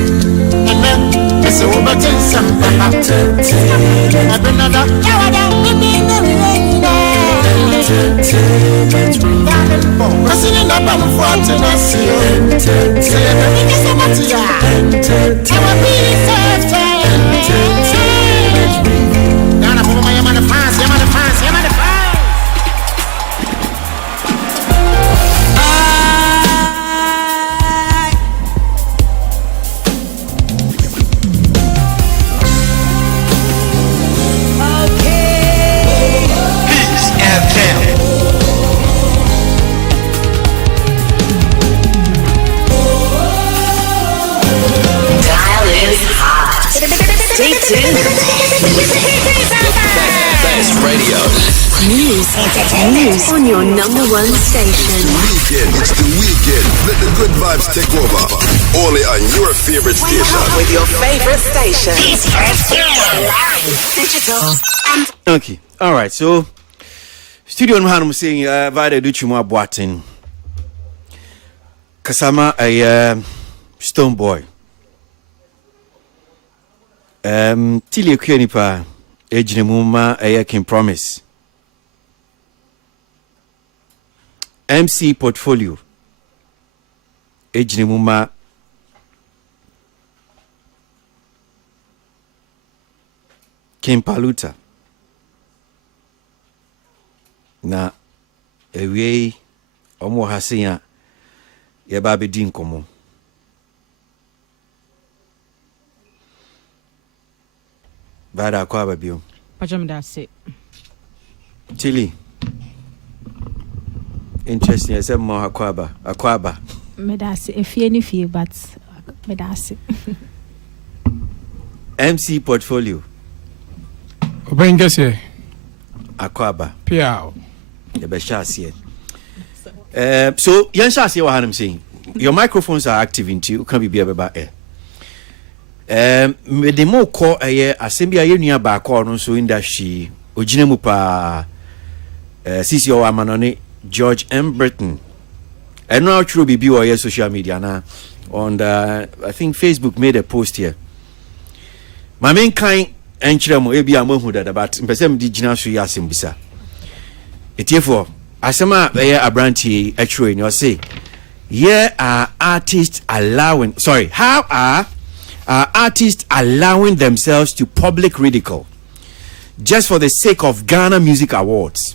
And then it's a woman to some entertainment. I've been another entertainment review. President Obama for Tennessee. Entertainment review. Now I'm over my man the fans, I'm the fans, I'm the fans. Stay tuned. Best radio. News on your number one station. Weekend. It's the weekend. Let the good vibes take over. Only on your favorite station. With your favorite station. Live, digital, and Okay. All right. So, studio no hanum saying Vada Kwasi Aboagye. Kasama a Stone Boy. Tili kwani pa ejine muma King Promise. MC Portfolio ejine muma King Paluta na ewe omo hasia ye ba be din komo Vada Akwaba bio. Pajam that's it. Chili. Interesting. I said more Akwaba. Medasi. If you any feel, but medasi. MC Portfolio. Obengese. Akwaba. Piao. Yebeshasiye. So yanshasiye wa hanum saying. Your microphones are active into you. Can be about air. Me de mo ko assemble aye nua ba ko no so industry ogine mu pa sisi o amanone George M. Burton and now true bibi o your social media na on the I think Facebook made a post here my main kind enchire mo e bia mo hu that but mpesem di gina so ya asembisa etiefo asema abranti actually you say artists allowing how are artists allowing themselves to public ridicule just for the sake of Ghana Music Awards.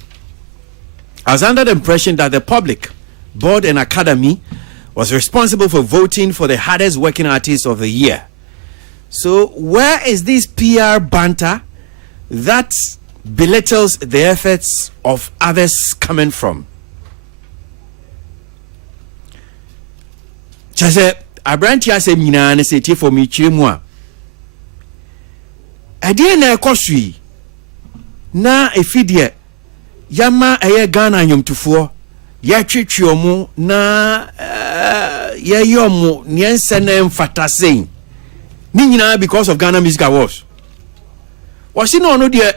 I was under the impression that the public, board and academy was responsible for voting for the hardest working artist of the year. So where is this PR banter that belittles the efforts of others coming from? Chase abranti asem nyina ne se tie for me chiremu a ade na ekosui na efidie yama eye Ghana nyomtufo ya twetwe omo na ya yomo niense na mfata sein ni nyina because of Ghana Music Awards wasi no no de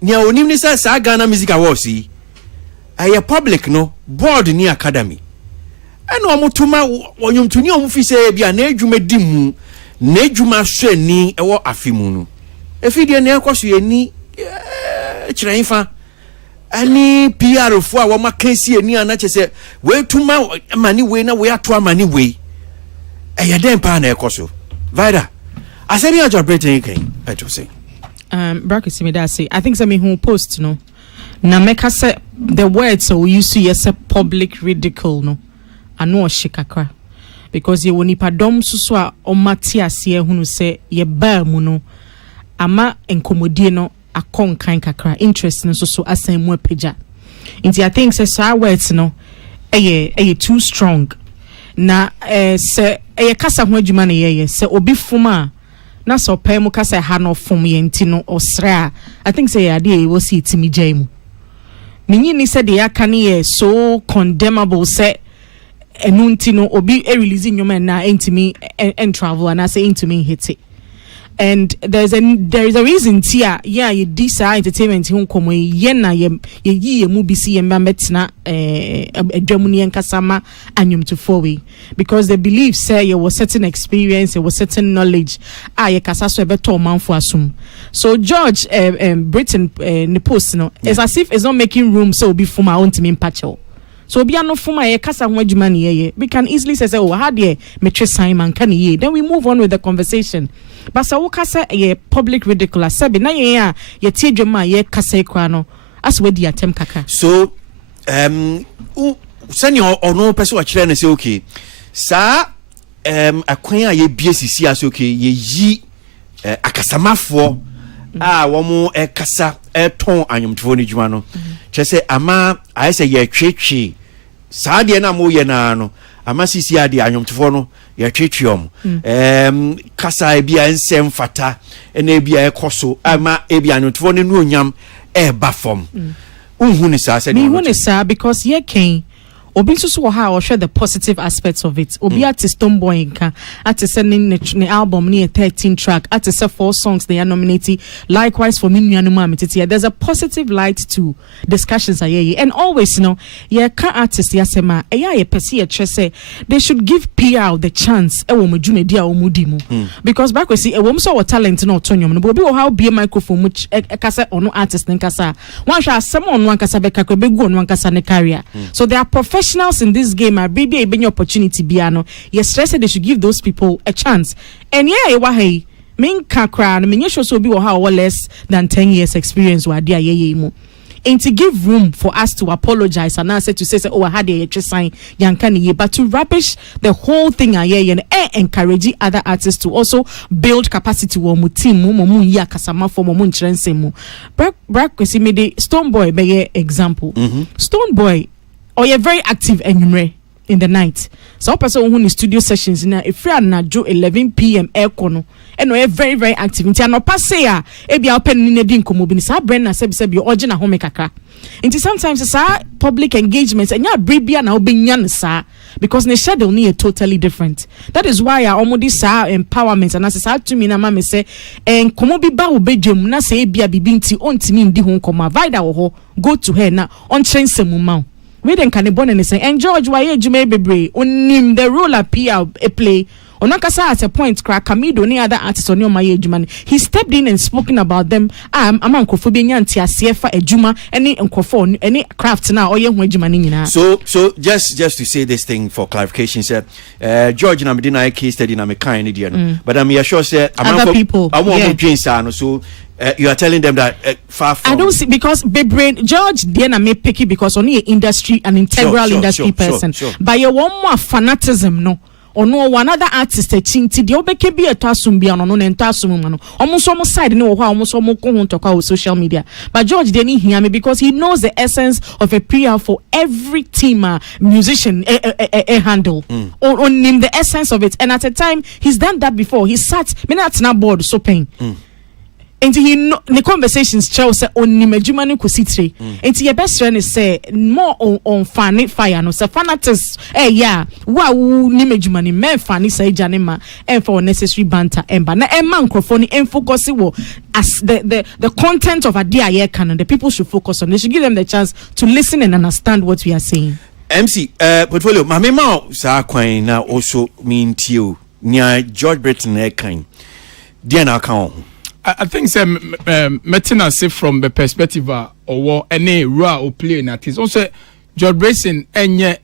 nia onim ni sa Ghana Music Awards yi aye public no board ni academy eno omutuma wonyomtuni omfi se bia na adwuma dimu na adwuma hwani ewo afimu no efidie na ekoso ani kiranfa ani PR fo a wo makansi ani anache se we tuma mani we na we ato amani we eyeden pa na ekoso vida aseri ajo bretin kan eto say brackets me that say I think some who post no na meka say the words so we use to yes public ridicule no ano shikakra because ye woni padom suso a omati ase hunu se ye ba mu no ama enkomodie no akon kan kakra interest no so asan mu apeja nti I think say so words no eye too strong na se eye kasa ho adwuma na ye se obi fuma na so pay mu kasa ha no fom ye nti no osra I think say ade e wo si timi jai mu minyi ni se de aka ne ye so condemnable se enu nti no obi release nyoma na entimi and travel and I say entimi hit it. And there is a reason tia you disa entertainment hu komo ye na ye mu bisi ye mbetina adwamuni enkasama anyum to forway because they believe say you was certain experience, there was certain knowledge ye kasa so beto manfo asum. So George Britain ne post no it's as if it's not making room so be for my own team patcho. So be no fuma ye kasa ho adwuma ne ye we can easily say oh how there metre Simon can ye then we move on with the conversation. But so kasa ye public ridicule sabi na ye a ye tie dwuma ye kasa ekwa no as we di atem kaka. So sani ono pese wa kire na say okay sa akwan a ye bie sisi as okay ye yi akasamafo a womo kasa ton anyomtofo ni dwuma no chese ama I say ye twetwe sa de na mo ye na no ama sisi ade anyomtofo no ye twetwe kasa bia nsem fata na bia ekoso ama bia anyomtofo no onyam ba fom unhu ni sa se ni hu ni sa because ye ken obi so wo ha o share the positive aspects of it obi artist Tomboy nka artist ne album ne 13 track artist 4 songs they are nominated likewise for me nuanu ametiti there's a positive light to discussions aye and always ye ka artist yasema ye pese ye say they should give PR the chance e wo madwumadi a wo mudi mu because back we see e wo so what talent na otonyom no obi wo ha be microphone mu kasa ono artist nkasa wan hwa asem ono nkasa be kakwa be gu ono nkasa ne career so they are professionals in this game are baby a opportunity biano yes stress they should give those people a chance and hey min kakra no menye so be wo ha less than 10 years experience wa dia ye mu and to give room for us to apologize and answer to say oh I had a sign yanka ni but to rubbish the whole thing and encourage other artists to also build capacity wo mu team mu ya kasama for mu nkyerensem mu Kwasi me the Stonebwoy be example Stonebwoy or you're very active anyway in the night. So person who in studio sessions na if you na jo 11 p.m. aircon and we're very very active. Nti no pass ya e bia open ni di nkomo bi ni sa brand na sebi your original home kakra. Nti sometimes sa public engagements and ya brebia na obenya ne sa because the schedule ni totally different. That is why I almost sa empowerment and as sa to me na mama say nkomo bi ba obedwam na say bia bibi nti ontimi ndi ho nkomo vida wo ho go to her na on train semuma. We then can born and say, and George, why you may be onim the role of PR a play. Onakasa at a point, crack Kamido, any other artist on your my age man. He stepped in and spoken about them. I'm Uncle Fabian Tia Siefa, a Juma, any Uncle any crafts now, or young Wajimanina. So just to say this thing for clarification, sir, George and Amedina case study in a kind idiot, but I'm sure, sir, other people. I want to change so. You are telling them that far from. I don't see because Bebrain George Diana may picky because only industry an integral industry person. But you want more fanatism, no. ono another artist chinti de obeke bi eto asum bia no no ento asum ma no omo side ne wo ho omo ko ho ntokwa on social media but George didn't hear me because he knows the essence of a PR for every team musician handle on him the essence of it, and at a time he's done that before. He sat me not na board so pain and he know the conversations show say on nimejuma ne kositre and your best friend is say more on fan fire no say fanatics yeah wa nimejuma ne men fan say janema and for necessary banter and na microphone and focus wo as the content of a dia canon. The people should focus on. They should give them the chance to listen and understand what we are saying. MC portfolio mamema sa kwan na also mean to nya George Britain kind dia na account. I think Metina say from the perspective or any role or play in artist. Also, George Brayson enye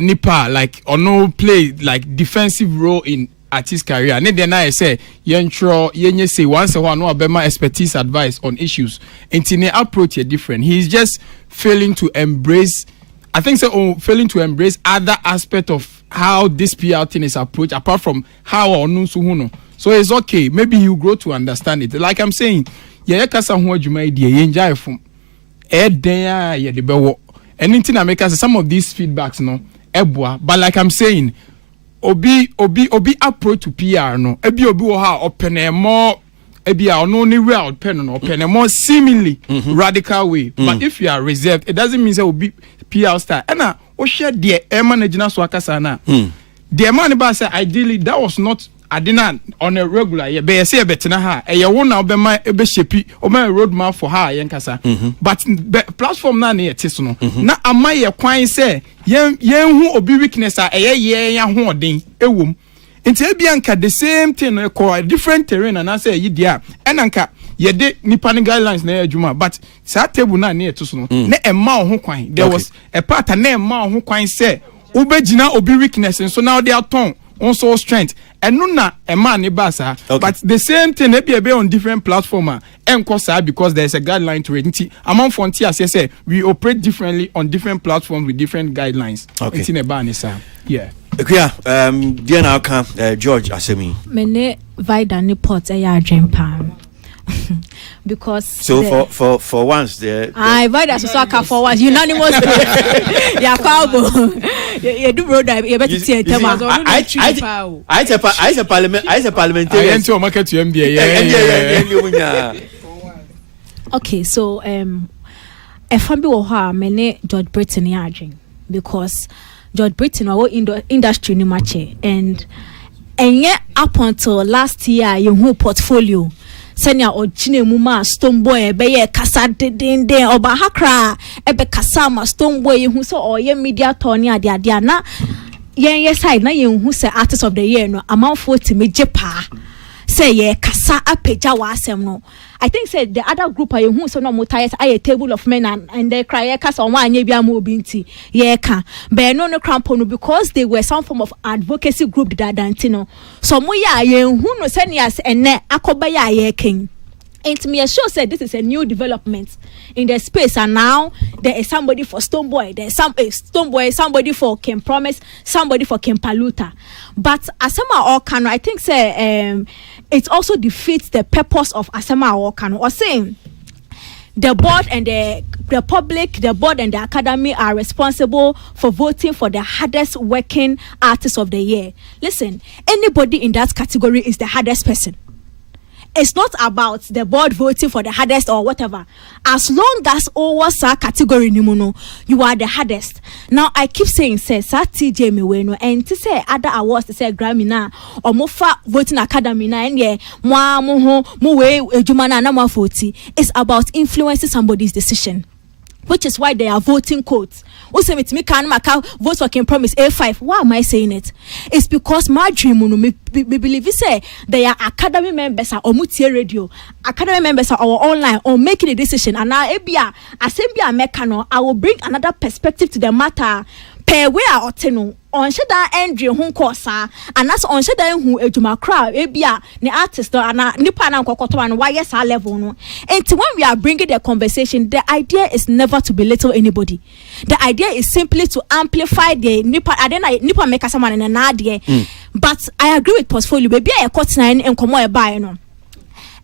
nipa like or no play like defensive role in artist career. And then I say yenye say once a while no abema expertise advice on issues. And in approach different. He's just failing to embrace. I think failing to embrace other aspect of how this PR thing is approached apart from how or no suhuno. So it's okay. Maybe you grow to understand it. Like I'm saying, yeah, kasa ho adwuma idea yenja efum. Den ya de bewo. Anything I make us some of these feedbacks no eboa. But like I'm saying, obi approach to PR no. Obi wo ha open more ebi a no ni real pen no open a more seemingly radical way. But if you are reserved, it doesn't mean say obi PR star. And na o share the managina so akasa na. The man ba say ideally that was not adina on a regular ye be say betina ha e ye won na obema ebe shepi o ma roadmap for ha yen kasa but platform na na yete so no na ama ye kwan say yen hu obi weakness a ye ya ho odin ewom nti ebianka the same thing no call different terrain and say ye dia enanka ye de nipa ne guidelines na adwuma but sa table na yete so no na emma ho kwan there was a part na emma ho kwan say ubegina obi weakness so now they are turn also strength and no a man basa but the same thing be on different platform and because there's a guideline to it among frontiers say we operate differently on different platforms with different guidelines it's in a ban yeah dear now George Asemi mene vida ni pot ya dream because so for once there I vida so for once unanimous ya kwabo you do road you better see tema I parliamentarian enter o market to MBA okay so a family wo ha mene George Britain ya adwen because George Britain wa industry ni mache and yet up until last year you who portfolio senya ochine mu ma Stone Boy be ye kasa den oba hakra ebe kasa ma Stone Boy hu so oye media turn ade na yen side na yen hu say artist of the year no amanfo timi jepa say ye kasa apeja wa asem no I think said the other group are who so no motives a table of men and they cry cast on one yebia mo binti ye ka be no crampo because they were some form of advocacy group that dantino so mo ya ye hu no seniors ene akoba ya ye king. And to me, sure said this is a new development in the space, and now there is somebody for Stone Boy, there's Stone Boy, somebody for Ken Promise, somebody for Ken Paluta. But Asema Okano, I think say it also defeats the purpose of Asema Okano. Or saying the board and the public, the board and the academy are responsible for voting for the hardest working artist of the year. Listen, anybody in that category is the hardest person. It's not about the board voting for the hardest or whatever. As long as over sa category nimuno, you are the hardest. Now I keep saying say sa TJ Miweno and to say other awards to say Grammy na or mofa voting academy na and yeah mo we jumana na ma 40. It's about influencing somebody's decision. Which is why they are voting codes. Also, with me can vote for Ken Promise A5. Why am I saying it? It's because my dream, me believe you say they are academy members or mutia radio, academy members are online or making a decision. And now assembly mechano, I will bring another perspective to the matter. Per where or teno on sheda entry ho kosa and as on sheda hu eduma crowd ebia ne artist na nipa na nkokoto no why sa level no. And when we are bringing the conversation, the idea is never to belittle anybody. The idea is simply to amplify the nipa nipa make someone na adie. But I agree with portfolio baby I cut nine and come by no.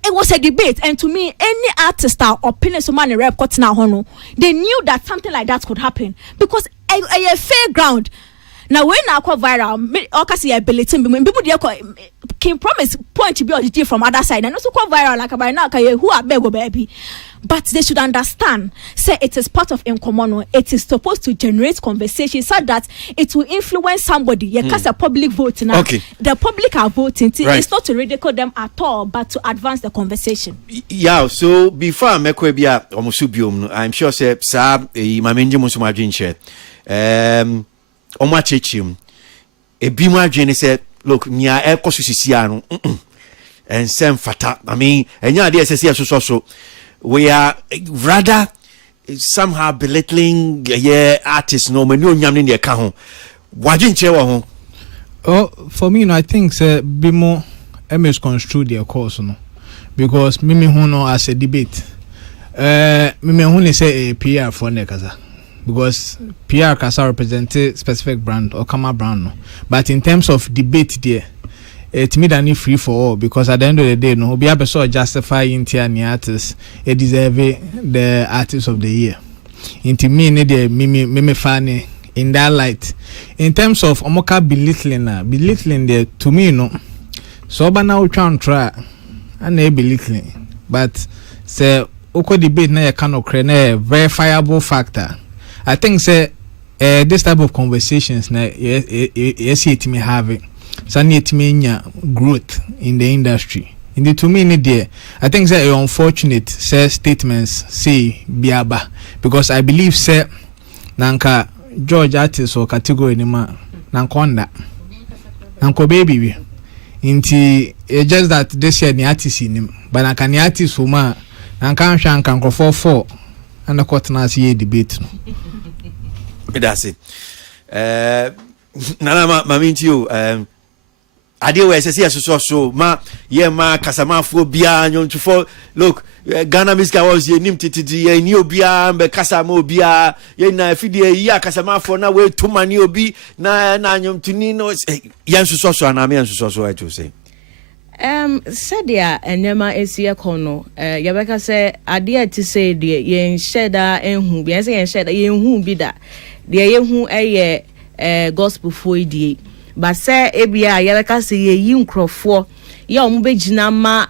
It was a debate, and to me, any artist or opinion someone rep cut now hono, they knew that something like that could happen because a fair ground. Now when I go viral, I see ability. People can promise point to be audited from other side, and also go viral like by now. Who are baby? But they should understand, say it is part of Nkomono. It is supposed to generate conversation so that it will influence somebody. Because a public voting, the public are voting. Right. It's not to ridicule them at all, but to advance the conversation. Yeah. So before I make I'm sure say my menji musumajinche. Omachechim. A bima jeni said, look, nya ekosusisiano. And sem fata. I mean, and ya idea says so. We are rather somehow belittling artists. No, me no nyam ni eka ho. Wajin che wo ho. Oh, for me, no, I think say be more misconstrued their course, no, because me who know as a debate. Me who say a PR for nekaza, because PR kasa represent specific brand or kama brand, no. But in terms of debate, there. To me that free for all because at the end of the day no be able to justify into any artist it deserve the artist of the year into me me funny in that light in terms of omoka belittling there to me no so ba na try and belittling but say oko debate na ya can okre na verifiable factor. I think say this type of conversations na yes it me have it growth in the industry. In the 2 minute there, I think that unfortunate statements say biaba because I believe say nanka George artist or category nima nankonda nanko baby inti just that this year ni artist in but nanka ni artist uma nanka shanka nko 4 and the court na see debate no. That's it. Nana maminti you Ade we say so ma kasama phobia nyon to for look Ghana music awards ye nim tititi ye ni obia be kasama obia ye na fidie ya kasama for na we to mani obi na nyom tuni no yan so na me yan so I to say said ya enyema esia kono yebeka say ade ati say de ye nhyeda enhu bi say ye nhyeda ye enhu bi da de ye hu gospel for die. But say ebia yeleka say ye nkrofo ya omubegina ma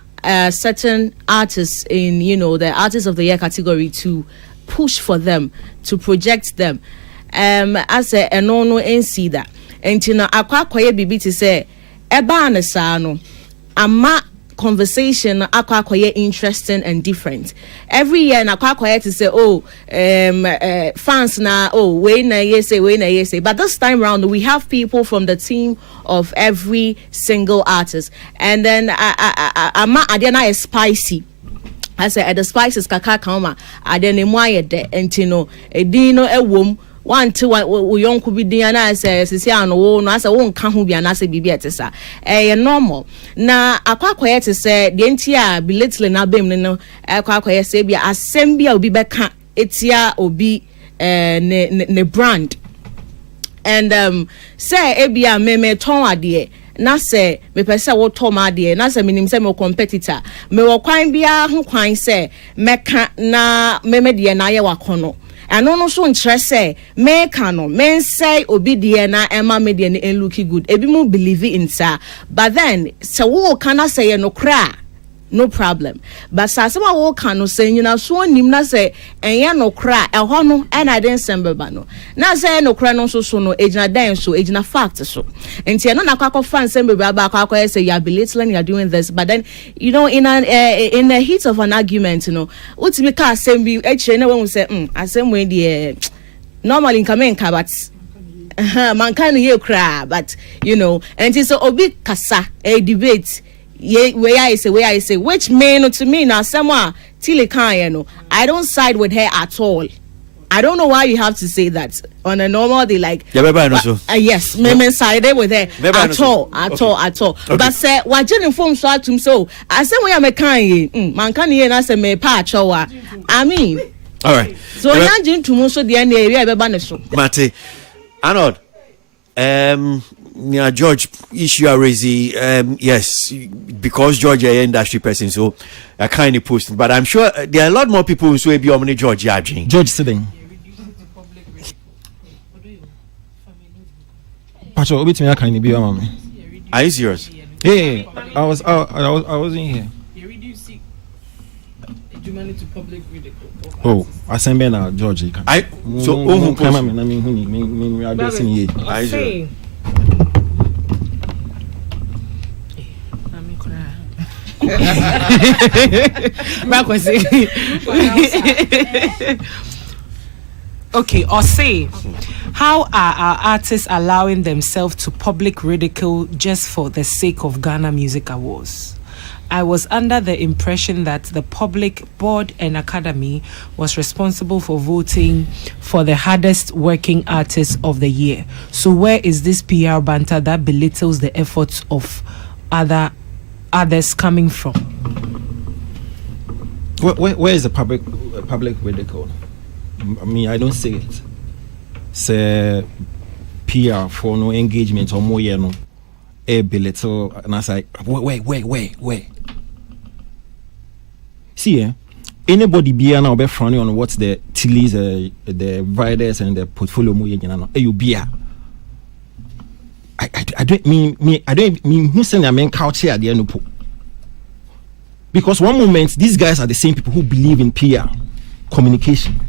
certain artists in the artists of the year category to push for them to project them as a no NC that entina akwakoye bibi to say eba anesa no ama conversation akwakoye interesting and different every year na akwakoye to say fans na we na yes but this time round we have people from the team of every single artist and then ama adena is spicy. I say the spices kaka kama adena mo ayede entino edino ewom one two we young could be diana says no as a won't come who be an asa bibi etesa normal na akwakoye to say the entia belittling na bem no akwakoye say bia assembly obi beka etia obi ne brand and say ebia me ton ade na say me pese wo to ma ade na say minim say me competitor me wo kwan bia ho kwan say meka na me de na ye wakono and no so interest make no men say obi de na ema me de na looking good ebi mu believe in sir but then so wo kana say no kra no problem but sasema wo kanu say nyina so nim na say enye no kra eho no and I didn't sembe ba no na say no kra no so no ejina den so ejina fact so enti no na kwakọ fan sembe ba kwakọ say you are belittling, you are doing this but then in the heat of an argument ultimately ka sembe eche na when say asem we dey normally come but man can hear cry but and so obi kasa a debate where I say which may not to me now someone till I don't side with her at all I don't know why you have to say that. On a normal day, like yes, me sided with her at all. Okay. But say what Jenny form so to so I say we are mekan man can hear and say me patch or I mean. All right. So yan to so the area be ban so. Mate, Arnold. George issue raising yes, because George is an industry person, so I kind of post, but I'm sure there are a lot more people who say be on George judging. George sitting. Pacho, obi timi aka ni bi o me. Are you serious? Hey, I wasn't here. To public ridicule. Oh, I send me now George. I so who come me na me addressing here. I see. Okay, or say, how are our artists allowing themselves to public ridicule just for the sake of Ghana Music Awards? I was under the impression that the public board and academy was responsible for voting for the hardest working artist of the year. So where is this PR banter that belittles the efforts of others coming from? Where is the public ridicule? I mean, I don't see it. Say PR for no engagement or more, you know, a belittle, and I say, wait. See, anybody be now be frowning on what's the Tilly's, the riders and the portfolio more, you know, you be I don't mean who send a man couch here at the end of because one moment these guys are the same people who believe in PR communication.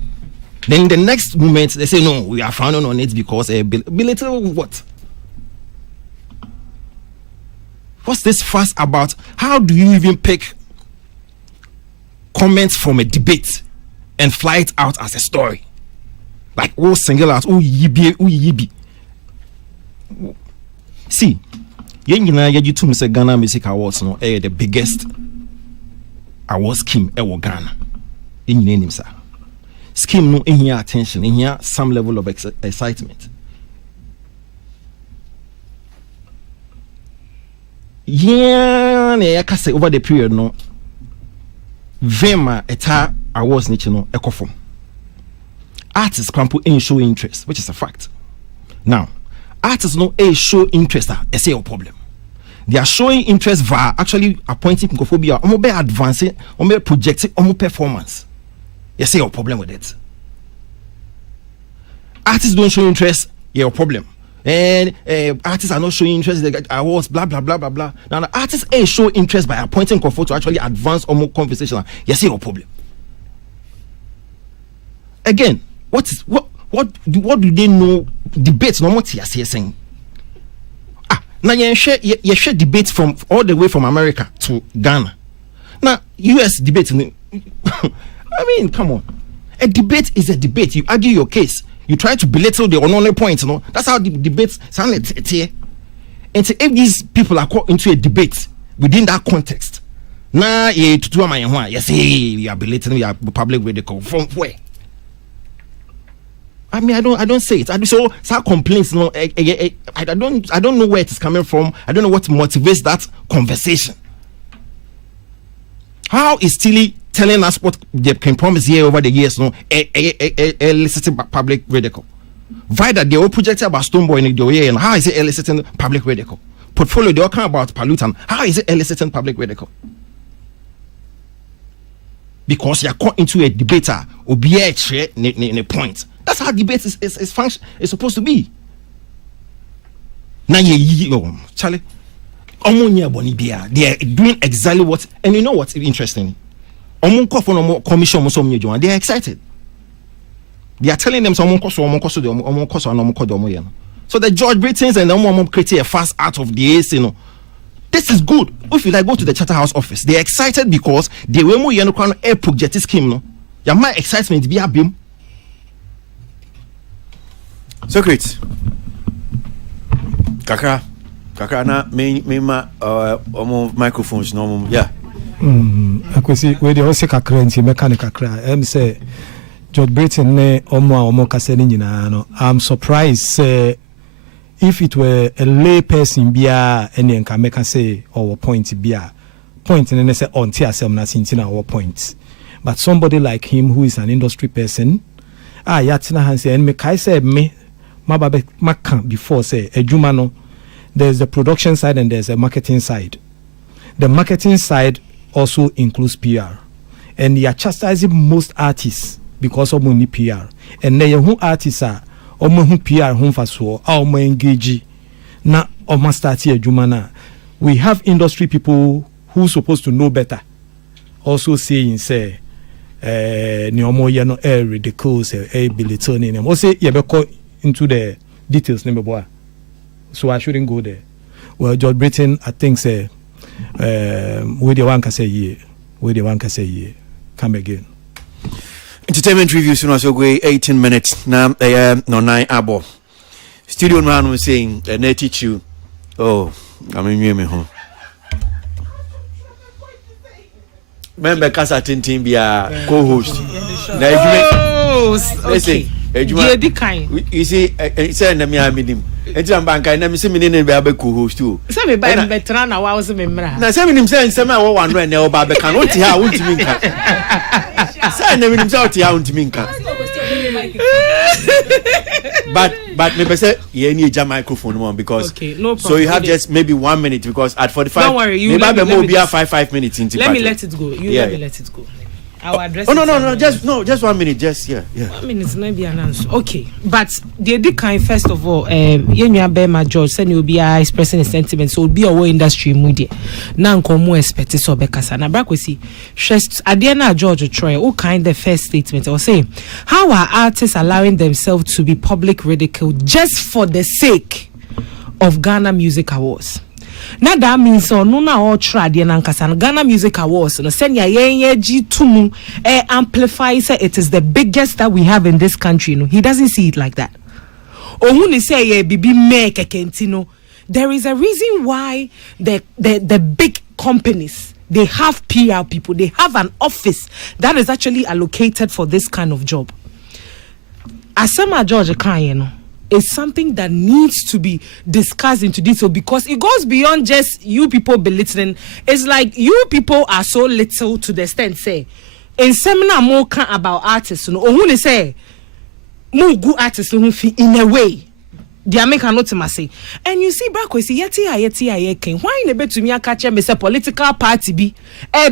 Then the next moment they say no, we are frowning on it because belittle what? What's this fuss about? How do you even pick comments from a debate and fly it out as a story? Like single out, yibi. See, you two say Ghana Music Awards no the biggest award scheme ever Ghana. In name sir. Scheme no in here attention, in here some level of excitement. Yeah, I can say over the period no. Vema eta awards niche no ekofom. Artists campo in show interest, which is a fact. Now, artists no show interest I say a problem. They are showing interest via actually appointing Pinkophobia, be advancing, be projecting, performance. You say a problem with it. Artists don't show interest, you have a problem. And artists are not showing interest, they get awards, blah blah blah blah blah. Now the artists show interest by appointing Pinkophobia to actually advance or more conversation. You see a problem. Again, what do they know? Debates no more saying. Now you share debates from all the way from America to Ghana. Now US debate. I mean, come on. A debate is a debate. You argue your case. You try to belittle the only point. That's how the debates sound like here. And so if these people are caught into a debate within that context, now you say you are belittling, you are public ridicule. From where? I mean, I don't say it. So complaints. No, I don't know where it is coming from. I don't know what motivates that conversation. How is Tilly telling us what they can promise here over the years? No, eliciting public ridicule. Via that they all projected about Stoneboy in the way, and how is it eliciting public ridicule? Portfolio they all come about pollutant. How is it eliciting public ridicule? Because you are caught into a debater or be a point. That's how debate is function is supposed to be. Now Charlie, they are doing exactly what, and you know what's interesting? Commission, they are excited. They are telling them so the George Britons and the create a fast out of the ace, This is good. If you go to the Charterhouse office, they are excited because they were more air project scheme. No, your my excitement be a beam. Secret. Kakra na me microphones no yeah. Akwesi we dey also kakra nti mechanic kakra say George Britain ne omo kase ni nyina no. I'm surprised if it were a lay person bia any nka meka say or point bia point ne say on tia asem na sintina or point. But somebody like him who is an industry person, yatina han say and me kai say me mababe maka before say ejuma no, there's the production side and there's a marketing side. The marketing side also includes PR, and you are chastising most artists because of money PR. And then who artists are who PR who faso or engage na or start here jumana. We have industry people who supposed to know better also saying say niomo ya no ridiculous belittle name. Or say you into the details number. So I shouldn't go there. Well, George Britain, I think say where the one can say yeah, where the one can say yeah. Come again. Entertainment review soon as we 18 minutes. Now no 9 abo. Studio man was saying they teach you. Oh, I mean me home. Remember Kasa Tintin be a co-host. Okay. You see, it's a name. It's a bank. I never see me in a co-host too. Some me buy better now. I was a member. Now, some of them say some are one right now. Baba can what here? What you mean? Say never himself here. What you mean? But maybe say you need a microphone one because okay, no problem. So you have just maybe 1 minute because at 45. Don't worry, you maybe more be 5 minutes into. Let me let it go. Let me let it go. I'll address just 1 minute, just yeah. 1 minute may be announced. Okay, but the kind first of all, Yenya Bema George said you will be expressing a sentiment, so be our industry moody. Now, come expect so Bekasa. Now, Kwasi, Adiana George Troy, all kind the first statement or say, how are artists allowing themselves to be public ridiculed just for the sake of Ghana Music Awards? Now that means no na all try the Nankasa Ghana Music Awards no send ya G2 amplify say it is the biggest that we have in this country. No, he doesn't see it like that. Or who say bibi make a kentino. There is a reason why the big companies they have PR people, they have an office that is actually allocated for this kind of job. Asama George Kayeno is something that needs to be discussed into detail because it goes beyond just you people belittling. It's like you people are so little to the extent say in seminar more about artists no who say more good artists who feel in a way they are making note to say and you see back we see yeti king why in to me catch me say political party be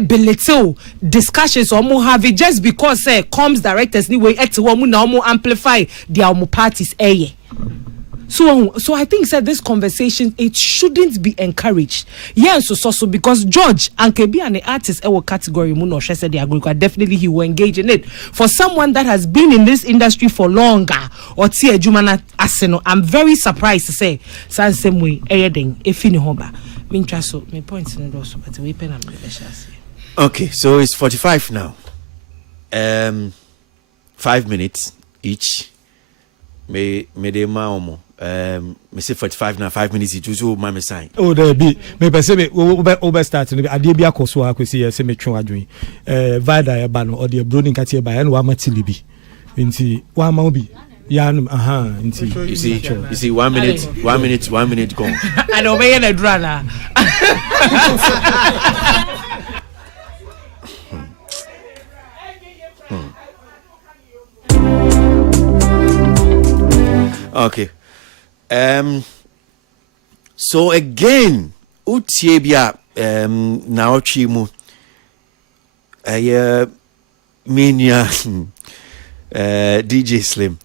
belittle discussions or more have it just because comes directors anyway at one na more amplify their parties So I think this conversation it shouldn't be encouraged. Yes, so because George and Kebi and the artist category muno said definitely he will engage in it. For someone that has been in this industry for longer or Tia Jumana Aseno, I'm very surprised to say same way anything if in hoba. So my points in also but we pen okay, so it's 45 now. 5 minutes each. Me de maomo. Me say 45 now 5 minutes it so my sign. Oh there be me person me over start no ade bia koso akwesi say me twen adwen vida ya ba no or the broading katie ba ya no wa matili bi nti wa ma obi ya no nti you see 1 minute gone. And obey na drana. Okay. So again, utiebia na ochimu minia DJ Slim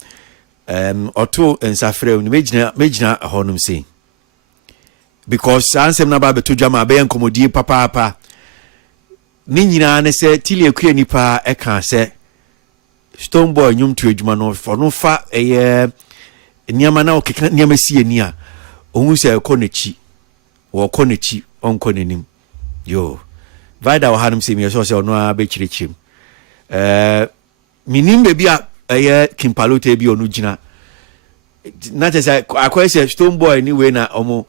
oto ensafre ni mejina honum say because ansem na ba beto dwama be enkomodie papa ni nyina ne se tili akua nipa e kan se Stone Boy nyum tu adwuma no for no fa niyama na okeka niyama si ani a ohun se ekonechi onko nenim yo vida wa hanum se mi so se ono a be kirechim minim be bia kimpalote bi onu gina na te say akwese Stone Boy ni we na omo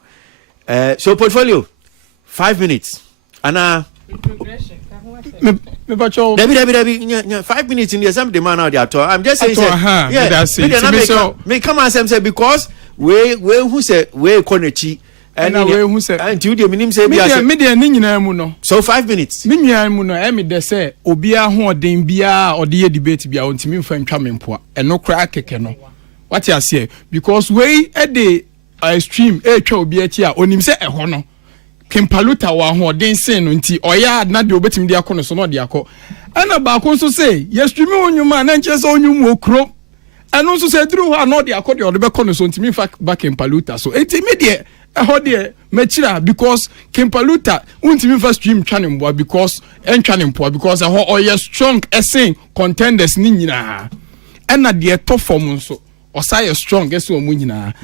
so portfolio 5 minutes ana Debbie, 5 minutes in the assembly man out there. I'm just saying, me come and say because we who say we konechi and who say and you the minim say me so 5 minutes. Me me de say obia ho odin bia ode debate bia ontimi mfa ntwa mempoa eno kra keke no. What you say because we e stream twa obi achi a onim say eho no Kempaluta wa ho den sen no nti oya na de obetim de akọ no so no de akọ ana ba ko so say yes stream onyuma na nche so onyum okro eno so say duru ho no de akọ de be kọ no so ntimi fa back Kempaluta so enti me de ho de mechira because Kempaluta untimi fa stream channel mbo because channel mpo because ho oya strong esen contenders ni nyina ana de to form so Osaya strong guess what munyina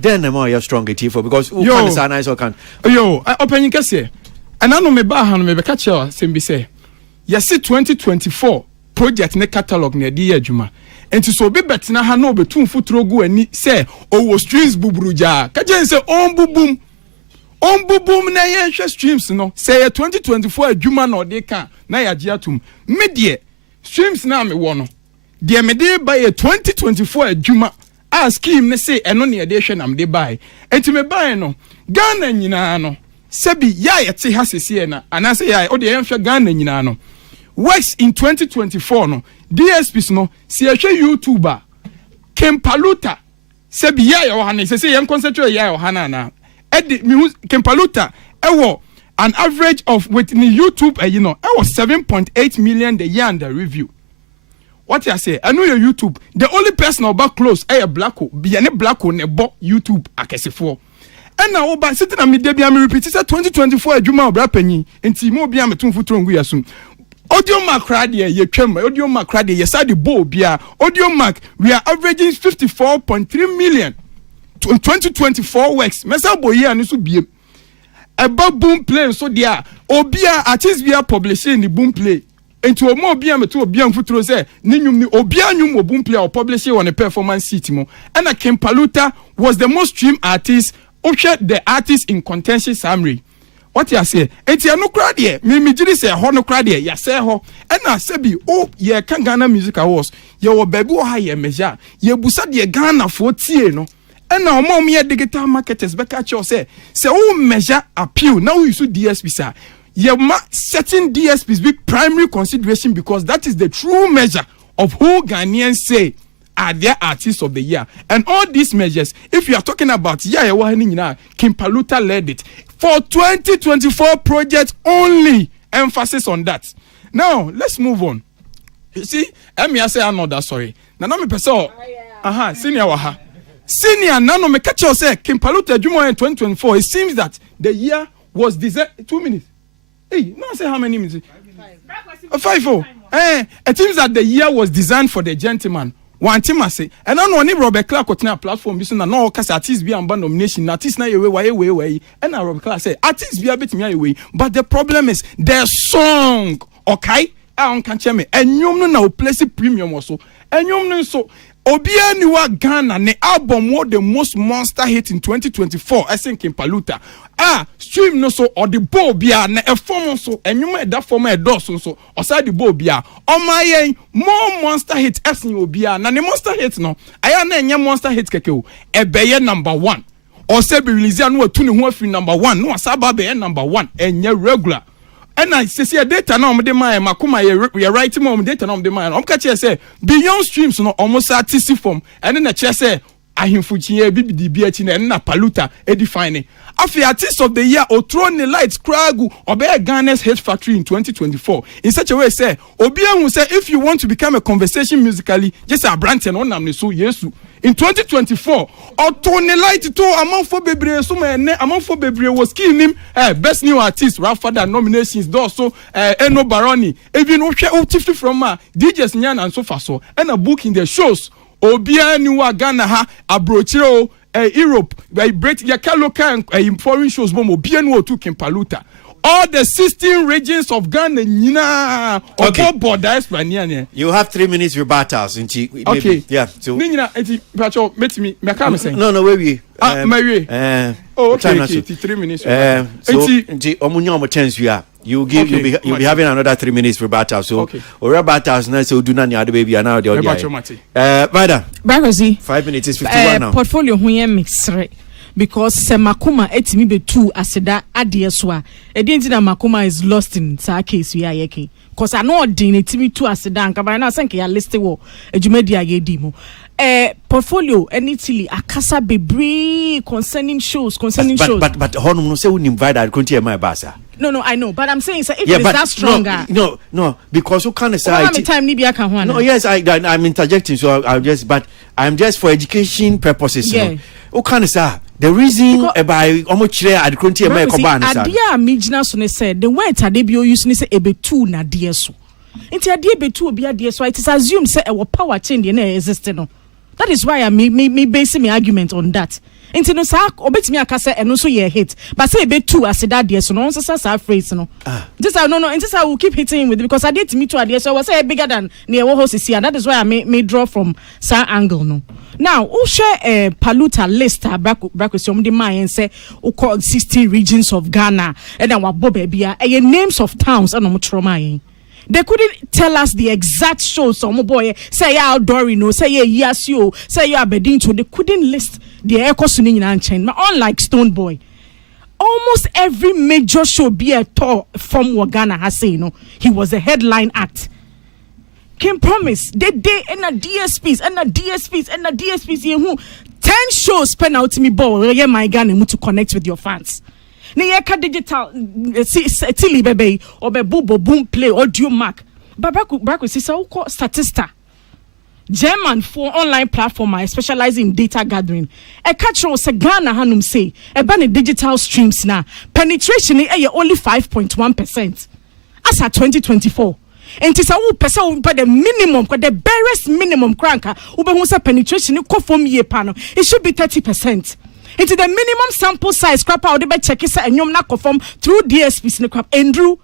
then the more you're strong for because who can say nice or can open kase and I know me ba han me be catch sembi say yes 2024 project ne catalog ne di adwuma enti so be betina ha no betum futuro gu ani say owo streams buburuja ka je say on bubum na ye hwe streams no say 2024 adwuma na ode ka na ya je atum me de streams na me wo no de me dey buy a 2024 adwuma a scheme ne say eno ne dey hwe na me dey buy enti me buy no Ghana nyina no sebi ya yete ha sese na anase ya o de yenhwe Ghana nyina no works in 2024 no DSPs no si ehwe YouTuber Kempaluta sebi ya yo hana sese yen concentrate ya yo hana na edi mi Kempaluta ewo an average of with the YouTube you know I was 7.8 million the year under review. What you say? I know your YouTube. The only person about close a blacko. Be any blacko ne bo YouTube akesifo. And now about sitting at me debi am repeat. It's 2024 adwuma obra panyi. Enti mo bia metum futuro ngu yasum. Audio mark radio ye twem. Audio mark radio ye sa the bo bia. Audio mark we are averaging 54.3 million. 2024 works. Mesa boye anu so biem. About boom play so dia. Obia artist bia publishing the boom play. Into a more bia meto obia mfuturo say ninyum ni obia nyum obum play or publish on a performance sheet mo and Kempaluta was the most streamed artist the artist in contention summary. What you say enti anu kra de me giri say ho no kra de ya say ho and na sebi ye kan Ghana Music Awards ye wo baby wo ha ye measure ye busa de Ghana fo tie no and na omo me digital marketers be catch you say o measure appeal now you should DSP sir. Certain DSPs be primary consideration because that is the true measure of who Ghanaians say are their artists of the year. And all these measures, if you are talking about Kempaluta led it for 2024 project only. Emphasis on that. Now let's move on. You see, I say another sorry. Now me person, senior waha. Senior nano me catch you say Kempaluta Jumo in 2024. It seems that the year was designed 2 minutes. Hey, no say how many minutes? 5. It seems that the year was designed for the gentleman. One team I say, and I know any Robert Clark on a platform. This no cause artists be and nomination. Artists na way. And now Robert Clark say artists be a bit me away. But the problem is their song. Okay, I can't tell me. And you know place premium also. And you know so. Obia niwa Ghana ne album was the most monster hit in 2024. I think Kempaluta. Stream no so or the bo bia na e form so and you that form a door so or side the bo bia. On my more monster hit esin obia na the monster hit no. Aya na enye monster hit keke o. Ebeye number 1. Or say be release anu atu ne ho afiri number 1. No asaba be number 1 enye regular. And I say data now me dey my makuma ye writing more data now me dey my. Catch say beyond streams no almost artistic form and then the say ahimfuchi bibidi biachi na na paluta edifine. Afi artist of the year or throw the lights kragu obe Ghana's hit factory in 2024 in such a way say obia who say if you want to become a conversation musically just a brand and on am so yesu in 2024 or Tony Light to among for bebre so among for bebre was killing him best new artist Rafada nominations also Eno Baroni even o from DJs Nyan and so far so and a book in the shows obia ni wa Ghana ha abrochiro Europe by break ya local and foreign shows bomo obia no to Kempaluta all the 16 regions of Ghana. Okay. Diaspora. You have 3 minutes rebuttals. Okay. Yeah. So. No, wait. Okay. 3 minutes. You'll be having another 3 minutes rebuttal. So, or rebuttals now. So do not the baby and now the audio. Madam. 5 minutes is 51 now. Portfolio mix because Semakuma etimi be two aseda adieswa. Edinti na Makuma is lost in sa case we are yeke. Cause I know din etimi two aseda and kabana sanke ya list wo ejumedi agedimo. Portfolio anything akasa bebre concerning shows. But honum no say we invite that country my basa. No, I know, but I'm saying so if it is that stronger. No, because who can say time ni bia kan ho. No, yes, I'm interjecting, so I'm just for education purposes. Yeah. Who can say the reason by omochire at country my koban sa. Adia mijina so ne said the word adebio use ne say ebetu na die so. Nti ade ebetu obi ade so it is assumed say e power change na exist no. That is why I me basing my argument on that. Nti no sa obetimi aka say eno so ye hit but say be two as that there so no so say phrase no this I no this I will keep hitting him with because I did to me to there so I was say bigger than near what house and that is why I may draw from sir angle no. Now who share paluta list brakwesi the mind say who call 60 regions of Ghana and then what baby names of towns and no trauma. They couldn't tell us the exact shows. Some boy say ya Dorino, say ya Yasio, say ya Bedinto. They couldn't list the Echo Sunin and Chain. But unlike Stone Boy, almost every major show be a tour from Ghana has say, he was a headline act. Can promise they and a DSPs and a DSPs and a DSPs who 10 shows spend out to me ball my Ghana to connect with your fans. Niyeka digital tili bebe or be boom play audio mark. Babaku sisa uko statista. German for online platform I specialize in data gathering. E catch se Ghana hanum say e ban digital streams na penetration e only 5.1% as at 2024. And tis a person but the minimum, the barest minimum cranker, ube penetration ko from ye panel. It should be 30%. Into the minimum sample size crap out the check is and you're not conform through DSPs in the crap. Andrew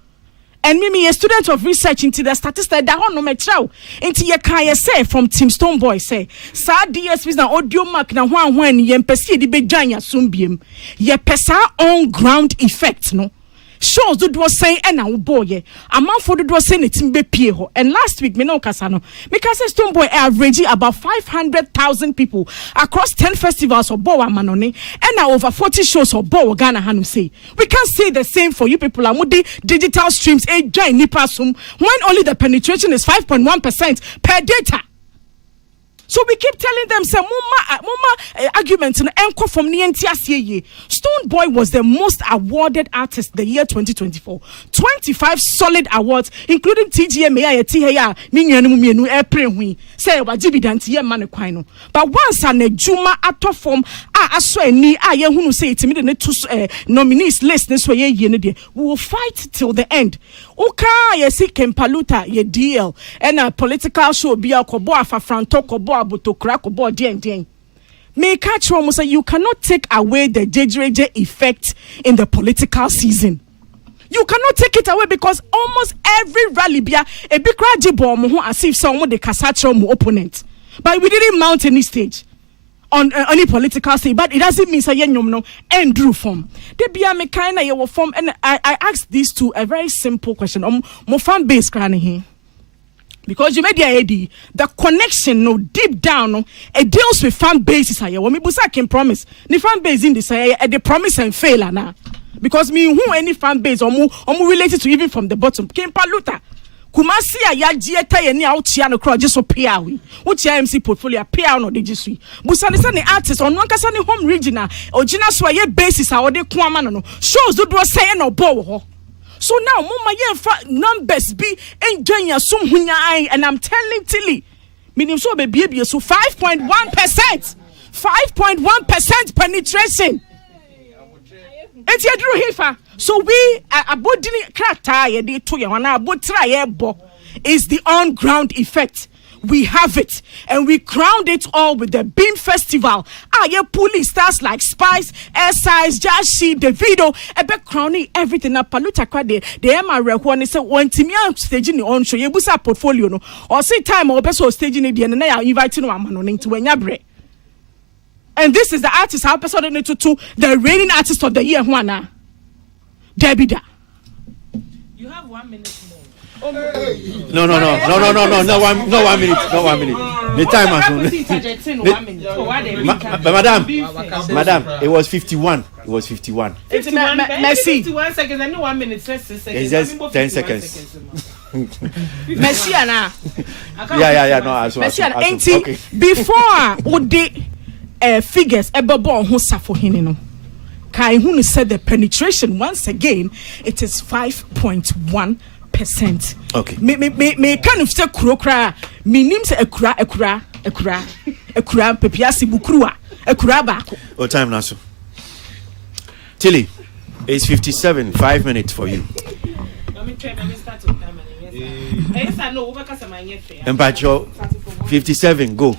and me a student of research into the statistics that no metro into your kaya say from Team Stone Boy say sa DSPs na audio mark na when ye pesi di bejanya sumbiem ye pesa on ground effect no. Shows do was saying and now boy a man for the was saying it in Bepieho and last week me no kasano because Stone Boy averaging about 500,000 people across 10 festivals of Boa Manone and now over 40 shows of Boa Ghana Hanum say we can't say the same for you people amudi digital streams a giant nipasum when only the penetration is 5.1% per data. So we keep telling them, say, Mama arguments and encore from Nientiasiye. Stone Boy was the most awarded artist the year 2024. 25 solid awards, including TGMA, THA, Minyanu, April, say, Wajibi Danti, Manequino. But once an Juma ato form, I swear, ni who say to me the two nominees list this way, we will fight till the end. Uka, yesi Kempaluta, ye deal, and a political show be a koboa for Franto koboa. To crack about ding. May catch one say you cannot take away the JJJ effect in the political season. You cannot take it away because almost every rally be a big crowd who as if someone the Kasachro opponent. But we didn't mount any stage on any political stage. But it doesn't mean say no Andrew form. They be a mechanic your form and I asked these two a very simple question. Mo fan base cranny here. Because you made the idea, the connection, no deep down, no, it deals with fan bases. I want me busa can promise. The fan base in this the promise and fail now. Because me who any fan base or more related to even from the bottom. Came Paluta. Kumasi ayajieta ye ni outia no crowd just so pia we. Uchi MC portfolio pia no de jisui. Busa ne say artist on one kasa ne home regional. Original so ye basis a ode kwama no. Shows do say no bo ho. So now, Mama, numbers be enjoying your sum and I'm telling Tilly, meaning so baby, so 5.1%, 5.1% penetration. It's your Drew Hifa. So we about didn't crack tire, they told you, and about try is the on ground effect. we have it, and we crowned it all with the Bean Festival. Yeah, police stars like Spice, Size, Jashi, Davido, ebe crowning everything. Na Paluta Kwade, the MRL one say one team staging the on show. You busa portfolio no, or say time or best staging it. And I inviting one man to Wenyabre. And this is the artist how person to the reigning artist of the year, Juana Debida. You have 1 minute more. No, 1 minute. The time has Madam, it was 51. It's Messi. 51 seconds. I know 1 minute. 6 seconds. It's just 10 seconds. Messi, Anna. Yeah. No, Messi, okay. Before Ode figures, Ebabo who suffer him. Kai Hunu said the penetration once again it is 5.1%. Okay. Me kind of say krokra. Me name say ekura pepiasi bukrua ekura bako. Oh, time now, so. Tilly, it's 57. 5 minutes for you. Let me start on time. Yes, I know. And by 57, go.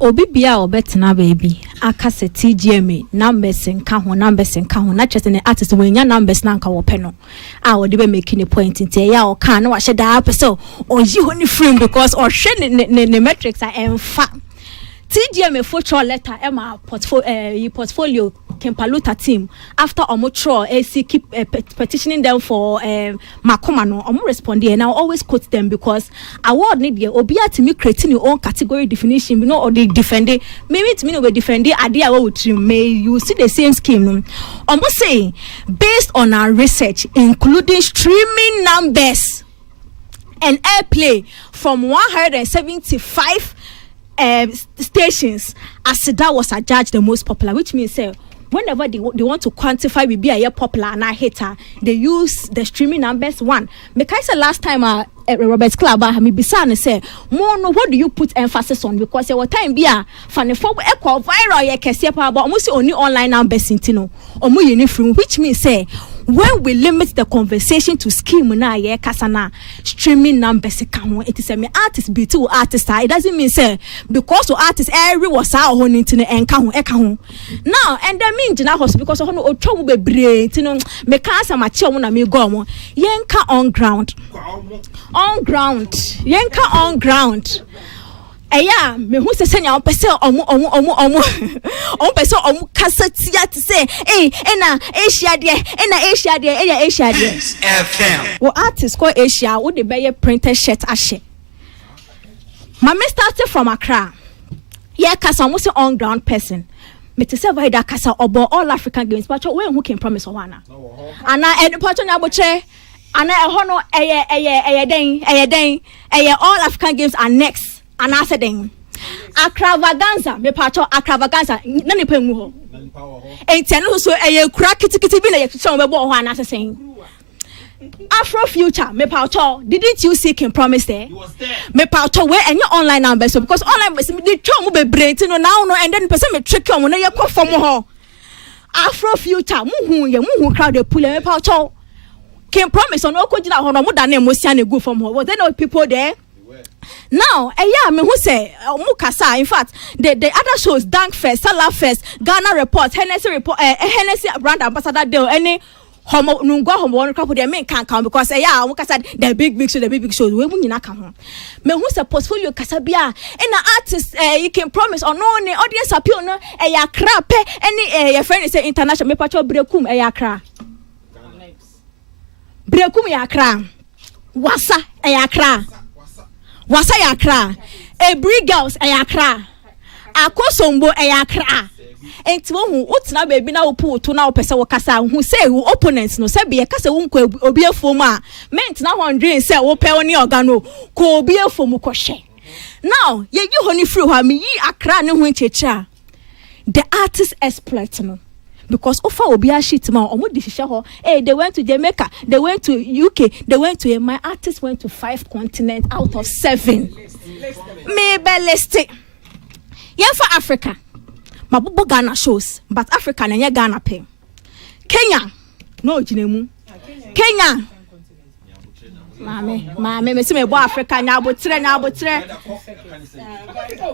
Obi bia obetena baby akase TGMA numbers nka ho na chese ne artist when nya numbers na nka wo pe no a wo de be making a point ntia ya o kan na wa hye da person o yi ho ni frame because o hwe ne metrics are enfa TGMA for letter Emma portfolio Kempaluta team after Omotro AC keep petitioning them for Makoma no omo respond and I always quote them because award need there obia to me creating your own category definition you know or they defend it maybe it mean we defend it idea what you may you see the same scheme no omo say based on our research including streaming numbers and airplay from 175 stations as that was adjudged the most popular, which means whenever they want to quantify be a popular and a hater, they use the streaming numbers one. Because last time Robert's Club me bisan say more no what do you put emphasis on because your time be a fan for equal viral ye kese pa but almost only online numbers intino omo uniform which means when we limit the conversation to scheme na ye kasana streaming numbers can it is me artist be two artist it doesn't mean say because artist every was our own intino enka ho now and that mean na hospital because ho no otwa be bre intino me kan sa ma che mo na me go mo yenka on ground yenka on ground eya me hu se senya o pese omo pese omo kasatia to say na Asia de FM wo artist called Asia wo de be printed shirt ashe mama started from Accra yeah kasa mo se on ground person me to say vai da kasa obo all African games but when who can promise one ana and part na boche ana eho no eye all African games are next and I said Akravaganza me pacho Akravaganza na ni pengu ho entiano so kura kitikiti bi na ye so be bo ho ana say Afro Future me pacho didn't you see him promise there he was there me pacho we enye online numbers so because online me dey twa mo be brain no now no and then person me trick am na ye ko fom ho Afro Future mu crowd dey pull me pacho can promise on okojina ho no mo da na emotion na go from ho was there no people there. Now, me who say Mukasa. In fact, the other shows Dank Fest, Salah Fest, Ghana Report, Hennessy Report, Hennessy Brand Ambassador Deal, any homo nungo homo one crap with their main can't count because Mukasa the big shows we won't not come. Me who say portfolio Casabia and the artist you can promise or no audience appeal no crap any your friend say international me pacho brekum kra. Brekum kra. Wasa kra. Wasa yakra Ebri girls ayakra Akosombo ayakra enti wo hu utina baby na opu to na opese wo kasa hu say wo opponents no say be kasa wo nko obi afom a ment na 100 say wo pe oni organo ko obi afom ko hye now ye yi honi free ho me yi akra ne hu nchecha the artist exploit no because ofa obi a shit ma omo di hihye ho they went to Jamaica, they went to UK, they went to my artist went to 5 continents out of 7 me be listed yen for Africa mabubo Ghana shows but Africa na nya Ghana pe Kenya no jinemu Kenya Mame, me see me boy Africa nyabotre.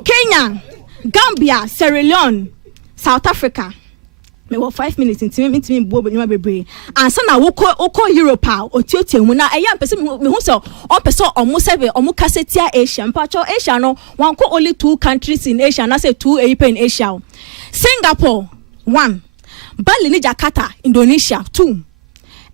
Kenya, Gambia, Sierra Leone, South Africa. Me wo 5 minutes into me bo nyuma bebre. Ansa na woko Europe a otiotie mu na eya pese me hu so on pese omo sebe omo kasetia Asia. Mpacho Asia no one ko only 2 countries in Asia na say 2 in Asia. Singapore 1, Bali ni Jakarta, Indonesia 2.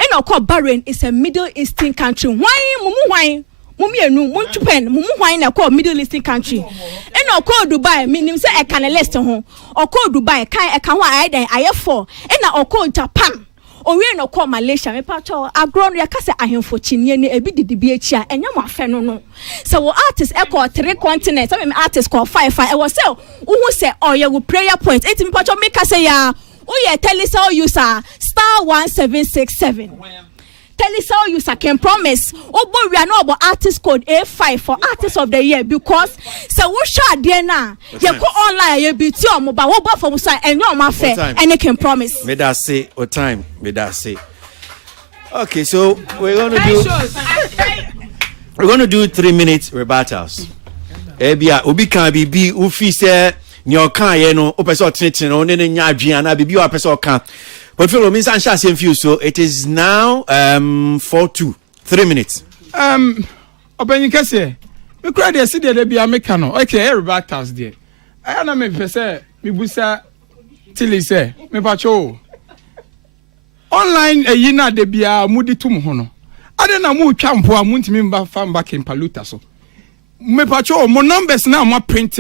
And of course, Bahrain is a Middle Eastern country. Why? Mumienu, Munchupen, Mumuine, a called Middle Eastern country. And of course, Dubai, meaning say I can list home. Or call Dubai, I can I have 4. And I call Japan. Or we no call Malaysia. Me pacho, I grown ya kase ahim for Chinyani, a bit the BHR, and you my no. So artists echo 3 continents. Some artists call 5. I was so who say, oh, you will prayer points. 18 pacho make us say, yeah. Oh yeah, Telecel user *1767. Telecel user can promise. Oh boy, we are not about artist code A5 for artist of the year because so what shot there now? You go online, you be your mobile, what for side and your my fair and they can promise. May that say what time? May that say. Okay, so we're gonna do 3 minutes rebuttals. Ebia obi kan bibi ufi say nyo kan ye no opeso tinitin no ne nya adwen na bibi opeso kan but follow me san sha same few so it is now 4-2 3 minutes obanyi kase me kura de see de bia me kan no okay everybody task there I na me pese me busa till say me pacho online eyi na de bia mudi tum ho no ade na mu twa mpo a muntimi mba fa mba kempaluta so me pacho mo numbers na mo print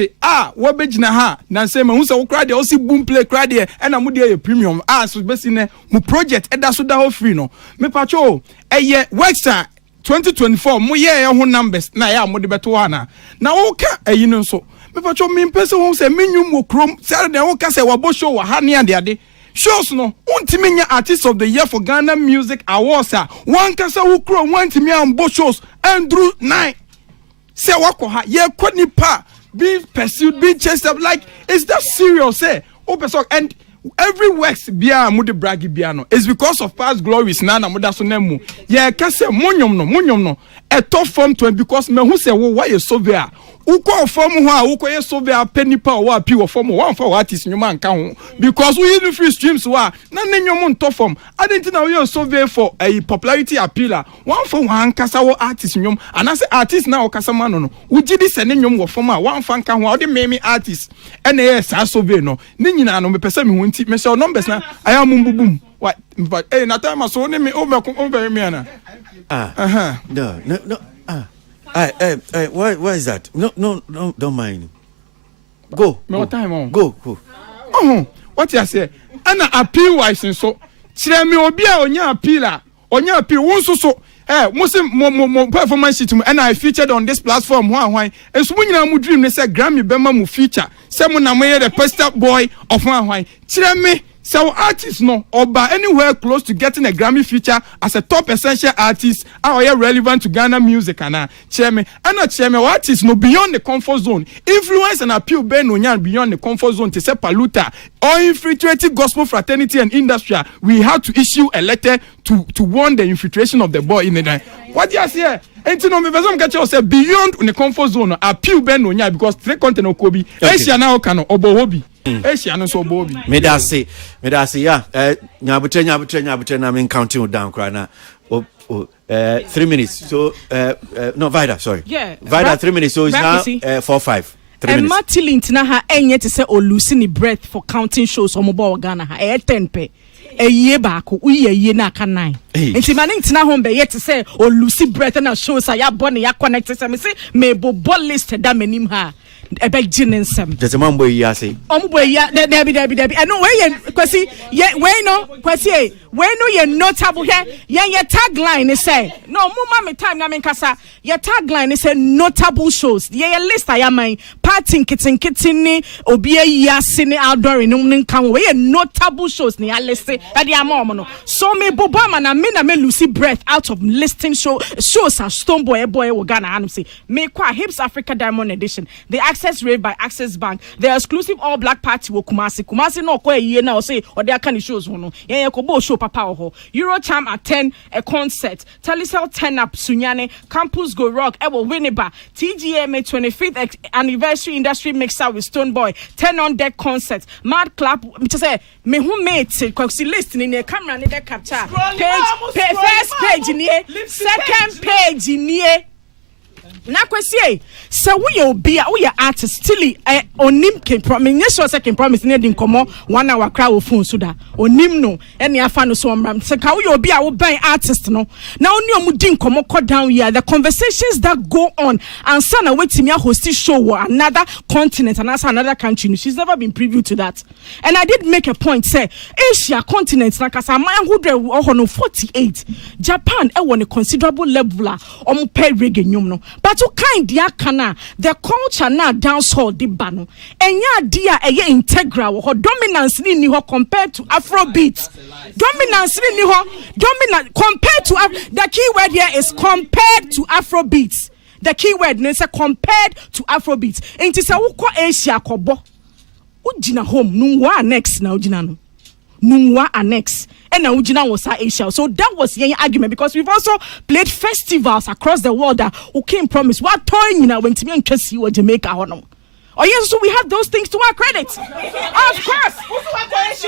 wo begina ha na say me hu se wo kra de o si boom play kra de e na mo de premium so besi ne mo project e da so da ho free no me pacho eye worksa 2024 mo ye ho numbers na ya mo de beto ha na wo ka eyi no so me pacho me pese ho se menwum wo krom say de wo ka se wo bo show wa ha ne ade shows no untimi nya artist of the year for Ghana Music Awards one kasa wo kro untimi am bo shows Andrew 9 say wako ha ye kwani pa being pursued being chased up like is that serious say open and every works bia mu de bragi bia no is because of past glories na muda so nemu ye ka say monyom no a top form to because me hu say wo why so there uko form ho a uko ye so there penny pa wo api wo form one for artist nyoma nka ho because we use free streams wa na nyom nto form identity na we so there for a popularity appeal one for one kasa wo artist nyom and say artist na o kasa ma no uji di se nyom wo form a one fan ka ho o de meme artist and yes so there no ni nyina no me pese me hunti me say numbers na aya mumbubum what but na time so ni me o me na no why is that? No, don't mind. Go. No time on. Go. What you say? Ana appeal wise so. Chire me obi a onya appeal won so. Mo performance sheet mu and I featured on this platform hwan. Enso mo nyina mu dream ne say Grammy bema mu feature. Say mo na mo ye the poster boy of hwan. Chire me so artists no oba anywhere close to getting a Grammy feature as a top essential artist are relevant to Ghana music and chairman artists no beyond the comfort zone influence and appeal ben no beyond the comfort zone to say paluta or infiltrating gospel fraternity and industry we had to issue a letter to warn the infiltration of the boy in the night. What you say? And no me person catch say beyond the comfort zone appeal ben no because 3 content okobi Asia na okano obohobi Asia no so obohobi me da say yeah nyabutre na me counting down cry na 3 minutes so no Vida sorry Vida 3 minutes so it's now 4-5 3 minutes. Martilint na ha enye te say olusi ni breath for counting shows omobo Ghana ha 10 pe eye baako uye na aka 9 enti mane ntina ho be yet say olusi breath na shows ya bone ya connect say me say me bo list da manim ha ebe ginensem there's a man boy ya say boy ya debi I know where Kwasi Kwasi we no ye notable here ye tagline say no mama me time na me kasa ye tagline say notable shows ye list ayaman party kitten ni obi ayase ni outdoor no nkan we ye notable shows ni ya list e dey am no so me bobo na me Lucy breath out of listing shows as Stone Boy wo Ghana anum say me kwa Hips Africa Diamond Edition the access rate by Access Bank the exclusive all black party wo Kumasi no kwa ye na o say o dey aka ni shows ho no ye ko bo show papa oho. Eurocham attend a concert. Telecel 10 up Sunyane. Campus Go Rock. Ewo Winneba. TGMA 25th anniversary industry mixer with Stoneboy. 10 on deck concert. Mad Clap. Which I say me who made it. Cause listening in the camera need the capture. First page in here. Second page in here. Na kwesi so we obi a we artist still onim can promise yes so second promise ne din komo 1 hour cry wo phone so da onim no ene afa no so omram se ka we obi a wo ban artist no na oni omu din komo ko down here the conversations that go on and son na wetimi a host show another continent and another country. She's never been privy to that. And I did make a point say Asia continent na kasa man who no 48 Japan e won a considerable level omu pay reggae nyum no. But to kind dia kana the culture na dance hall di bano enya dia eye integral ho dominance ni ho compared to Afrobeat. Dominance ni ho dominant compared to the key word here is compared to Afrobeat. The key word is compared to Afrobeat. Enti se wo Asia kobo ujina home nungwa annex na ujina no nungwa annex and now Ujina was Asia. So that was the argument because we've also played festivals across the world that who came promise what toying when to me and Chelsea or Jamaica or no. Oh yes, so we have those things to our credit. Of course.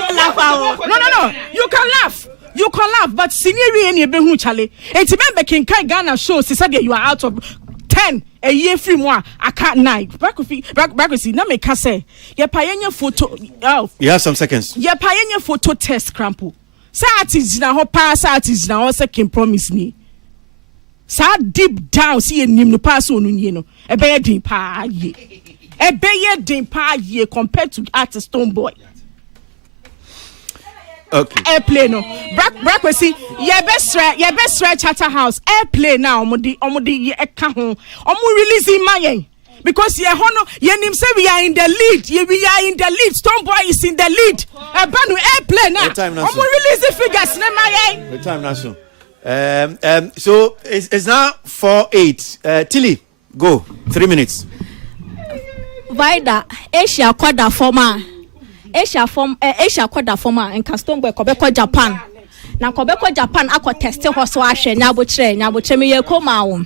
No. You can laugh, but senior any behu chale. And remember King Kai Ghana shows he said you are out of 10 a year free more. I can't night. Backways, na me kase. Ye pioneer photo. Oh, you have some seconds. Ye pioneer photo test crampo. Satis na ho pass artist na second promise ni. Sa deep down see nim no pass onu nie no. E be din pa ye. E be din pa ye compared to artist Stoneboy. Okay. Airplay no. Brack we see ye best Charter House. Airplay now omudi ye eka ho. Omu releasing my because ye hono ye nim say we are in the lead. We are in the lead. Stoneboy is in the lead. Banu airplay now. Omu release the figures na my the time now so. So it's now 4:08. Tilly, go 3 minutes. Vida Asia quarter former. Asia quarter former and Stoneboy Kobeko Japan. Na Kobeko Japan akọ test ho so ahwe nyabotre me ye koma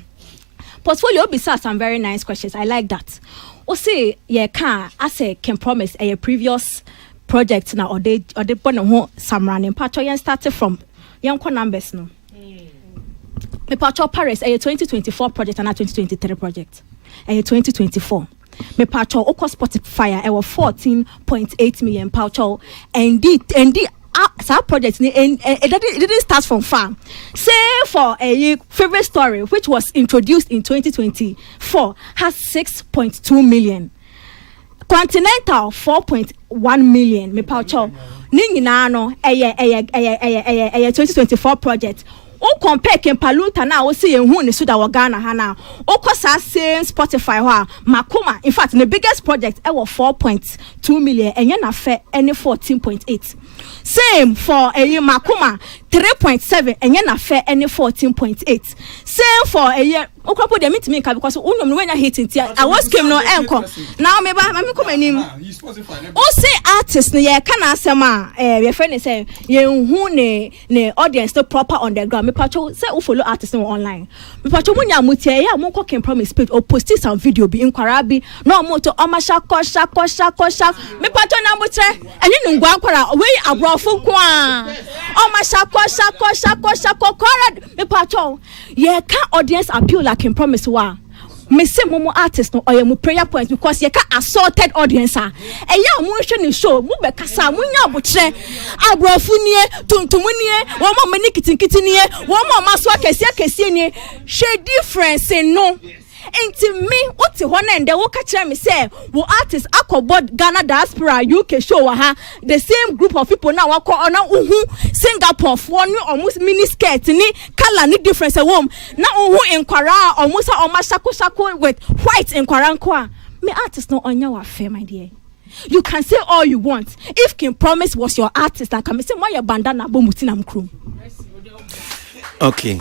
portfolio bisa some very nice questions. I like that. O say ye can as a can promise a previous project na or they born ho some running patcho yen started from yanko numbers no. Me patcho Paris a 2024 project and a 2023 project. A 2024. Me patcho oko Spotify e 14.8 million patcho and our project it didn't start from far. Say for a favorite story which was introduced in 2024 has 6.2 million. Continental 4.1 million. Me paucho. Ningina no a 2024 project. O compare Kempaluta na o see who ne suda Ghana hana. O kosa same Spotify ho Makoma. In fact, the biggest project I was 4.2 million and na fe any 14.8. Same for a Makoma 3.7 and na fe any 14.8. Same for a year. Okapo de meet me because unum when you hitting I was came no enko. Now me come anim. O say artist no ye kana asema your friend say ye hu ne audience no proper on the ground. Me pacho say who follow artists no online. Me pacho munya mutie ya mo can promise page or post some video be inquire bi no mo to omashako shako me pacho na mutre eni ngwa akwara we abrofo kwa omashako shako kwara me pacho ye can audience appeal like can promise wa me say momo artist no or prayer point because ye ka assaulted audience e ya mo hwe ni show mo be kasa mo nya abotre abrofu nie tuntumu nie wo mo mani kitinkiti nie wo mo maso akesi nie she difference no enti me oti ho na nde wo ka kire me say wo artist akobod Ghana diaspora UK show wa ha the same group of people now wako ona uhu Singapore for ni almost mini skirt ni color ni difference wom na uhu enkwara almost omashako with white enkwara nkwa me artist no onya wa fe my dear. You can say all you want. If King Promise was your artist, and can say why your bandana bomutinam crew. Okay.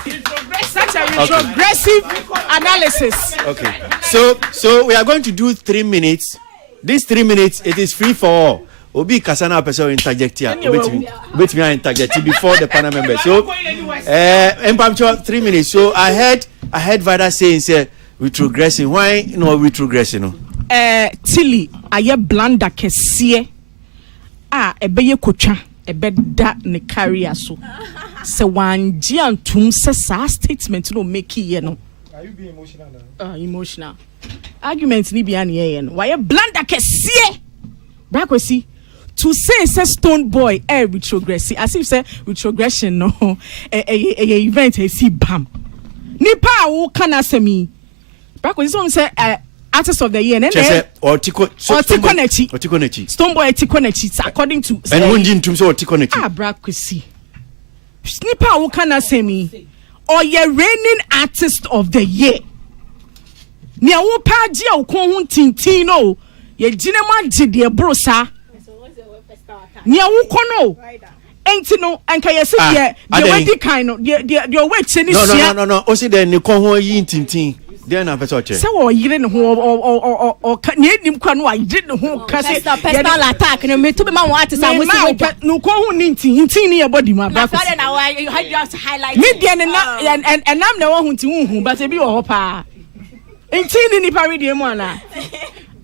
Such a retrogressive analysis. Okay. So we are going to do 3 minutes. These 3 minutes, it is free for all. Obi Kasana person interject here. Wait me interject before the panel members. So, Empamcho 3 minutes. So I heard Vida saying say retrogressing. Why no retrogressing? Tilly, aye blanda kesie. Ebeye kocha, ebeda ne carry so. Se wanji antum se sa statement no make ye no. Are you being emotional now? Emotional. Argument ni bia ne no. Why blanda kesie? Brakwesi to say Stone Boy retrogress as if say retrogression no a event I see bam. Nipa wo kana semi. Brakwesi so say artist of the year and Otikonechi. Stone Boy Otikonechi according to and wunji ntum so Otikonechi. Brakwesi. Nipa wo kana semi or ye reigning artist of the year. Ni awo pa ji a wo kon hu tintin no. Ye jinema jide brosa nia wo kono enti no anka ye se de wedi kan no de we che ni sia no o se de ni kon ho yi tintin de na pese o che se wo yire ne ho o ne enim kwa no a yire ne ho ka se personal attack no me to be man want to say no kon ho ni tintin ni ye body ma bra na you just highlight me de na and nam na wo hu tin hu but e bi wo ho pa enti ni nipa we de mu ana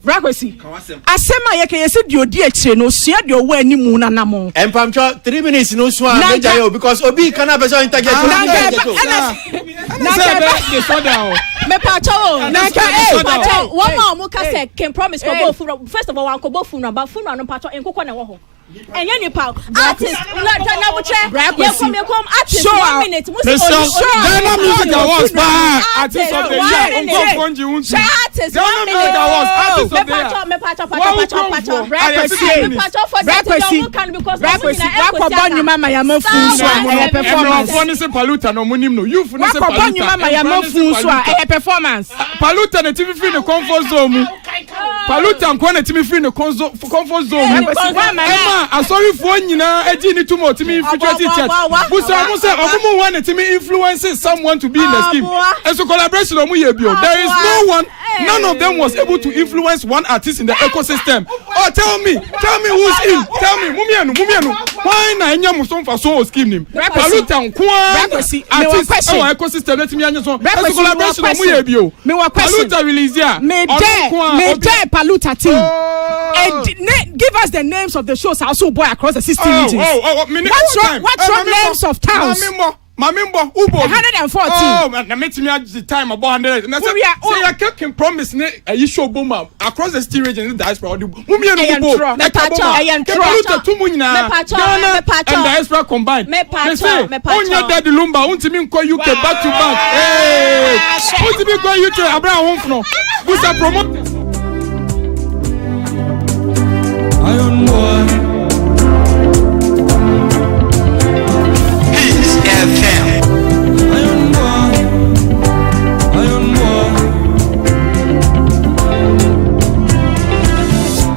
Brakwesi. Asema yeke yesi diodi eche no sia de owo animu na namo. Empamcho 3 minutes no so meja yo because obi kana person interject. Na me pacho. Na pacho. One more mo ka say can promise ko go funeral. First of all wan ko go funeral but funeral no pacho enkoko na wo ho. Enye ni pa artist na buche. Ye come artist 1 minute mo say Ghana Music Awards ba artist of the year. Artist 1 minute. Me pacho. Performance. Paluta na TV free the comfort zone. Paluta nkwa na TV free the comfort zone. Emma, sorry for nyina eji ni tumo timi infiltrate church. Busa mo say omo wan timi influence someone to be in the scheme. And so collaboration omo ye bio. There is no one, none of them was able to influence one artist in the ecosystem. Oh, tell me who's in. Tell me, mumienu. Why na enya muso fa so scheme nim? Paluta nkwa artist our ecosystem let me anya so. And so collaboration omo ye bio. Paluta release ya. Me there Paluta team. Give us the names of the shows also boy across the 60 regions. What's wrong names of towns? Mamimbo Ubo 114. Oh, na metimi the time about 100. Na say ya can promise ne you show boma across the 60 regions in diaspora. Mumia no Ubo. Me pacho. Tumu nyina. And diaspora combined. Me pacho. Onya daddy lumba untimi nko UK back to back. Hey. Untimi nko UK Abraham Homfno. Busa promote. Iron Boy. Peace FM. Iron Boy.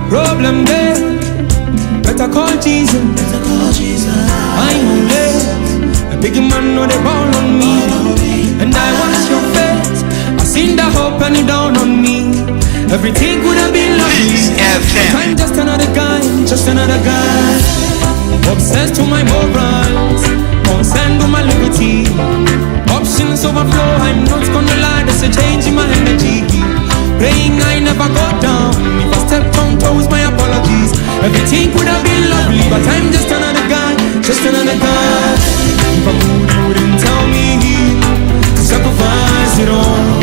Problem there. Better call Jesus. I know this. A big man know they bound on me. And I watch your face. I seen the hope and it down on me. Everything could have been like this. I'm just another guy. Obsessed to my morals, concerned with my liberty. Options overflow, I'm not gonna lie, there's a change in my energy. Praying I never go down. If I step on toes, my apologies. Everything could have been lovely, but I'm just another guy. If I could, you wouldn't tell me to sacrifice it all.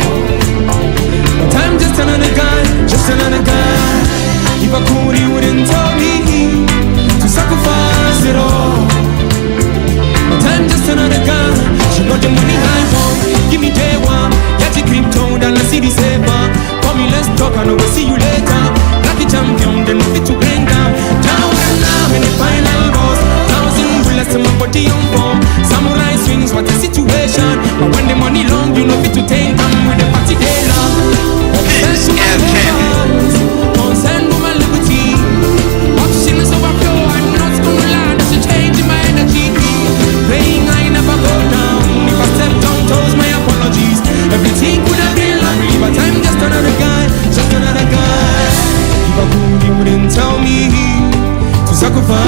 But I'm just another guy. If I could, you wouldn't tell me to sacrifice it all. But I'm just another guy. She got the money I want. Give me day one. Get your crypto, then I see the saver. Call me, let's talk, and I will see you later. Lucky champion, then fit to bring down. Down and now.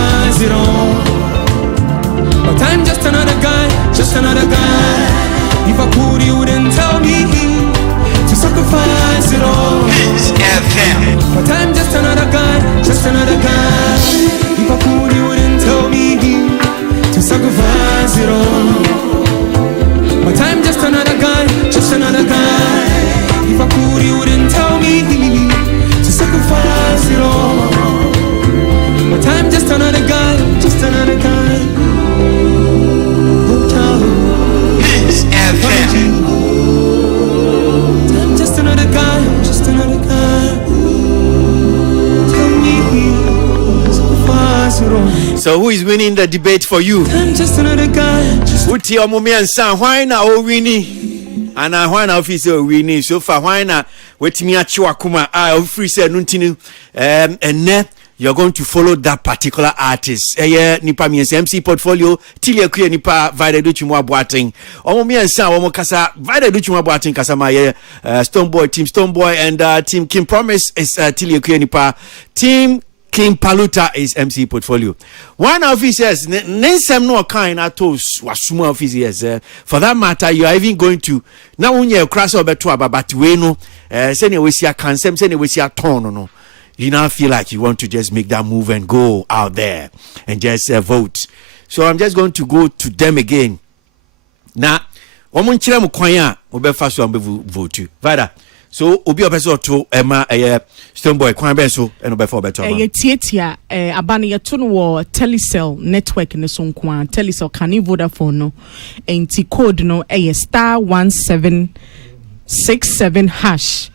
sacrifice it all. But I'm just another guy, just another guy. If I could, you wouldn't tell me to sacrifice it all. But I'm just another guy, just another guy. If I could, you wouldn't tell me to sacrifice it all. But I'm just another guy, just another guy. If I could, you wouldn't tell me to sacrifice it all. But I'm just another guy, just another guy. Oh, child. I'm just another guy, just another guy. Tell me to sacrifice it all. So who is winning the debate for you? I'm just another guy. Uti omumi and san why na o winning? And why na officer winning? So far why na wetimi achiwa kuma free say nuntinu and you're going to follow that particular artist. Nipa mi MC portfolio tilia kuye nipa Vida Duchimwa Boateng. Omumi and san omo kasa Vida Duchimwa Boateng kasa ma Stoneboy team Stoneboy and team Kim Promise is tilia kuye nipa team King Paluta is MC portfolio. One officers, Nensem no kind at toes was small officers. For that matter, you are even going to now when you cross over to about we no, send we see a cancel, send we see a tone no. You now feel like you want to just make that move and go out there and just vote. So I'm just going to go to them again. Now, one chile mo kwanya obe faso ambe vote. Vida. So obi obeso to Emma Stoneboy kwan ben so eno be for better. Tietia abana ye to no Telecel network ne so nkwan Telecel kani Vodafone no enti code no star 1767 hash.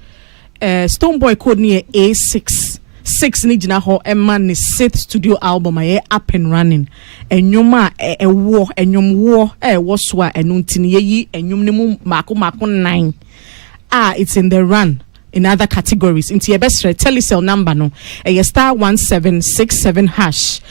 Stoneboy code ni A6 6 ni gina ho Emma ni 6th studio album aye up and running. Enyoma enyom wo so a enu ntini yi enyom ne mu mako 9. It's in the run in other categories. Into your best Telecel number no. Star 1767 hash.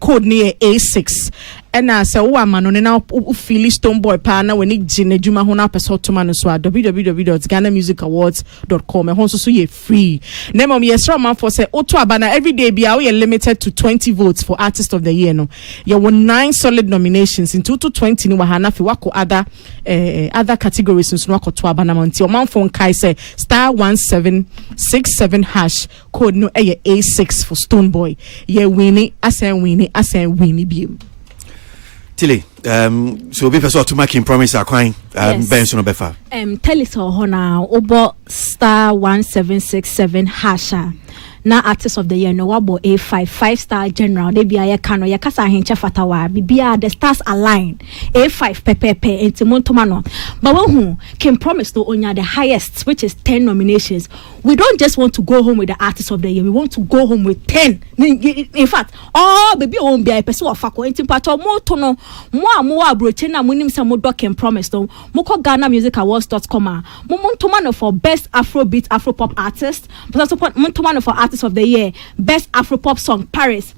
Code near A6. And say oh man on now feel Stoneboy pa na when it jine juma ho na person to man so www.ghanamusicawards.com and also so ye free. Name of yes man for say oto abana every day be we limited to 20 votes for artist of the year no. You won 9 solid nominations in 2 to 20 ni wahana fi wako other categories nso wako to abana monti o man phone kai say star 1767 hash code no A6 for Stoneboy. Ye winnie asen winnie bi. Tilly, so be person to make him promise a coin Benson no befa. Telecel hona obo star 1767 hasha. Na artist of the year no wabo A5 5-star general they be aye kano ya kasa hinche fatawa bibia the stars align A5 pepepe enti montomano but who can promise to onya the highest which is 10 nominations. We don't just want to go home with the artist of the year, we want to go home with 10. In fact, baby won't be a person of fako enti pato mo tono mo abroche na munim sa mo doc can promise to mo ko GhanaMusicAwards.com mo montomano for best Afrobeat Afropop artist but also montomano for artist of the year, best Afropop song Paris,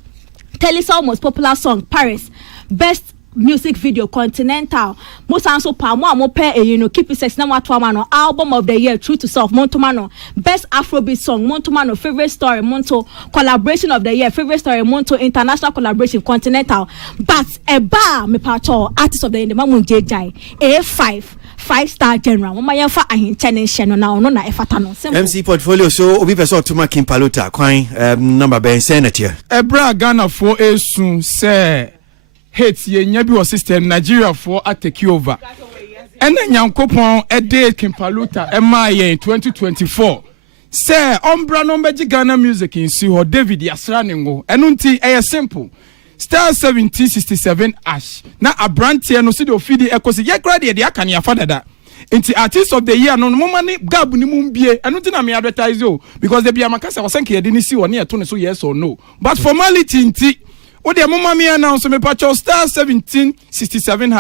Telecel most popular song Paris, best music video Continental, most also pa mo pair keep it sex na watwa album of the year True to Self Montomano, best Afrobeat song Montomano, favorite story Monto, collaboration of the year favorite story Monto, international collaboration Continental, but me pato artist of the year mamun JJ A5 5-star general mama yafa ahinchane sheno na ono na efata no MC portfolio so obi person to make King Paluta kwan number ben senator Ebra Ghana for esun say hate ye nya bi wo system Nigeria for take over ene nyankopon ede King Paluta ema ye 2024 say ombra no beji Ghana music in si ho David Yasra nengo eno nti simple star 1767 ash na abrantie no se de ofidi ekosi ye grade de aka ne afada da nti artist of the year no mo mane gab ni mumbie eno nti na me advertise o because the bia makasa wasanke ye de ni si woni eto ne so yes or no but formality nti o de mo ma me announce me pacho star 1767